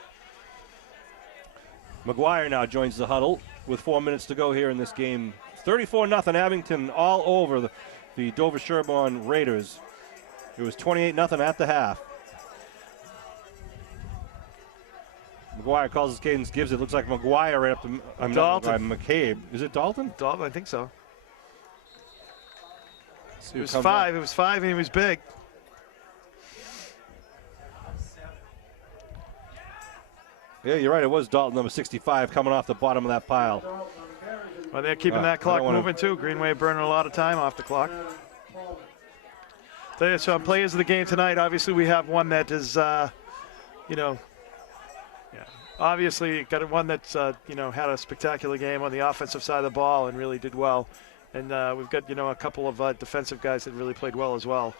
McGuire now joins the huddle with 4 minutes to go here in this game. 34-0 Abington all over the Dover-Sherborn Raiders. It was 28-0 at the half. McGuire calls his cadence, gives it. Looks like McGuire right up to Dalton. McCabe. Is it Dalton? Dalton, I think so. It was 5. It was 5, and he was big. Yeah, you're right. It was Dalton, number 65, coming off the bottom of that pile. Well, they're keeping that clock moving, too. Greenway burning a lot of time off the clock. So on players of the game tonight, obviously we have one that is, obviously got one that's, had a spectacular game on the offensive side of the ball and really did well. And we've got, a couple of defensive guys that really played well as well.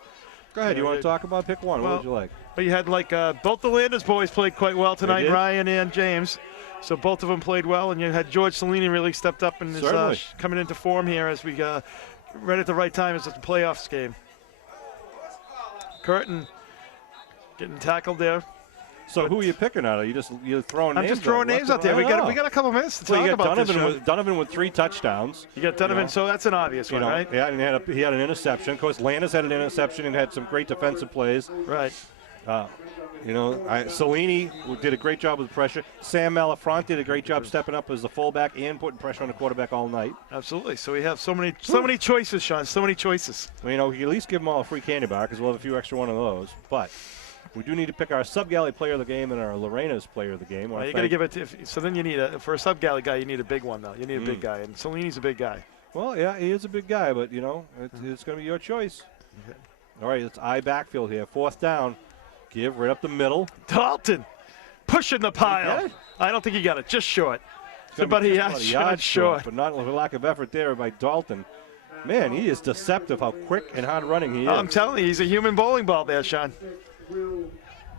Go ahead. You want to talk about pick one? What would you like? But you had both the Landers boys played quite well tonight, did? Ryan and James. So both of them played well, and you had George Cellini really stepped up and is coming into form here as we right at the right time as it's a playoffs game. Curtin getting tackled there. So who are you picking out? Are you you're throwing names? I'm just throwing names out there. We got a couple minutes to talk about this. Donovan with 3 touchdowns. You got Donovan, so that's an obvious one, right? Yeah, and he had an interception. Of course, Landers had an interception and had some great defensive plays. Right. Cellini did a great job with pressure. Sam Malafronte did a great job stepping up as the fullback and putting pressure on the quarterback all night. Absolutely. So we have so many choices, Sean. So many choices. Well, we can at least give them all a free candy bar because we'll have a few extra one of those. But we do need to pick our sub-galley player of the game and our Lorena's player of the game. Well, you got to give it. So then you need for a sub-galley guy, you need a big one though. You need a big guy, and Cellini's a big guy. Well, yeah, he is a big guy, but it's going to be your choice. Okay. All right, it's I backfield here. 4th down. Give right up the middle. Dalton pushing the pile. I don't think he got it. Just short. But he shot short. But not for lack of effort there by Dalton. Man, he is deceptive how quick and hard running he is. I'm telling you, he's a human bowling ball there, Sean.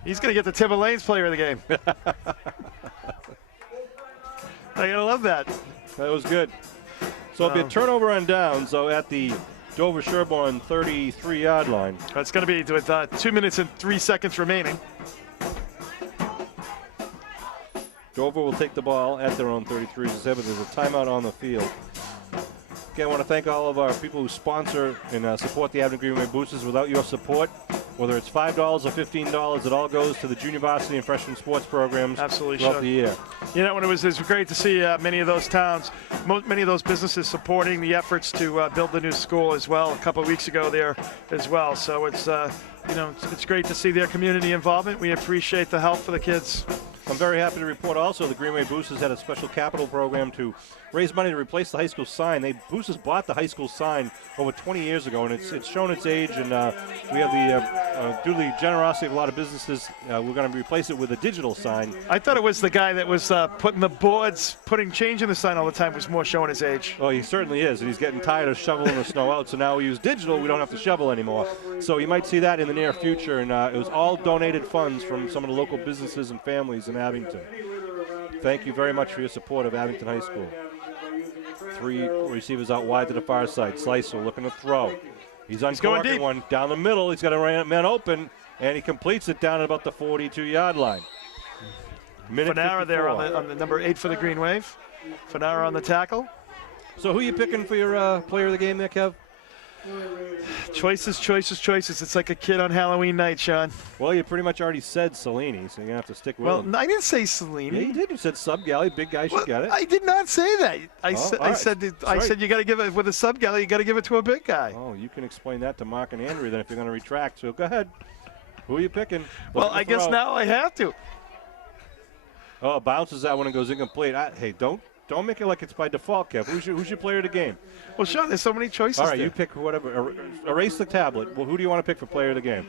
He's going to get the Tim Lane's player of the game. I got to love that. That was good. So it'll be a turnover on down. So at the Dover-Sherborn 33-yard line. It's going to be with 2 minutes and 3 seconds remaining. Dover will take the ball at their own 33. As I said, but there's a timeout on the field. Again, I want to thank all of our people who sponsor and support the Abington Greenway Boosters. Without your support, whether it's $5 or $15, it all goes to the junior varsity and freshman sports programs throughout the year. When it was great to see many of those towns, many of those businesses supporting the efforts to build the new school as well a couple of weeks ago there as well. So it's it's great to see their community involvement. We appreciate the help for the kids. I'm very happy to report also the Greenway Boosters had a special capital program to raise money to replace the high school sign. Boosters bought the high school sign over 20 years ago, and it's shown its age. And we have due to the generosity of a lot of businesses, we're going to replace it with a digital sign. I thought it was the guy that was putting change in the sign all the time was more showing his age. Oh, he certainly is, and he's getting tired of shoveling the snow out. So now we use digital. We don't have to shovel anymore. So you might see that in the near future. And it was all donated funds from some of the local businesses and families in Abington. Thank you very much for your support of Abington High School. 3 receivers out wide to the far side. Slicer looking to throw. He's uncorking one down the middle. He's got a man open, and he completes it down at about the 42-yard line. Fanara there on the number 8 for the Green Wave. Fanara on the tackle. So who are you picking for your player of the game there, Kev? Choices. It's like a kid on Halloween night, Sean. Well, you pretty much already said Cellini, so you're going to have to stick with him. Well, I didn't say Cellini. Yeah, you did. You said sub-galley, big guy should get it. I did not say that. I said you got to give it with a sub-galley, you got to give it to a big guy. Oh, you can explain that to Mark and Andrew then if you're going to retract. So go ahead. Who are you picking? Well, I guess now I have to. Oh, it bounces that one and goes incomplete. Hey, don't make it like it's by default, Kev. Who's your player of the game? Well, Sean, there's so many choices. All right, there. you pick whatever. Erase the tablet. Well, who do you want to pick for player of the game?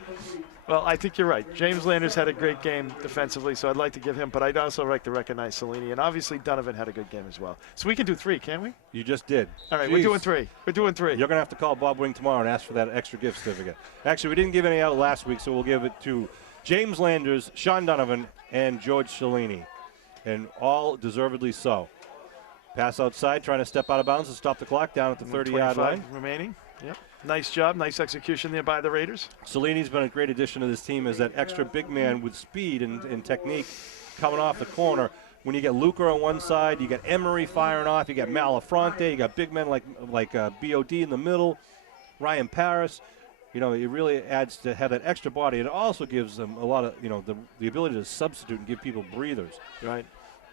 Well, I think you're right. James Landers had a great game defensively, so I'd like to give him, but I'd also like to recognize Cellini. And obviously, Donovan had a good game as well. So we can do 3, can't we? You just did. All right, we're doing 3. We're doing 3. You're going to have to call Bob Wing tomorrow and ask for that extra gift certificate. Actually, we didn't give any out last week, so we'll give it to James Landers, Sean Donovan, and George Cellini. And all deservedly so. Pass outside, trying to step out of bounds and stop the clock down at the 30-yard line. Remaining. Yep. Nice job. Nice execution there by the Raiders. Cellini's been a great addition to this team as that extra big man with speed and technique coming off the corner. When you get Luca on one side, you got Emery firing off, you got Malafronte, you got big men like BOD in the middle, Ryan Paris. It really adds to have that extra body. It also gives them a lot of, the ability to substitute and give people breathers. Right.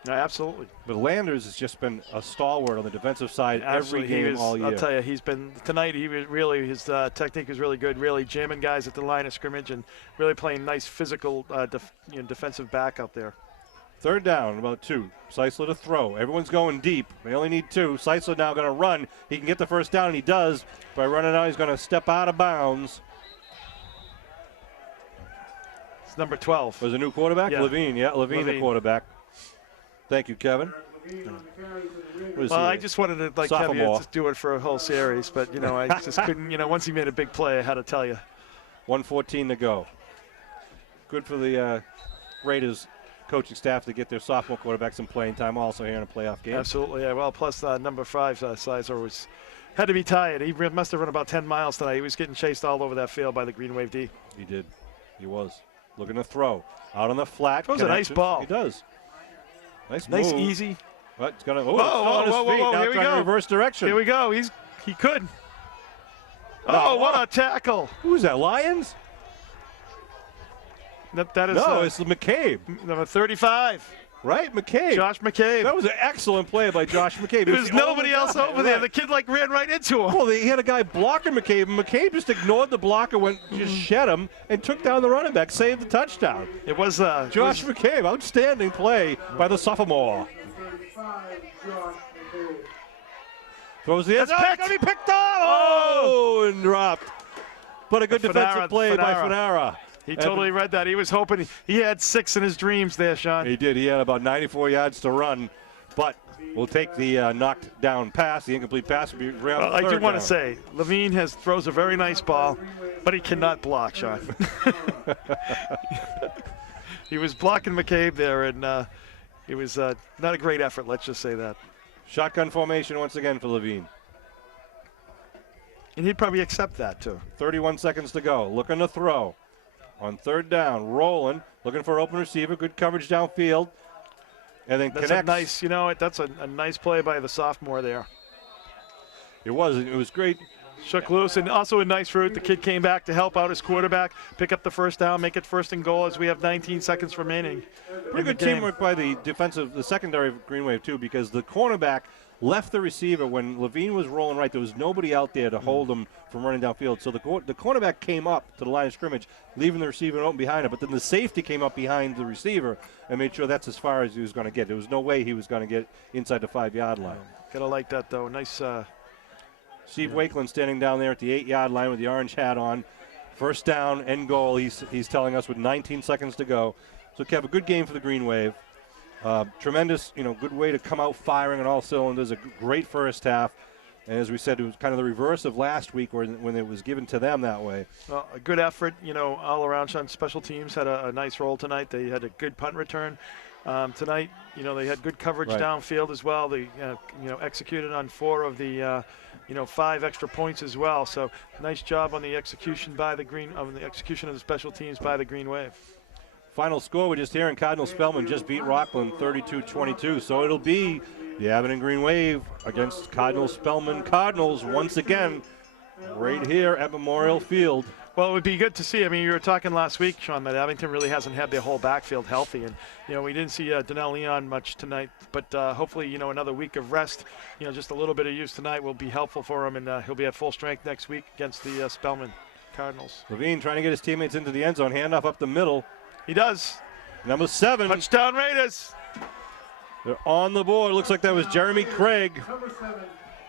No, absolutely. But Landers has just been a stalwart on the defensive side every game all year. I'll tell you, he's been tonight. He was really his technique was really good. Really jamming guys at the line of scrimmage and really playing nice physical defensive back out there. 3rd down, about 2. Seisler to throw. Everyone's going deep. They only need 2. Seisler now going to run. He can get the first down, and he does. By running out, he's going to step out of bounds. It's number 12. Was a new quarterback? Yeah. Levine, the quarterback. Thank you, Kevin. Well, I just wanted to Kevin to do it for a whole series, but I just couldn't. Once he made a big play, I had to tell you. 1:14 to go. Good for the Raiders coaching staff to get their sophomore quarterback some playing time also here in a playoff game. Absolutely, yeah. Well, plus number 5, Sizer, had to be tired. He must have run about 10 miles tonight. He was getting chased all over that field by the Green Wave D. He did. He was. Looking to throw. Out on the flat. Throws a nice ball. He does. Nice move. Easy. But it's going to, whoa, now here we go. Reverse direction. Here we go. He could. Oh, what a tackle. Who's that, Lions? That is no, it's McCabe. Number 35. Right, McCabe. Josh McCabe. That was an excellent play by Josh McCabe. There was nobody else over there. The kid ran right into him. Well, he had a guy blocking McCabe, and McCabe just ignored the blocker, just shed him, and took down the running back, saved the touchdown. It was Josh McCabe. Outstanding play by the sophomore. Throws the end. It's going to be picked up. Oh, and dropped. But a good defensive play by Fanara. He totally read that. He was hoping he had 6 in his dreams there, Sean. He did. He had about 94 yards to run, but we'll take the knocked down pass. The incomplete pass will be around I do want to say, Levine throws a very nice ball, but he cannot block, Sean. He was blocking McCabe there, and it was not a great effort, let's just say that. Shotgun formation once again for Levine. And he'd probably accept that, too. 31 seconds to go. Looking to throw. On third down, rolling, looking for open receiver, good coverage downfield, and then that's connects. A nice, that's a nice play by the sophomore there. It was great. Shook loose, and also a nice route. The kid came back to help out his quarterback, pick up the first down, make it 1st and goal as we have 19 seconds remaining. Pretty good teamwork by the secondary of Green Wave too, because the cornerback left the receiver when Levine was rolling right. There was nobody out there to hold him from running downfield. So the cornerback came up to the line of scrimmage, leaving the receiver open behind him. But then the safety came up behind the receiver and made sure that's as far as he was going to get. There was no way he was going to get inside the 5-yard line. Gotta like that, though. Nice. Steve Wakeland standing down there at the 8-yard line with the orange hat on. First down, end goal, he's telling us with 19 seconds to go. So, Kev, a good game for the Green Wave. Tremendous, good way to come out firing on all cylinders. A great first half. And as we said, it was kind of the reverse of last week when it was given to them that way. Well, a good effort, all around. Sean, special teams had a nice role tonight. They had a good punt return. Tonight, they had good coverage downfield as well. They, executed on 4 of the, 5 extra points as well. So nice job on the execution of the special teams by the Green Wave. Final score, we're just hearing Cardinal Spellman just beat Rockland 32-22. So it'll be the Abington Green Wave against Cardinal Spellman Cardinals once again right here at Memorial Field. Well, it would be good to see. I mean, you were talking last week, Sean, that Abington really hasn't had their whole backfield healthy. And, we didn't see Donnell Leon much tonight. But hopefully, another week of rest, just a little bit of use tonight will be helpful for him. And he'll be at full strength next week against the Spellman Cardinals. Levine trying to get his teammates into the end zone. Handoff up the middle. He does. Number 7. Touchdown Raiders. They're on the board. Looks like that was Jeremy Craig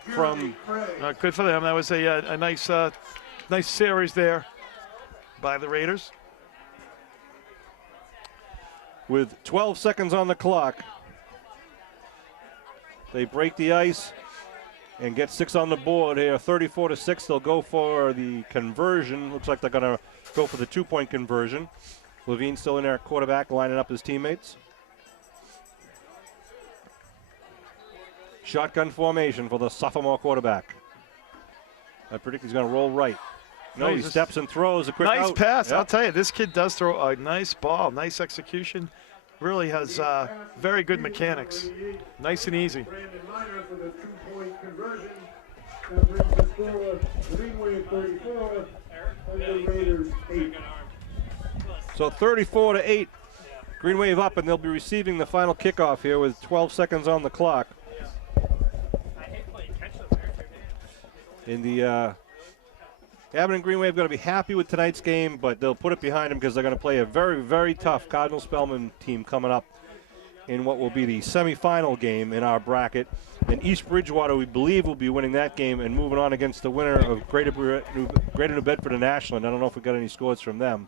from. Good for them. That was a nice series there by the Raiders. With 12 seconds on the clock, they break the ice and get 6 on the board here. 34-6. They'll go for the conversion. Looks like they're going to go for the 2-point conversion. Levine still in there at quarterback, lining up his teammates. Shotgun formation for the sophomore quarterback. I predict he's going to roll right. No, he steps and throws a quick nice out. pass. Yep. I'll tell you, this kid does throw a nice ball, nice execution. Really has very good mechanics. Nice and easy. So 34-8, Green Wave up, and they'll be receiving the final kickoff here with 12 seconds on the clock. In the Abington Green Wave going to be happy with tonight's game, but they'll put it behind them because they're going to play a very, very tough Cardinal Spellman team coming up in what will be the semifinal game in our bracket. And East Bridgewater, we believe, will be winning that game and moving on against the winner of Greater New Bedford and Ashland. I don't know if we got any scores from them.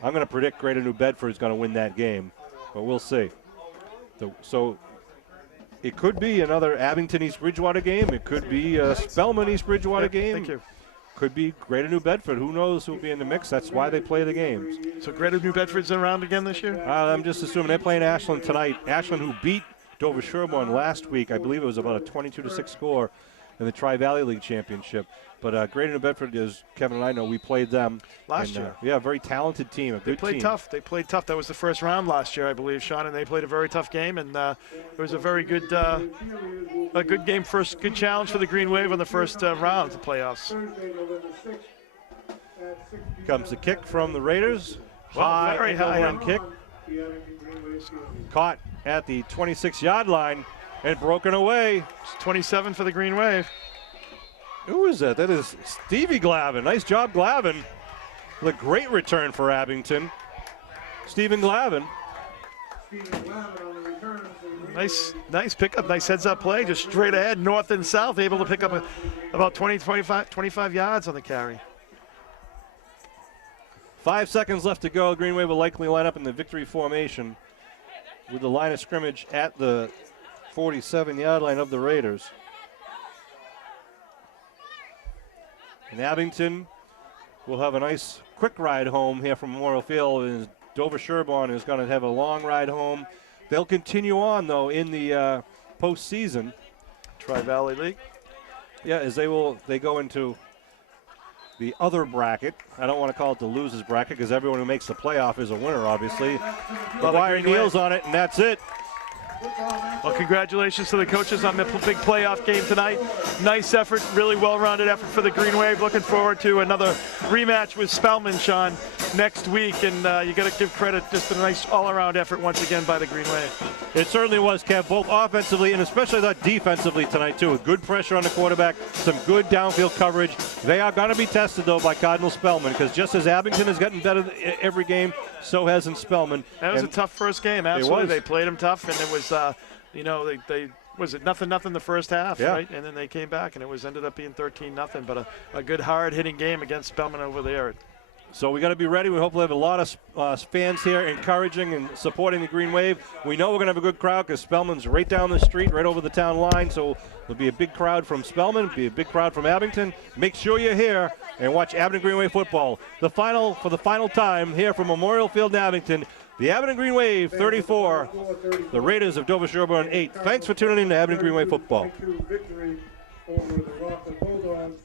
I'm going to predict Greater New Bedford is going to win that game, but we'll see. So it could be another Abington East Bridgewater game. It could be a Spellman East Bridgewater game. Thank you. could be Greater New Bedford. Who knows who'll be in the mix? That's why they play the games. So Greater New Bedford's around again this year? I'm just assuming they're playing Ashland tonight. Ashland, who beat Dover-Sherborn last week. I believe it was about a 22-6 score in the Tri-Valley League Championship. But Greater New Bedford, as Kevin and I know, we played them last year. Yeah, a very talented team, a good team. They played tough. They played tough. That was the first round last year, I believe, Sean, and they played a very tough game. And it was a very good, game, good challenge for the Green Wave on the first round of the playoffs. Comes the kick from the Raiders. Well, very high kick. Caught at the 26-yard line and broken away. It's 27 for the Green Wave. Who is that? That is Stevie Glavin. Nice job, Glavin. A great return for Abington. Stephen Glavin. Nice pickup, nice heads-up play, just straight ahead, north and south, able to pick up about 25 yards on the carry. 5 seconds left to go. Green Wave will likely line up in the victory formation with the line of scrimmage at the 47-yard line of the Raiders. And Abington will have a nice quick ride home here from Memorial Field, and Dover-Sherborn is going to have a long ride home. They'll continue on, though, in the postseason. Tri-Valley League. Yeah, as they go into the other bracket. I don't want to call it the losers bracket because everyone who makes the playoff is a winner, obviously. McGuire kneels on it, and that's it. Well, congratulations to the coaches on the big playoff game tonight. Nice effort, really well-rounded effort for the Green Wave. Looking forward to another rematch with Spellman, Sean, next week. And you got to give credit, just a nice all-around effort once again by the Green Wave. It certainly was, Kev, both offensively and especially defensively tonight, too. With good pressure on the quarterback, some good downfield coverage. They are going to be tested, though, by Cardinal Spellman, because just as Abington has gotten better every game, so has in Spellman. That was a tough first game, absolutely. They played them tough, and it was, they was it nothing the first half, right? And then they came back, and it ended up being 13-0. But a good hard-hitting game against Spellman over there. So we got to be ready. We hopefully have a lot of fans here encouraging and supporting the Green Wave. We know we're going to have a good crowd because Spellman's right down the street, right over the town line. So there'll be a big crowd from Spellman, be a big crowd from Abington. Make sure you're here and watch Abington Green Wave football. For the final time here from Memorial Field in Abington, the Abington Green Wave 34, the Raiders of Dover-Sherborn 8. Thanks for tuning in to Abington Green Wave football. Victory over the Rockland Bulldogs.